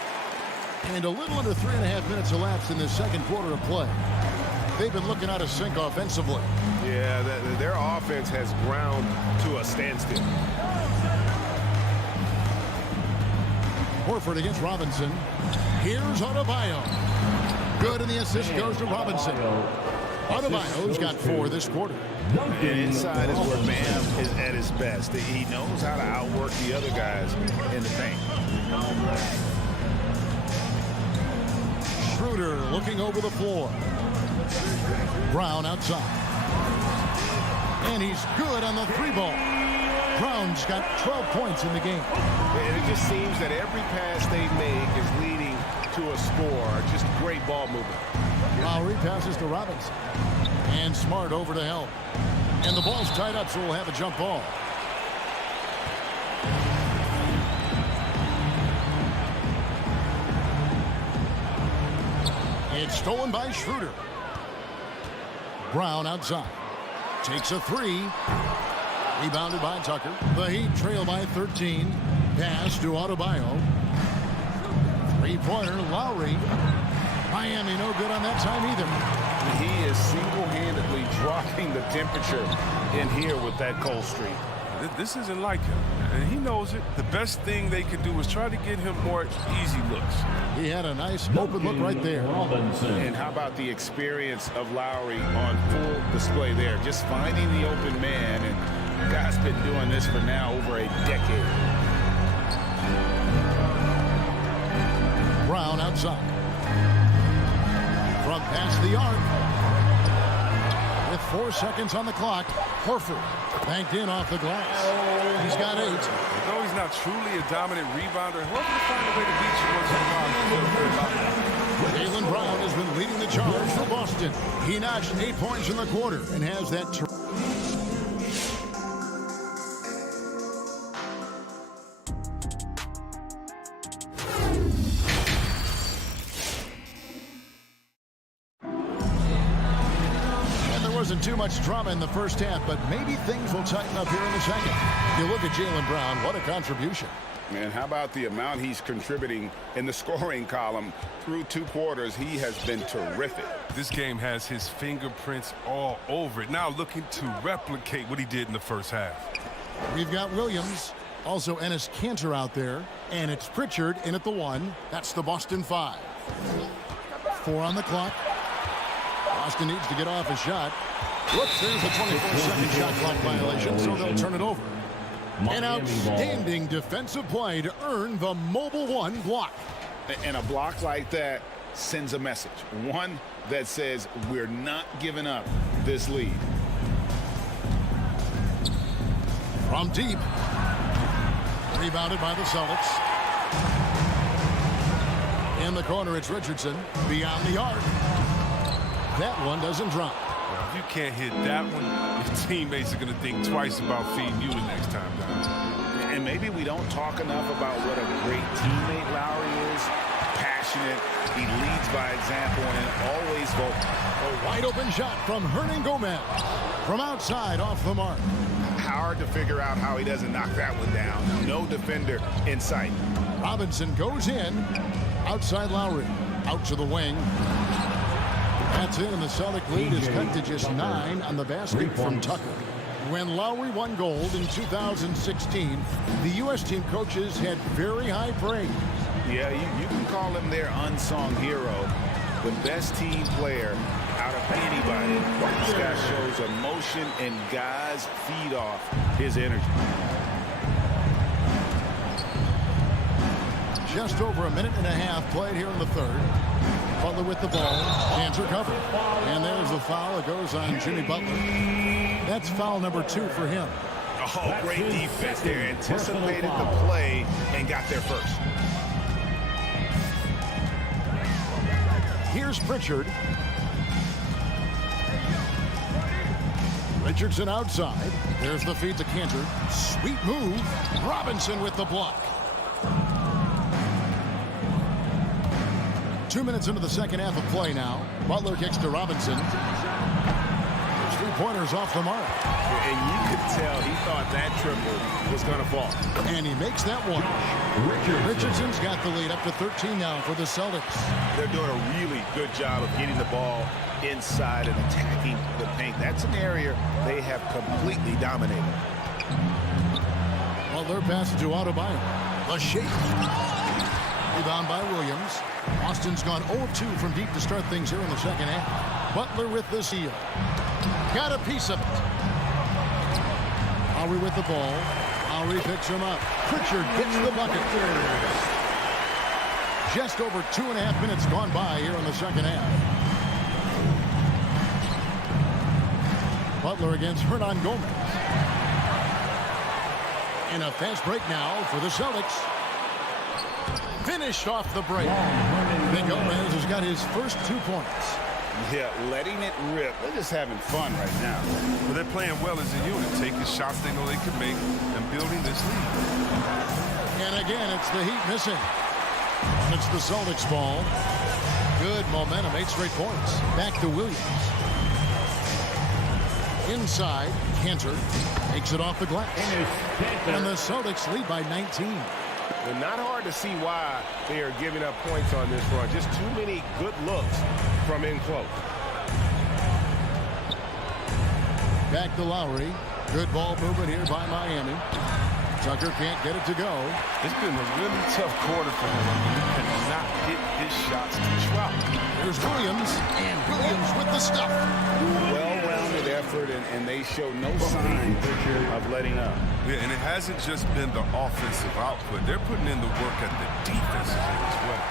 And a little under 3.5 minutes elapsed in this second quarter of play. They've been looking out of sync offensively. Yeah, their offense has ground to a standstill. Horford against Robinson. Here's Adebayo. Good, and the assist goes to Robinson. Adebayo's got 4 this quarter. And inside is where Bam is at his best. He knows how to outwork the other guys in the paint. Schroeder looking over the floor. Brown outside. And he's good on the 3-ball. Brown's got 12 points in the game. And it just seems that every pass they make is leading to a score. Just great ball movement. Lowry passes to Robinson. And Smart over to help. And the ball's tied up, so we'll have a jump ball. It's stolen by Schroeder. Brown outside. Takes a 3. Rebounded by Tucker. The Heat trail by 13. Pass to Adebayo. Three-pointer, Lowry. Miami no good on that time either. He is single-handedly dropping the temperature in here with that cold streak. This isn't like him, and he knows it. The best thing they can do is try to get him more easy looks. He had a nice open look right there. And how about the experience of Lowry on full display there? Just finding the open man, and guy's been doing this for now over a decade. Brown outside. From past the arc. With 4 seconds on the clock, Horford banked in off the glass. He's got 8. Though he's not truly a dominant rebounder, Horford find a way to beat you once in a while. Jaylen Brown has been leading the charge for Boston. He notched 8 points in the quarter and has that. Wasn't too much drama in the first half, but maybe things will tighten up here in the second. You look at Jaylen Brown, what a contribution. And how about the amount he's contributing in the scoring column through 2 quarters? He has been terrific. This game has his fingerprints all over it. Now looking to replicate what he did in the first half. We've got Williams, also Enes Kanter out there, and it's Pritchard in at the 1. That's the Boston 5. 4 on the clock. Boston needs to get off a shot. Whoops, there's a 24-second shot clock violation, so they'll turn it over. An outstanding defensive play to earn the mobile 1 block. And a block like that sends a message. One that says we're not giving up this lead. From deep. Rebounded by the Celtics. In the corner, it's Richardson. Beyond the arc. That one doesn't drop. Well, if you can't hit that one, your teammates are going to think twice about feeding you the next time down. And maybe we don't talk enough about what a great teammate Lowry is. Passionate. He leads by example and always vocal. A wide open shot from Hernan Gomez. From outside, off the mark. Hard to figure out how he doesn't knock that one down. No defender in sight. Robinson goes in. Outside Lowry. Out to the wing. That's in, and the Celtic lead is cut to just 9 on the basket from Tucker. When Lowry won gold in 2016, the U.S. team coaches had very high praise. Yeah, you can call him their unsung hero. The best team player out of anybody. This guy shows emotion, and guys feed off his energy. Just over a minute and a half played here in the third. Butler with the ball. Hands are covered. And there's the foul. It goes on Jimmy Butler. That's foul number 2 for him. Oh, great defense there. Anticipated the play and got there first. Here's Pritchard. Richardson outside. There's the feed to Cantor. Sweet move. Robinson with the block. 2 minutes into the second half of play now. Butler kicks to Robinson. There's 3-pointers off the mark. And you could tell he thought that triple was going to fall. And he makes that one. Richardson's got the lead up to 13 now for the Celtics. They're doing a really good job of getting the ball inside and attacking the paint. That's an area they have completely dominated. Butler passes to Adebayo. The shake. Rebound by Williams. Austin's gone 0-2 from deep to start things here in the second half. Butler with the steal. Got a piece of it. Lowry with the ball. Lowry picks him up. Pritchard gets the bucket. Just over 2.5 minutes gone by here in the second half. Butler against Hernan Gomez. And a fast break now for the Celtics. Finished off the break. And Gomez has got his first 2 points. Yeah, letting it rip. They're just having fun right now. Well, they're playing well as a unit, taking shots they know they can make and building this lead. And again, it's the Heat missing. It's the Celtics ball. Good momentum, 8 straight points. Back to Williams. Inside, Cantor takes it off the glass. And the Celtics lead by 19. Well, not hard to see why they are giving up points on this run. Just too many good looks from in close. Back to Lowry. Good ball movement here by Miami. Tucker can't get it to go. It's been a really tough quarter for him. He cannot get his shots to drop. There's Williams, and Williams with the stuff. Well-rounded effort, and they show no sign of letting up. Yeah, and it hasn't just been the offensive output. They're putting in the work at the defensive end as well.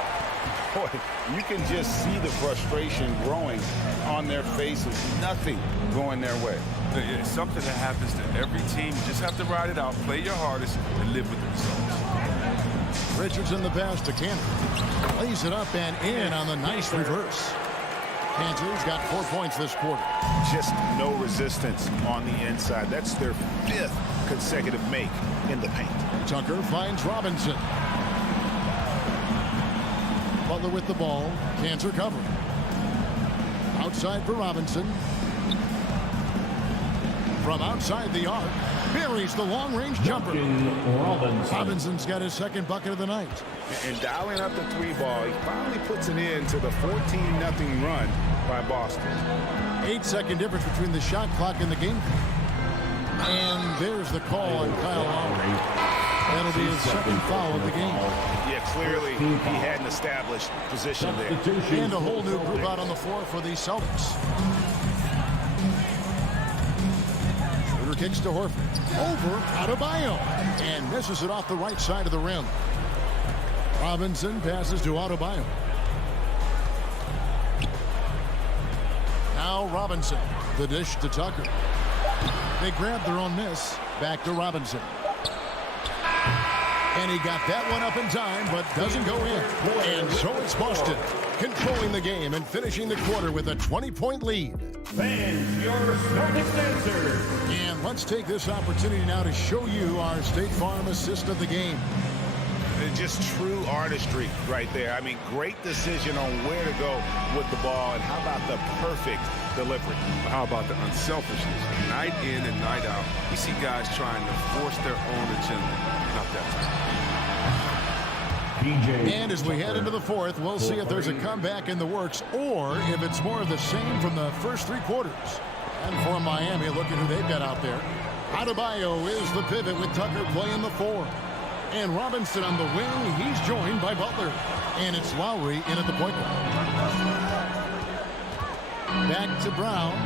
Boy, you can just see the frustration growing on their faces. Nothing going their way. It's something that happens to every team. You just have to ride it out, play your hardest, and live with the results. Richardson the pass to Cantor. Lays it up and in on the nice reverse. Cantor's got 4 points this quarter. Just no resistance on the inside. That's their 5th consecutive make in the paint. Tucker finds Robinson. Butler with the ball. Cantor covering. Outside for Robinson. From outside the arc. Buries the long-range jumper. Robinson's got his second bucket of the night. And dialing up the 3-ball, he finally puts it in to the 14-0 run by Boston. 8-second difference between the shot clock and the game. And there's the call on Kyle Lowry. That'll be his second foul of the game. Yeah, clearly he had an established position there. And a whole new group out on the floor for the Celtics. Schroeder kicks to Horford. Over Adebayo. And misses it off the right side of the rim. Robinson passes to Adebayo. Now Robinson. The dish to Tucker. They grab their own miss. Back to Robinson. And he got that one up in time, but doesn't go in. And so it's Boston, controlling the game and finishing the quarter with a 20-point lead. Fans, your Celtics answer. And let's take this opportunity now to show you our State Farm assist of the game. Just true artistry right there. I mean, great decision on where to go with the ball, and how about the perfect delivery? How about the unselfishness? Night in and night out, you see guys trying to force their own agenda. Not that time. And as we head into the fourth, we'll see if there's a comeback in the works or if it's more of the same from the first 3 quarters. And for Miami, look at who they've got out there. Adebayo is the pivot with Tucker playing the 4. And Robinson on the wing. He's joined by Butler. And it's Lowry in at the point guard. Back to Brown.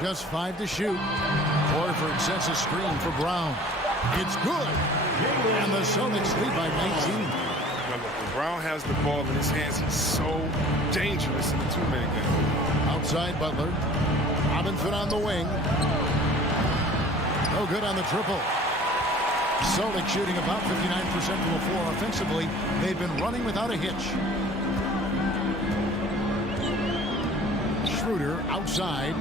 Just 5 to shoot. Horford sets a screen for Brown. It's good. And the Celtics lead by 19. When Brown has the ball in his hands, he's so dangerous in the 2-minute game. Outside Butler. Robinson on the wing. No good on the triple. Celtics shooting about 59% from the floor offensively. They've been running without a hitch. Schroeder outside.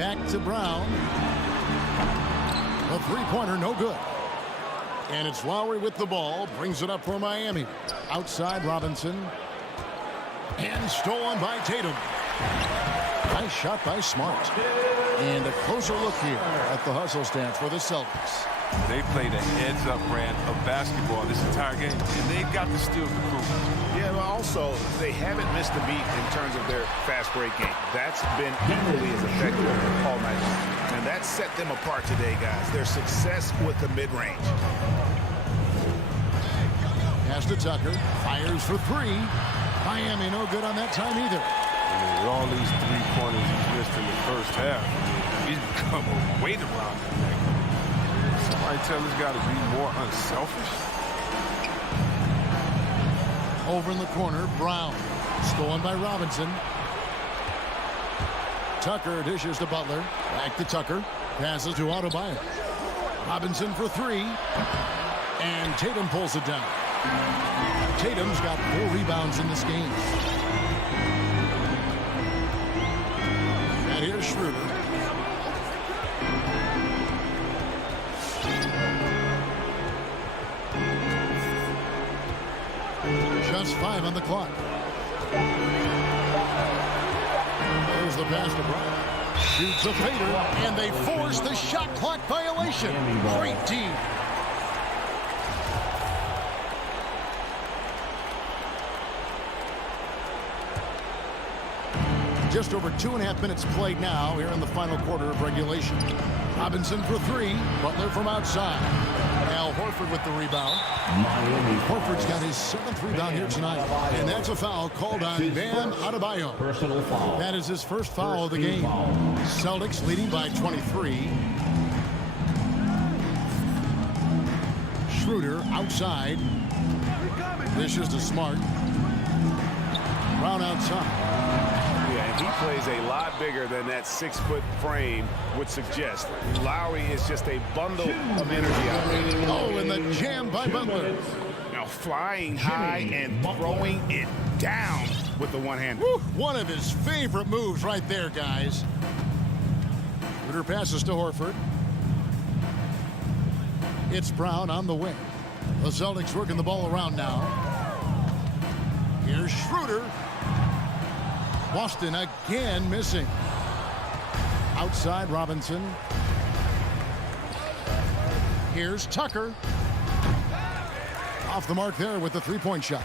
Back to Brown. A three-pointer, no good. And it's Lowry with the ball. Brings it up for Miami. Outside Robinson. And stolen by Tatum. Nice shot by Smart. And a closer look here at the hustle stance for the Celtics. They played a heads-up brand of basketball this entire game, and they've got the steal to prove it. Yeah, but also, they haven't missed a beat in terms of their fast break game. That's been equally as effective all night long. And that set them apart today, guys. Their success with the mid-range. Pass to Tucker. Fires for three. Miami no good on that time either. With all these three-pointers he's missed in the first half, he's become a weight around that thing. Somebody tell this guy to be more unselfish. Over in the corner, Brown. Stolen by Robinson. Tucker dishes to Butler. Back to Tucker. Passes to Adebayo. Robinson for three. And Tatum pulls it down. Tatum's got 4 rebounds in this game. And here's Schroeder. Just 5 on the clock. There's the pass to Brown. Shoots a fader, and they force the shot clock violation. Great team. Just over 2.5 minutes played now here in the final quarter of regulation. Robinson for three. Butler from outside. Al Horford with the rebound. Horford's got his 7th rebound here tonight. And that's a foul called on Bam Adebayo. Personal foul. That is his first foul of the game. Celtics leading by 23. Schroeder outside. This is to Smart. Brown outside. He plays a lot bigger than that 6-foot frame would suggest. Lowry is just a bundle of energy out there. Oh, and the jam by Butler. Now flying high and throwing it down with the one-hand. One of his favorite moves right there, guys. Schroeder passes to Horford. It's Brown on the wing. The Celtics working the ball around now. Here's Schroeder. Boston again missing. Outside Robinson. Here's Tucker. Off the mark there with the three-point shot.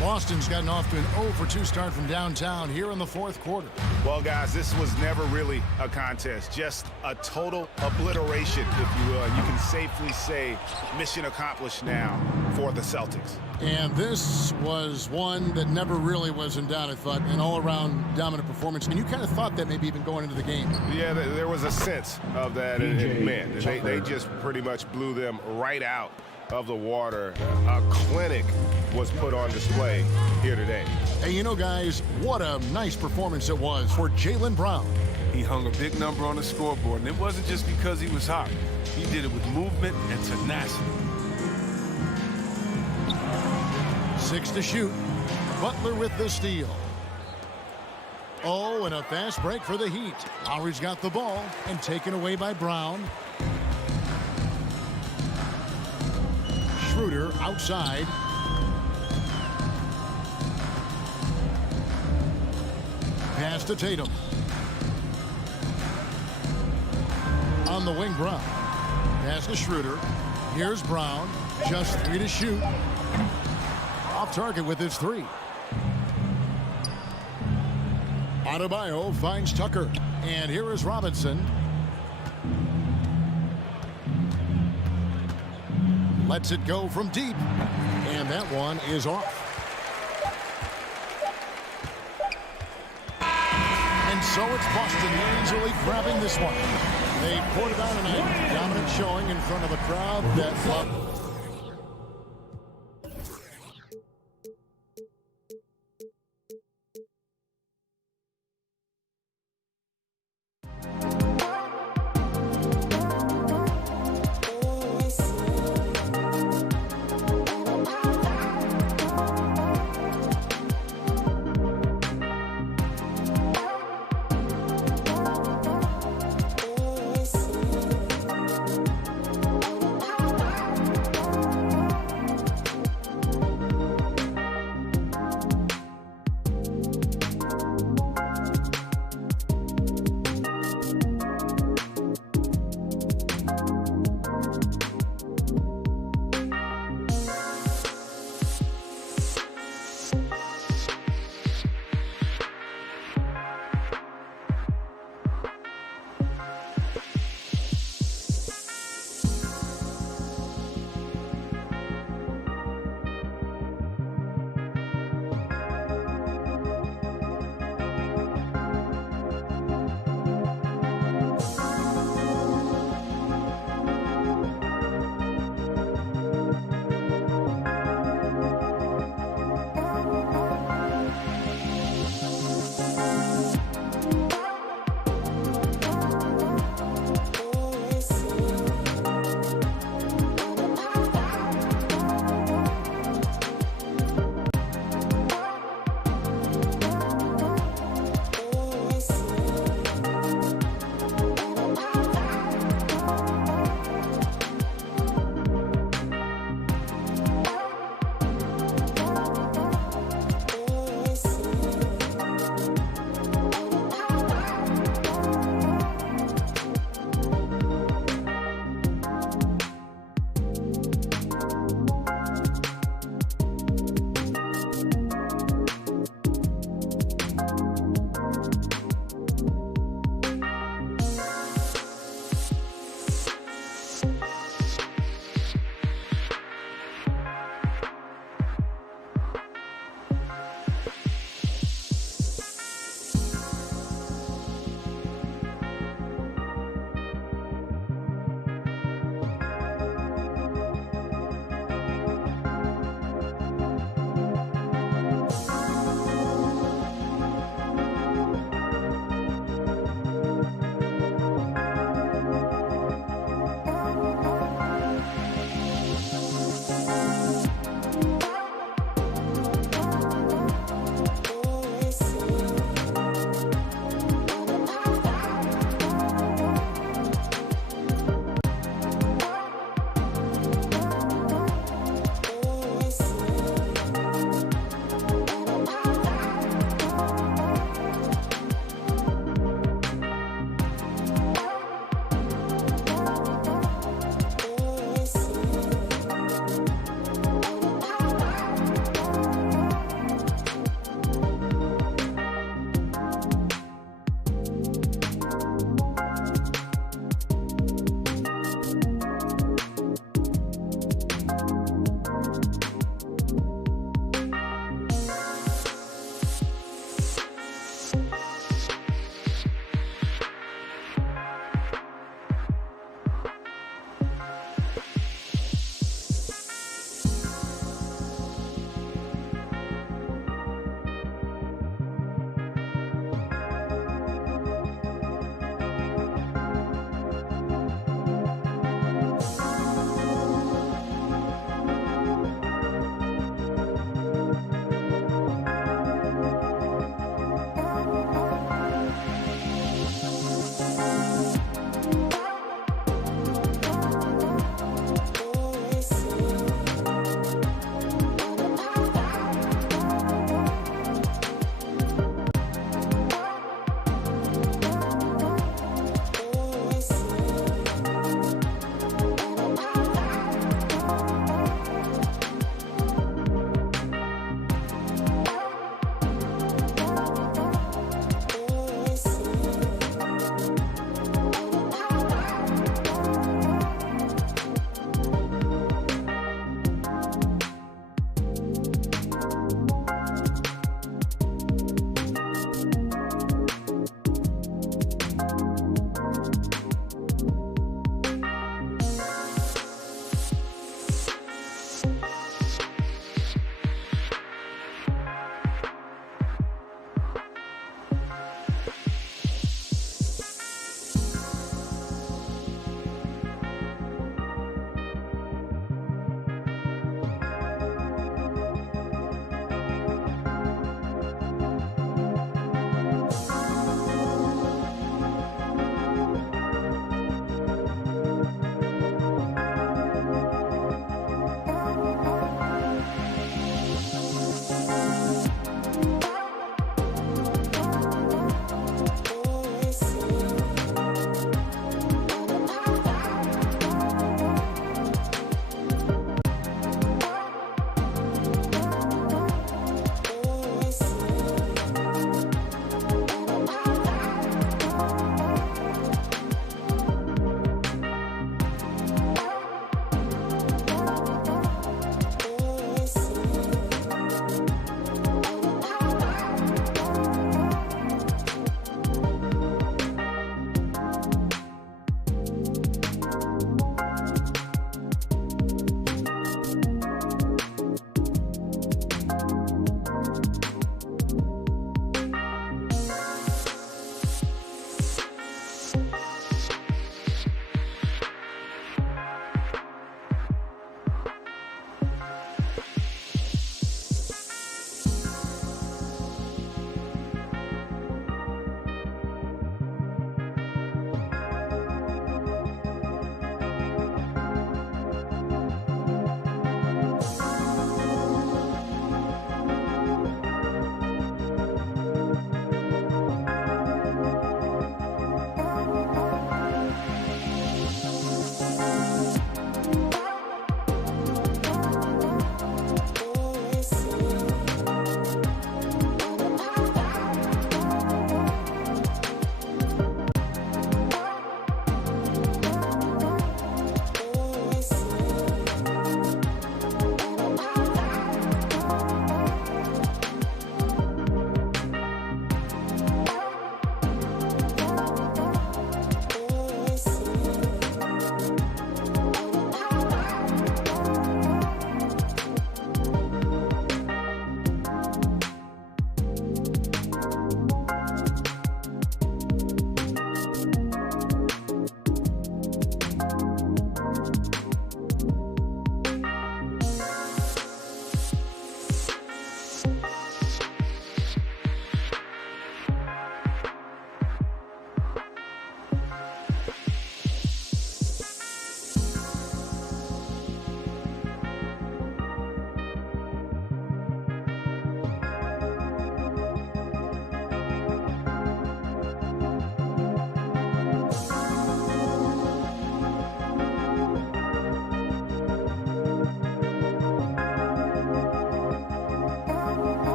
Boston's gotten off to an 0-for-2 start from downtown here in the 4th quarter. Well, guys, this was never really a contest. Just a total obliteration, if you will. And you can safely say mission accomplished now for the Celtics. And this was one that never really was in doubt, I thought. An all-around dominant performance. And you kind of thought that maybe even going into the game. Yeah, there was a sense of that. And man, they just pretty much blew them right out of the water. A clinic was put on display here today. And you know, guys, what a nice performance it was for Jaylen Brown. He hung a big number on the scoreboard, and it wasn't just because he was hot. He did it with movement and tenacity. 6 to shoot. Butler with the steal. Oh, and a fast break for the Heat. Lowry's got the ball and taken away by Brown. Schroeder outside. Pass to Tatum. On the wing, Brown. Pass to Schroeder. Here's Brown. Just 3 to shoot. Off target with his 3. Adebayo finds Tucker. And here is Robinson. Lets it go from deep. And that one is off. And so it's Boston easily grabbing this one. They poured it on a dominant showing in front of a crowd that loved.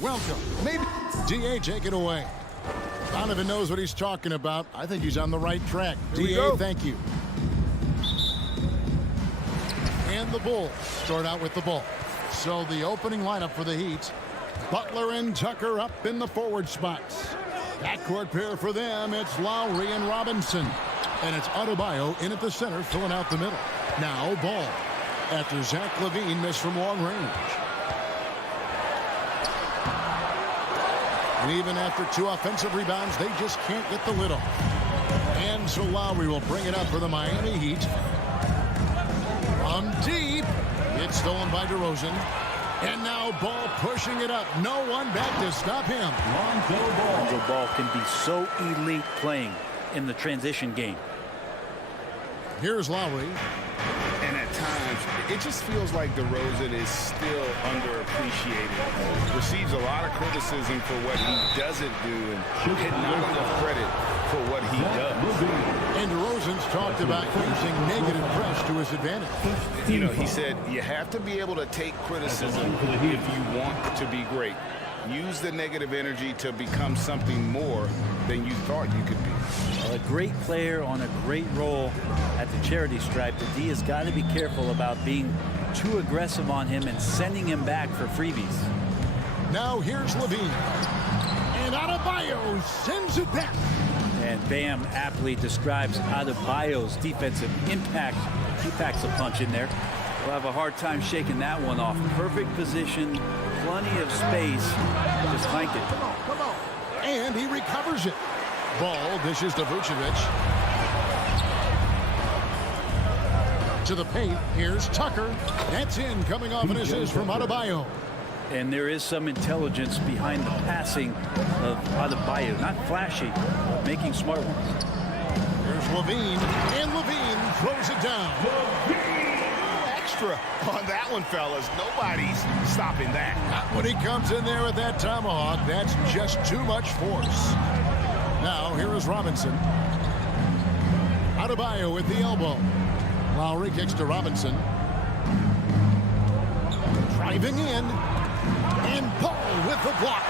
welcome. Maybe DA, take it away. Donovan knows what he's talking about. I think he's on the right track. DA, thank you. And the Bulls start out with the ball. So the opening lineup for the Heat, Butler and Tucker up in the forward spots. Backcourt pair for them, it's Lowry and Robinson. And it's Adebayo in at the center, filling out the middle. Now Ball, after Zach LaVine missed from long range. And even after 2 offensive rebounds, they just can't get the lid off. And so Lowry will bring it up for the Miami Heat. From deep, it's stolen by DeRozan. And now Ball pushing it up. No one back to stop him. Lonzo Ball can be so elite playing in the transition game. Here's Lowry. And at times, it just feels like DeRozan is still underappreciated. Receives a lot of criticism for what he doesn't do and not enough credit for what he does. And DeRozan's talked about using negative press to his advantage. You know, he said you have to be able to take criticism if you want to be great. Use the negative energy to become something more than you thought you could be. A great player on a great role at the charity stripe. The D has got to be careful about being too aggressive on him and sending him back for freebies. Now here's LaVine. And Adebayo sends it back. And Bam aptly describes Adebayo's defensive impact. He packs a punch in there. We'll have a hard time shaking that one off. Perfect position, plenty of space. Just flank it. Come on. And he recovers it. Ball dishes to Vucevic. To the paint. Here's Tucker. That's in, coming off an assist from Adebayo. And there is some intelligence behind the passing of Adebayo. Not flashy, making smart ones. Here's LaVine. And LaVine throws it down. Extra on that one, fellas. Nobody's stopping that. Not when he comes in there with that tomahawk. That's just too much force. Now, here is Robinson. Adebayo with the elbow. Lowry kicks to Robinson. Driving in. And Paul with the block.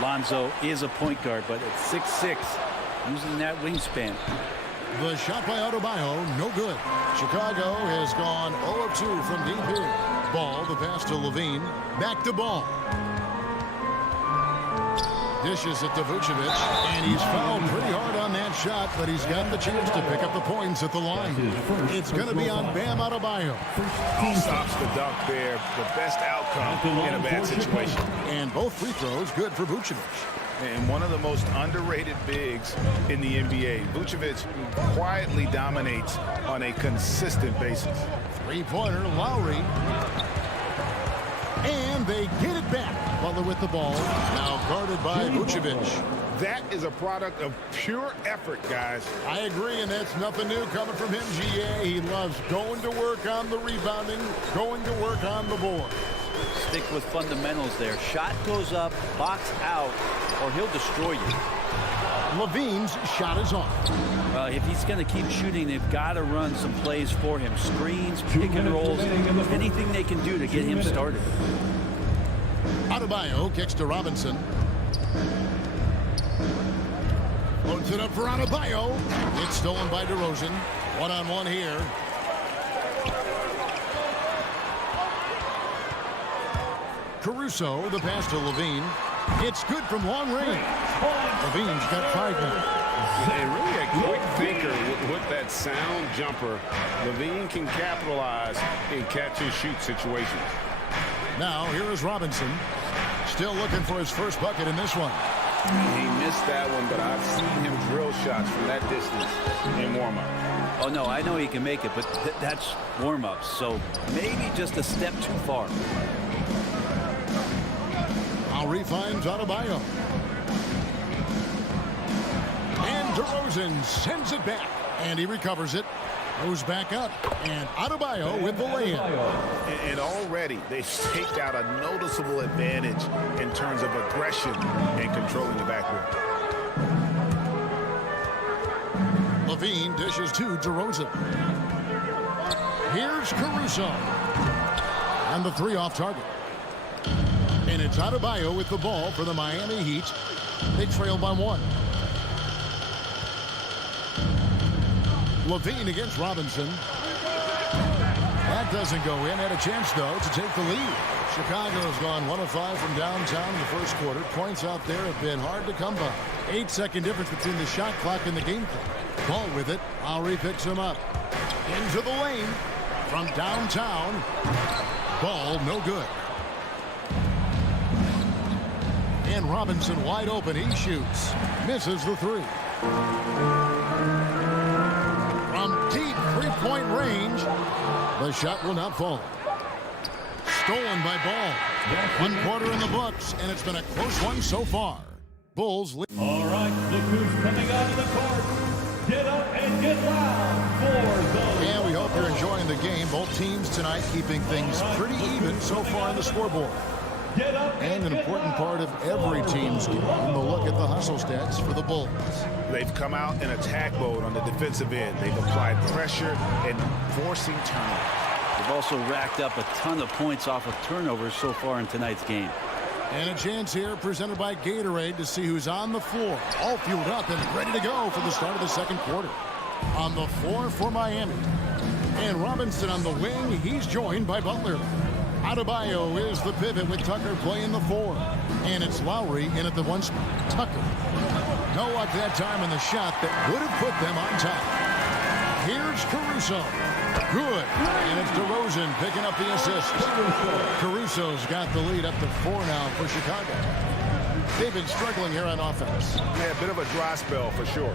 Lonzo is a point guard, but at 6'6", using that wingspan. The shot by Adebayo, no good. Chicago has gone 0 of 2 from deep here. Ball, the pass to LaVine. Back to Ball. Dishes it to Vucevic, and he's fouled pretty hard on that shot, but he's got the chance to pick up the points at the line. It's going to be on Bam Adebayo. He stops the dunk there. The best outcome in a bad situation. And both free throws good for Vucevic. And one of the most underrated bigs in the NBA. Vucevic quietly dominates on a consistent basis. Three-pointer, Lowry. And they get it back. Butler with the ball. Now guarded by Vucevic. That is a product of pure effort, guys. I agree, and that's nothing new coming from him, GA. He loves going to work on the rebounding, going to work on the board. Stick with fundamentals there. Shot goes up, box out, or he'll destroy you. LaVine's shot is off. Well, if he's going to keep shooting, they've got to run some plays for him. Screens, pick and rolls, anything they can do to get him started. Adebayo kicks to Robinson. Loads it up for Adebayo. It's stolen by DeRozan. One-on-one here. Caruso, the pass to LaVine. It's good from long range. LaVine's got 5 now. And really a quick thinker with that sound jumper. LaVine can capitalize in catch-and-shoot situations. Now, here is Robinson. Still looking for his first bucket in this one. He missed that one, but I've seen him drill shots from that distance in warm-up. Oh, no, I know he can make it, but that's warm-ups, so maybe just a step too far. Lowry finds Adebayo. And DeRozan sends it back. And he recovers it. Goes back up. And Adebayo with the layup. And already they've staked out a noticeable advantage in terms of aggression and controlling the backcourt. LaVine dishes to DeRozan. Here's Caruso. And the 3 off target. And it's Adebayo with the ball for the Miami Heat. They trail by 1. Levine against Robinson. That doesn't go in. Had a chance, though, to take the lead. Chicago's gone 1 of 5 from downtown in the first quarter. Points out there have been hard to come by. 8-second difference between the shot clock and the game clock. Ball with it. Lowry picks him up. Into the lane from downtown. Ball no good. And Robinson wide open. He shoots. Misses the 3. From deep three-point range. The shot will not fall. Stolen by Ball. 1 quarter in the books, and it's been a close one so far. Bulls lead. All right, look who's coming out of the court. Get up and get loud for the... And we hope you're enjoying the game. Both teams tonight keeping things pretty even so far on the scoreboard. Get up And an important part of every team's game, the look at the hustle stats for the Bulls. They've come out in attack mode on the defensive end. They've applied pressure and forcing turnovers. They've also racked up a ton of points off of turnovers so far in tonight's game. And a chance here presented by Gatorade to see who's on the floor. All fueled up and ready to go for the start of the second quarter. On the floor for Miami. And Robinson on the wing. He's joined by Butler. Adebayo is the pivot with Tucker playing the 4. And it's Lowry in at the 1 spot. Tucker. No luck that time in the shot that would have put them on top. Here's Caruso. Good. And it's DeRozan picking up the assist. Caruso's got the lead up to 4 now for Chicago. They've been struggling here on offense. Yeah, a bit of a dry spell for sure.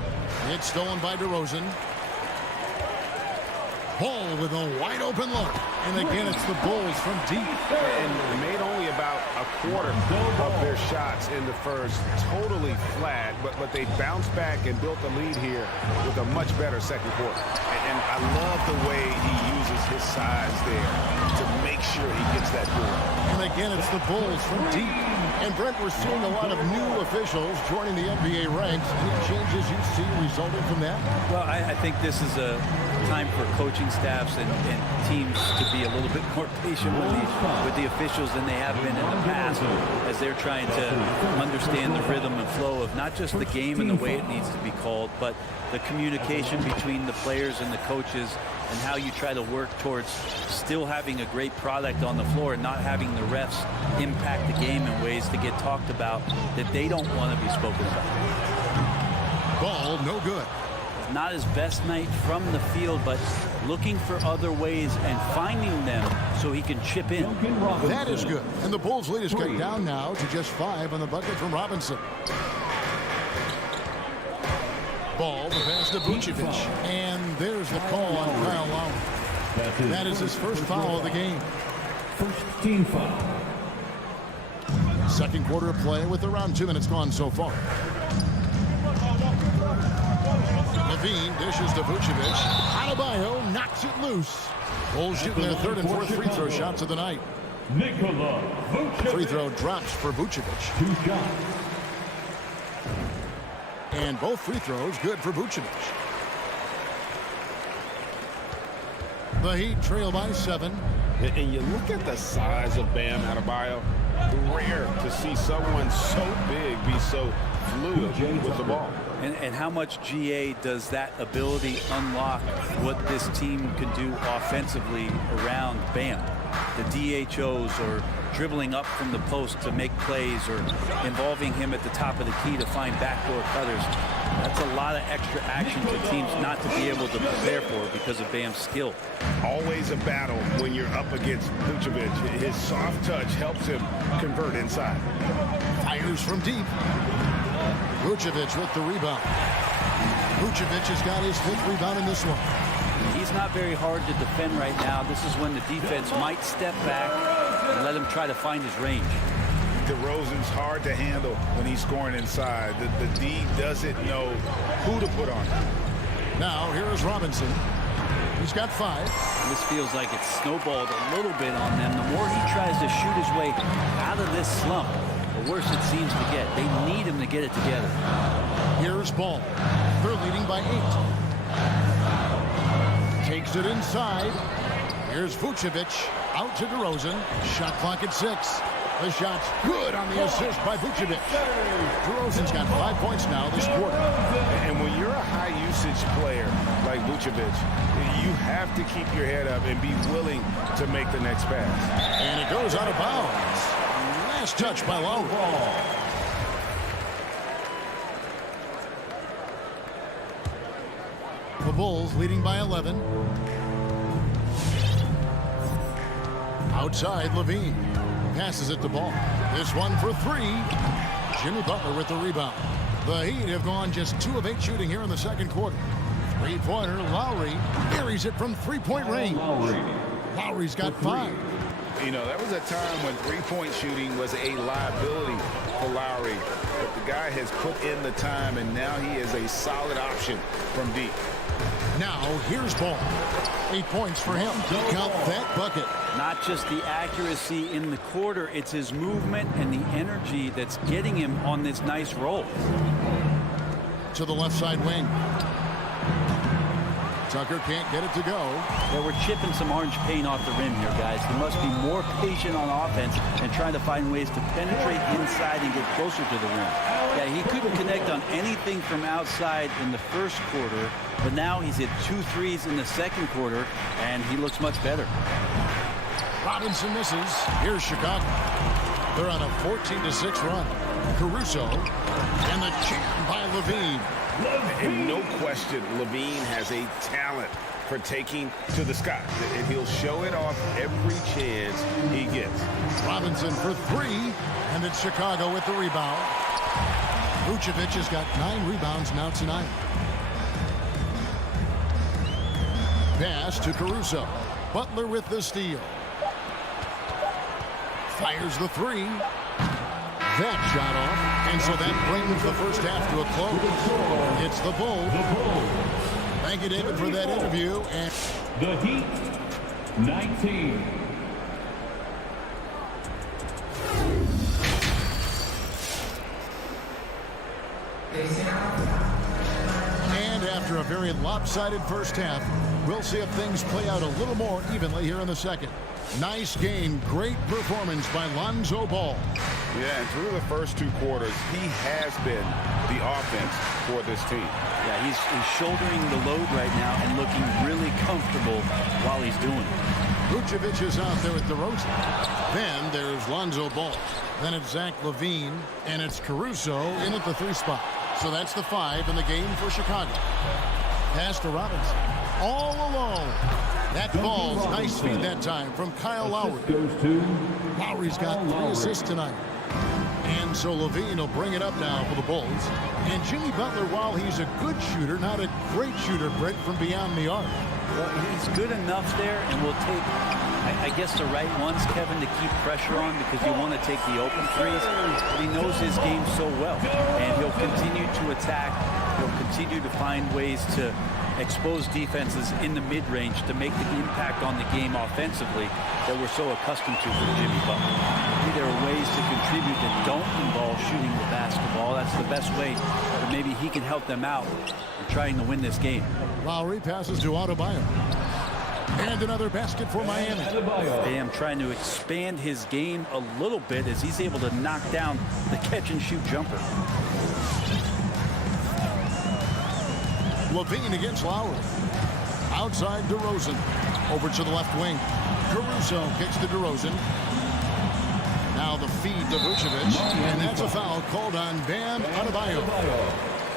It's stolen by DeRozan. Ball with a wide open look. And again, it's the Bulls from deep. And made only about a quarter of their shots in the first. Totally flat, but they bounced back and built a lead here with a much better second quarter. And I love the way he uses his size there to make sure he gets that door. And again, it's the Bulls from deep. And Brent, we're seeing a lot of new officials joining the NBA ranks. Any changes you see resulting from that? Well, I think this is a time for coaching staffs and teams to be a little bit more patient with the officials than they have been in the past, as they're trying to understand the rhythm and flow of not just the game and the way it needs to be called, but the communication between the players and the coaches, and how you try to work towards still having a great product on the floor and not having the refs impact the game in ways to get talked about that they don't want to be spoken about. Ball no good. Not his best night from the field, but looking for other ways and finding them so he can chip in. That is good. And the Bulls lead is cut down now to just 5 on the bucket from Robinson. Ball, the pass to Vucevic. And there's the call on Kyle Lowry. That is his first foul of the game. First team foul. Second quarter of play with around 2 minutes gone so far. Levine dishes to Vucevic. Adebayo knocks it loose. Bulls shooting their 3rd and 4th free throw shots of the night. Nikola Vucevic. Free throw drops for Vucevic. 2 shots. And both free throws good for Vucevic. The Heat trail by 7. And you look at the size of Bam Adebayo. Rare to see someone so big be so fluid with the ball. And how much GA does that ability unlock what this team can do offensively around Bam? The DHOs, or dribbling up from the post to make plays, or involving him at the top of the key to find backdoor cutters. That's a lot of extra action for teams not to be able to prepare for because of Bam's skill. Always a battle when you're up against Vucevic. His soft touch helps him convert inside. Fires from deep. Vucevic with the rebound. Vucevic has got his 5th rebound in this one. He's not very hard to defend right now. This is when the defense might step back and let him try to find his range. DeRozan's hard to handle when he's scoring inside. The D doesn't know who to put on him. Now here is Robinson. He's got 5. And this feels like it's snowballed a little bit on them. The more he tries to shoot his way out of this slump, the worse it seems to get. They need him to get it together. Here's Ball. They're leading by 8. Takes it inside. Here's Vucevic. Out to DeRozan. Shot clock at 6. The shot's good on the assist by Vucevic. DeRozan's got 5 points now this quarter. And when you're a high-usage player like Vucevic, you have to keep your head up and be willing to make the next pass. And it goes out of bounds. Last touch by Lowry. The Bulls leading by 11. Outside, Levine passes it to Ball. This one for three. Jimmy Butler with the rebound. The Heat have gone just 2 of 8 shooting here in the second quarter. Three-pointer, Lowry buries it from three-point range. Lowry's got 5. You know, that was a time when three-point shooting was a liability for Lowry. But the guy has put in the time, and now he is a solid option from deep. Now, here's Ball. 8 points for him. Count that bucket. Not just the accuracy in the quarter, it's his movement and the energy that's getting him on this nice roll. To the left side wing. Tucker can't get it to go. Yeah, we're chipping some orange paint off the rim here, guys. He must be more patient on offense and trying to find ways to penetrate inside and get closer to the rim. Yeah, he couldn't connect on anything from outside in the first quarter, but now he's hit 2 threes in the second quarter, and he looks much better. Robinson misses. Here's Chicago. They're on a 14-6 run. Caruso and the jam by Levine. And no question, Levine has a talent for taking to the sky. And he'll show it off every chance he gets. Robinson for 3, and it's Chicago with the rebound. Vucevic has got 9 rebounds now tonight. Pass to Caruso. Butler with the steal. Fires the 3. That shot off, and so that brings the first half to a close. It's the Bulls. Thank you, David, for that interview. And the Heat, 19. And after a very lopsided first half, we'll see if things play out a little more evenly here in the second. Nice game, great performance by Lonzo Ball. Yeah, and through the first 2 quarters, he has been the offense for this team. Yeah, he's shouldering the load right now and looking really comfortable while he's doing it. Vucevic is out there with DeRozan. Then there's Lonzo Ball. Then it's Zach LaVine, and it's Caruso in at the 3 spot. So that's the 5 in the game for Chicago. Pass to Robinson. All alone. That ball's nice feed that time from Kyle Lowry. Lowry's got 3 assists tonight. And so Levine will bring it up now for the Bulls. And Jimmy Butler, while he's a good shooter, not a great shooter, Brett, from beyond the arc. Well, he's good enough there, and will take, I guess, the right ones, Kevin, to keep pressure on, because you want to take the open threes. But he knows his game so well, and he'll continue to attack. He'll continue to find ways to expose defenses in the mid-range to make the impact on the game offensively that we're so accustomed to from Jimmy Butler. Maybe there are ways to contribute that don't involve shooting the basketball. That's the best way that maybe he can help them out in trying to win this game. Lowry passes to Adebayo. And another basket for Miami. Bam trying to expand his game a little bit as he's able to knock down the catch-and-shoot jumper. Levine against Lowry. Outside DeRozan. Over to the left wing. Caruso kicks to DeRozan. Now the feed to Vucevic. And that's a foul called on Bam Adebayo.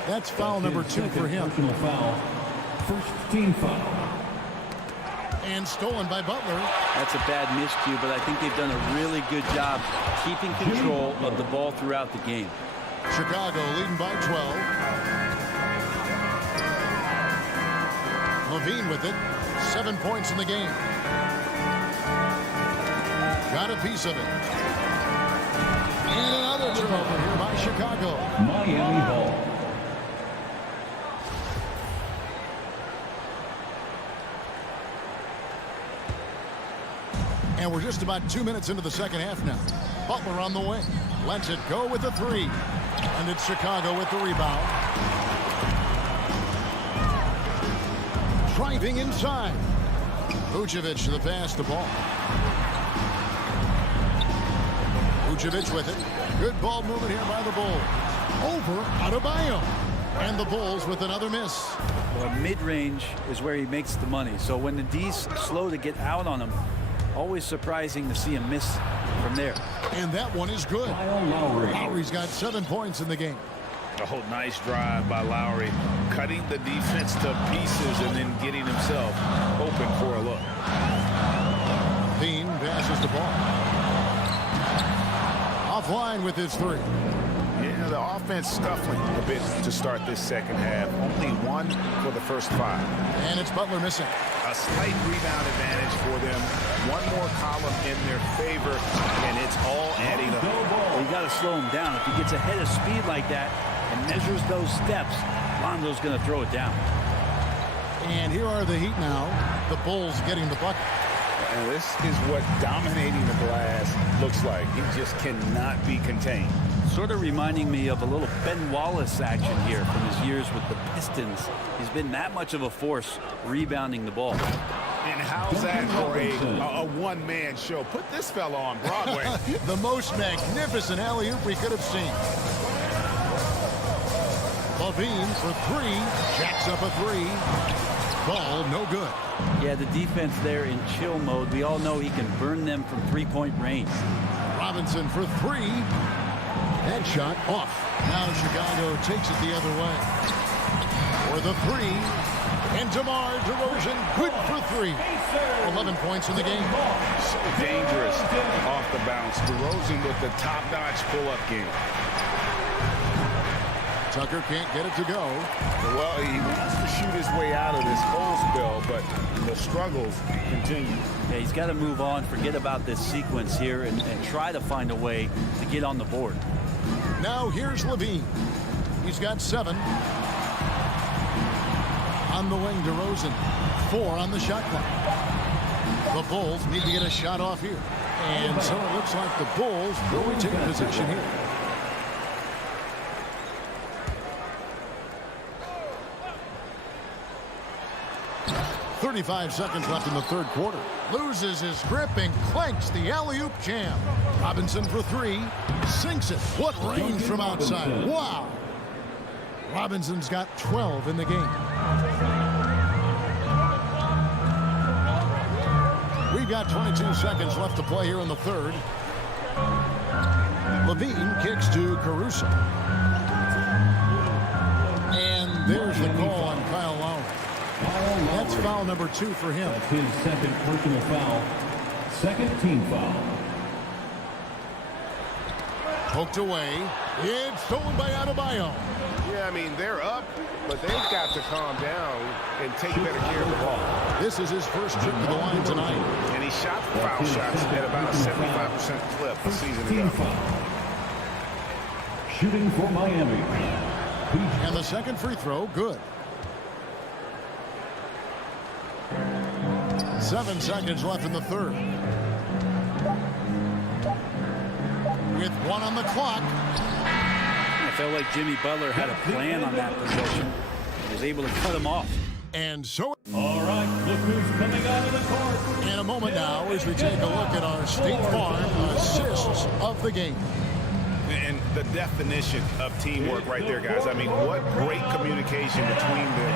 That's foul number 2 for him. First team foul. And stolen by Butler. That's a bad miscue, but I think they've done a really good job keeping control of the ball throughout the game. Chicago leading by 12. Levine with it. 7 points in the game. Got a piece of it. And another turnover here by Chicago. Miami ball. And we're just about 2 minutes into the second half now. Butler on the wing. Lets it go with the 3. And it's Chicago with the rebound. Driving inside. Vucevic the pass to Ball. Vucevic with it. Good ball movement here by the Bulls. Over Adebayo. And the Bulls with another miss. Well, mid-range is where he makes the money. So when the D's slow to get out on him, always surprising to see him miss from there. And that one is good. Lowry's got 7 points in the game. Oh, nice drive by Lowry. Cutting the defense to pieces and then getting himself open for a look. Bean passes the ball. Offline with his three. Yeah, the offense scuffling a bit to start this second half. Only 1 for the first 5. And it's Butler missing. A slight rebound advantage for them. 1 more column in their favor, and it's all adding up. Well, you got to slow him down. If he gets ahead of speed like that and measures those steps, Lonzo's going to throw it down. And here are the Heat now. The Bulls getting the bucket. And this is what dominating the glass looks like. He just cannot be contained. Sort of reminding me of a little Ben Wallace action here from his years with the Pistons. He's been that much of a force rebounding the ball. And how's that for a one-man show? Put this fella on Broadway. The most magnificent alley-oop we could have seen. Levine for 3. Jacks up a 3. Ball no good. Yeah, the defense there in chill mode. We all know he can burn them from three-point range. Robinson for 3. That shot off. Now Chicago takes it the other way. For the 3. And DeMar DeRozan good for 3. 11 points in the game. So dangerous off the bounce. DeRozan with the top-notch pull-up game. Tucker can't get it to go. Well, he wants to shoot his way out of this whole spell, but the struggles continue. Yeah, he's got to move on, forget about this sequence here, and try to find a way to get on the board. Now here's Levine. He's got 7. On the wing, DeRozan. 4 on the shot clock. The Bulls need to get a shot off here. And so it looks like the Bulls will retain possession here. .35 seconds left in the third quarter. Loses his grip and clanks the alley-oop jam. Robinson for 3. Sinks it. What range from outside. Wow. Robinson's got 12 in the game. We've got 22 seconds left to play here in the third. Levine kicks to Caruso. And there's the call on Kyle Lowry. That's foul number 2 for him. That's his second personal foul. Second team foul. Poked away. It's stolen by Adebayo. Yeah, I mean, they're up, but they've got to calm down and take better care of the ball. This is his first trip to the line tonight. And he shot foul shots at about a 75% clip a season ago. Shooting for Miami. And the second free throw, good. 7 seconds left in the third. With 1 on the clock. I felt like Jimmy Butler had a plan on that possession. He was able to cut him off. And so... All right, look who's coming out of the court. In a moment now, as we take a look at our State Farm assists of the game. And the definition of teamwork right there, guys. I mean, what great communication between them,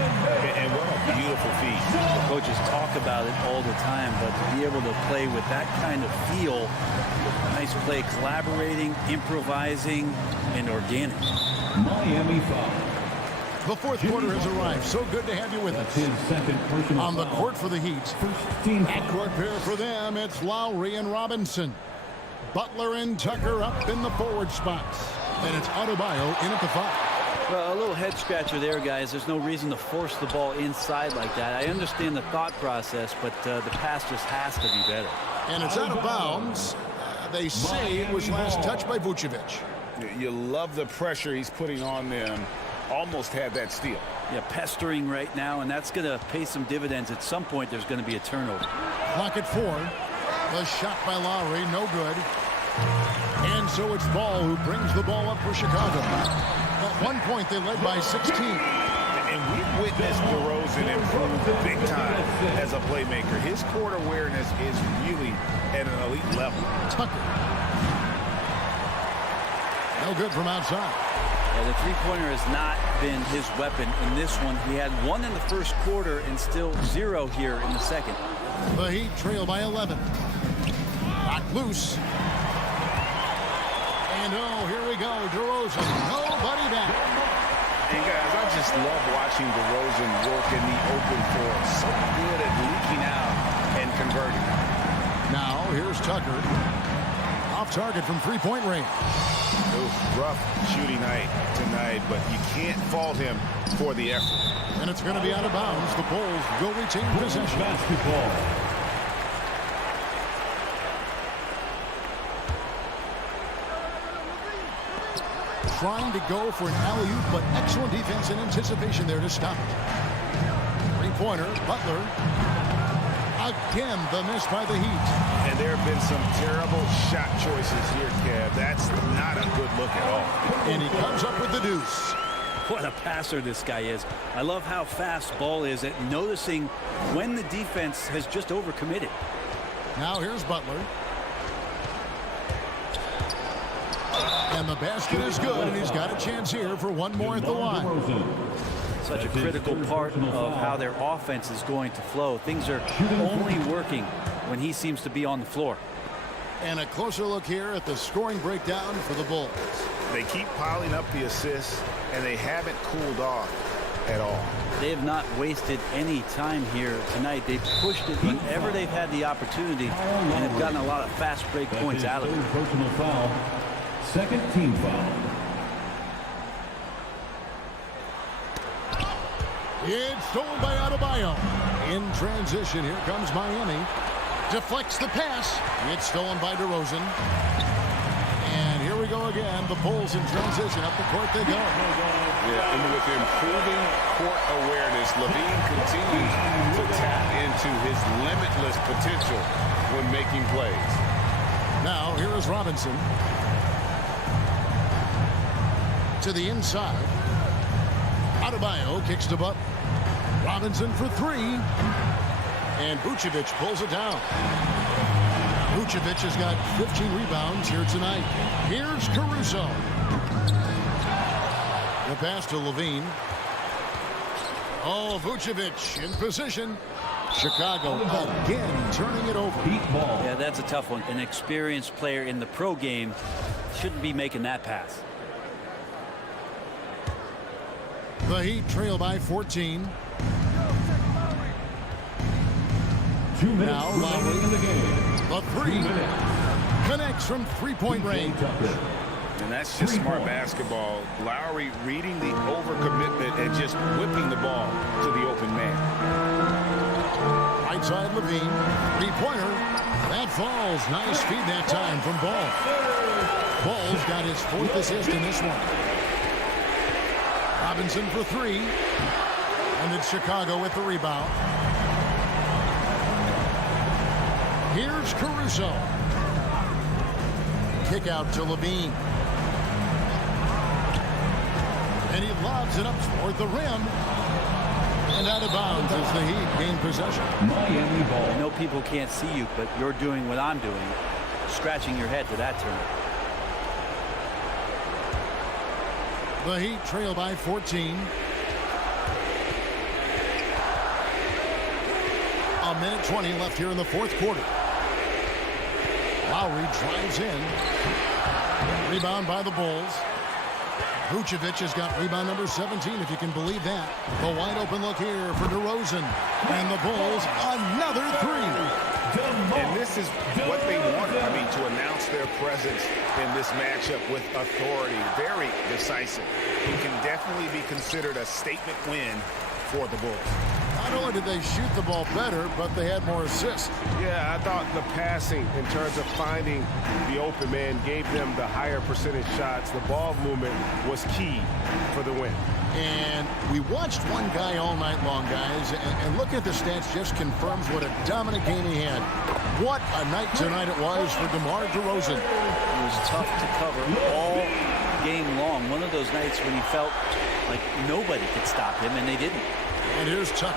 and what a beautiful feat. The coaches talk about it all the time, but to be able to play with that kind of feel, nice play, collaborating, improvising, and organic. Miami foul. The fourth quarter has arrived. So good to have you with us. His second personal on the foul. court for the Heat. First team foul. Backcourt pair for them. It's Lowry and Robinson. Butler and Tucker up in the forward spots. And it's Adebayo in at the 5. Well, a little head scratcher there, guys. There's no reason to force the ball inside like that. I understand the thought process, but the pass just has to be better. And it's out of bounds. They say it was last touched by Vucevic. You love the pressure he's putting on them. Almost had that steal. Yeah, pestering right now, and that's going to pay some dividends. At some point, there's going to be a turnover. Clock at 4. The shot by Lowry, no good. And so it's Ball who brings the ball up for Chicago. At one point, they led by 16. And we've witnessed DeRozan improve big time as a playmaker. His court awareness is really at an elite level. Tucker. No good from outside. Yeah, the three-pointer has not been his weapon in this one. He had 1 in the first quarter and still 0 here in the second. The Heat trail by 11. Knocked loose. And oh, here we go. DeRozan. Nobody down. And guys, I just love watching DeRozan work in the open floor. So good at leaking out and converting. Now, here's Tucker. Off target from three-point range. It was rough shooting night tonight, but you can't fault him for the effort. And it's going to be out of bounds. The Bulls will retain possession. Basketball. Trying to go for an alley-oop, but excellent defense and anticipation there to stop it. Three-pointer, Butler. Again, the miss by the Heat. And there have been some terrible shot choices here, Kev. That's not a good look at all. And he comes up with the deuce. What a passer this guy is. I love how fast Ball is at noticing when the defense has just overcommitted. Now here's Butler. And the basket is good, and he's got a chance here for one more at the line. Such a critical part of how their offense is going to flow. Things are only working when he seems to be on the floor. And a closer look here at the scoring breakdown for the Bulls. They keep piling up the assists, and they haven't cooled off at all. They have not wasted any time here tonight. They've pushed it whenever they've had the opportunity and have gotten a lot of fast break points out of it. Personal foul. Second team foul. It's stolen by Adebayo. In transition, here comes Miami. Deflects the pass. It's stolen by DeRozan. And here we go again. The Bulls in transition. Up the court they go. Yeah, and with improving court awareness, Levine continues to tap into his limitless potential when making plays. Now, here is Robinson. To the inside. Adebayo kicks to Butler. Robinson for three. And Vucevic pulls it down. Vucevic has got 15 rebounds here tonight. Here's Caruso. The pass to Levine. Oh, Vucevic in position. Chicago again turning it over. Yeah, that's a tough one. An experienced player in the pro game shouldn't be making that pass. The Heat trail by 14. 2 minutes Now Lowry in the game. The three connects from three-point range. And that's just smart basketball. Lowry reading the overcommitment and just whipping the ball to the open man. Right side Levine. Three-pointer. That falls. Nice feed that time from Ball. Ball's got his 4th assist in this one. Robinson for three. And it's Chicago with the rebound. Here's Caruso. Kick out to Levine. And he lobs it up toward the rim. And out of bounds as the Heat gain possession. Miami ball. I know people can't see you, but you're doing what I'm doing. Scratching your head to that turn. The Heat trail by 14. A minute 20 left here in the 4th quarter. Lowry drives in. Rebound by the Bulls. Vucevic has got rebound number 17, if you can believe that. The wide open look here for DeRozan. And the Bulls, another three. And this is what they want, I mean, to announce their presence in this matchup with authority. Very decisive. It can definitely be considered a statement win for the Bulls. Not only did they shoot the ball better, but they had more assists. Yeah, I thought the passing in terms of finding the open man gave them the higher percentage shots. The ball movement was key for the win. And we watched one guy all night long, guys, and looking at the stats just confirms what a dominant game he had. What a night tonight it was for DeMar DeRozan. It was tough to cover all game long. One of those nights when he felt like nobody could stop him, and they didn't. And here's Tucker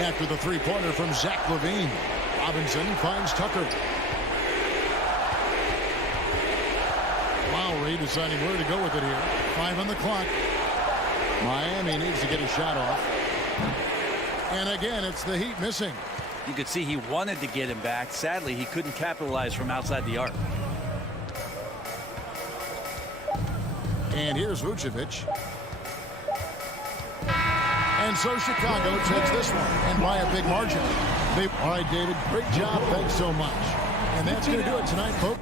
after the three-pointer from Zach LaVine. Robinson finds Tucker. Lowry deciding where to go with it here. 5 on the clock. Miami needs to get a shot off. And again, it's the Heat missing. You could see he wanted to get him back. Sadly, he couldn't capitalize from outside the arc. And here's Vucevic. And so Chicago takes this one, and by a big margin. All right, David, great job. Thanks so much. And that's going to do it tonight, folks.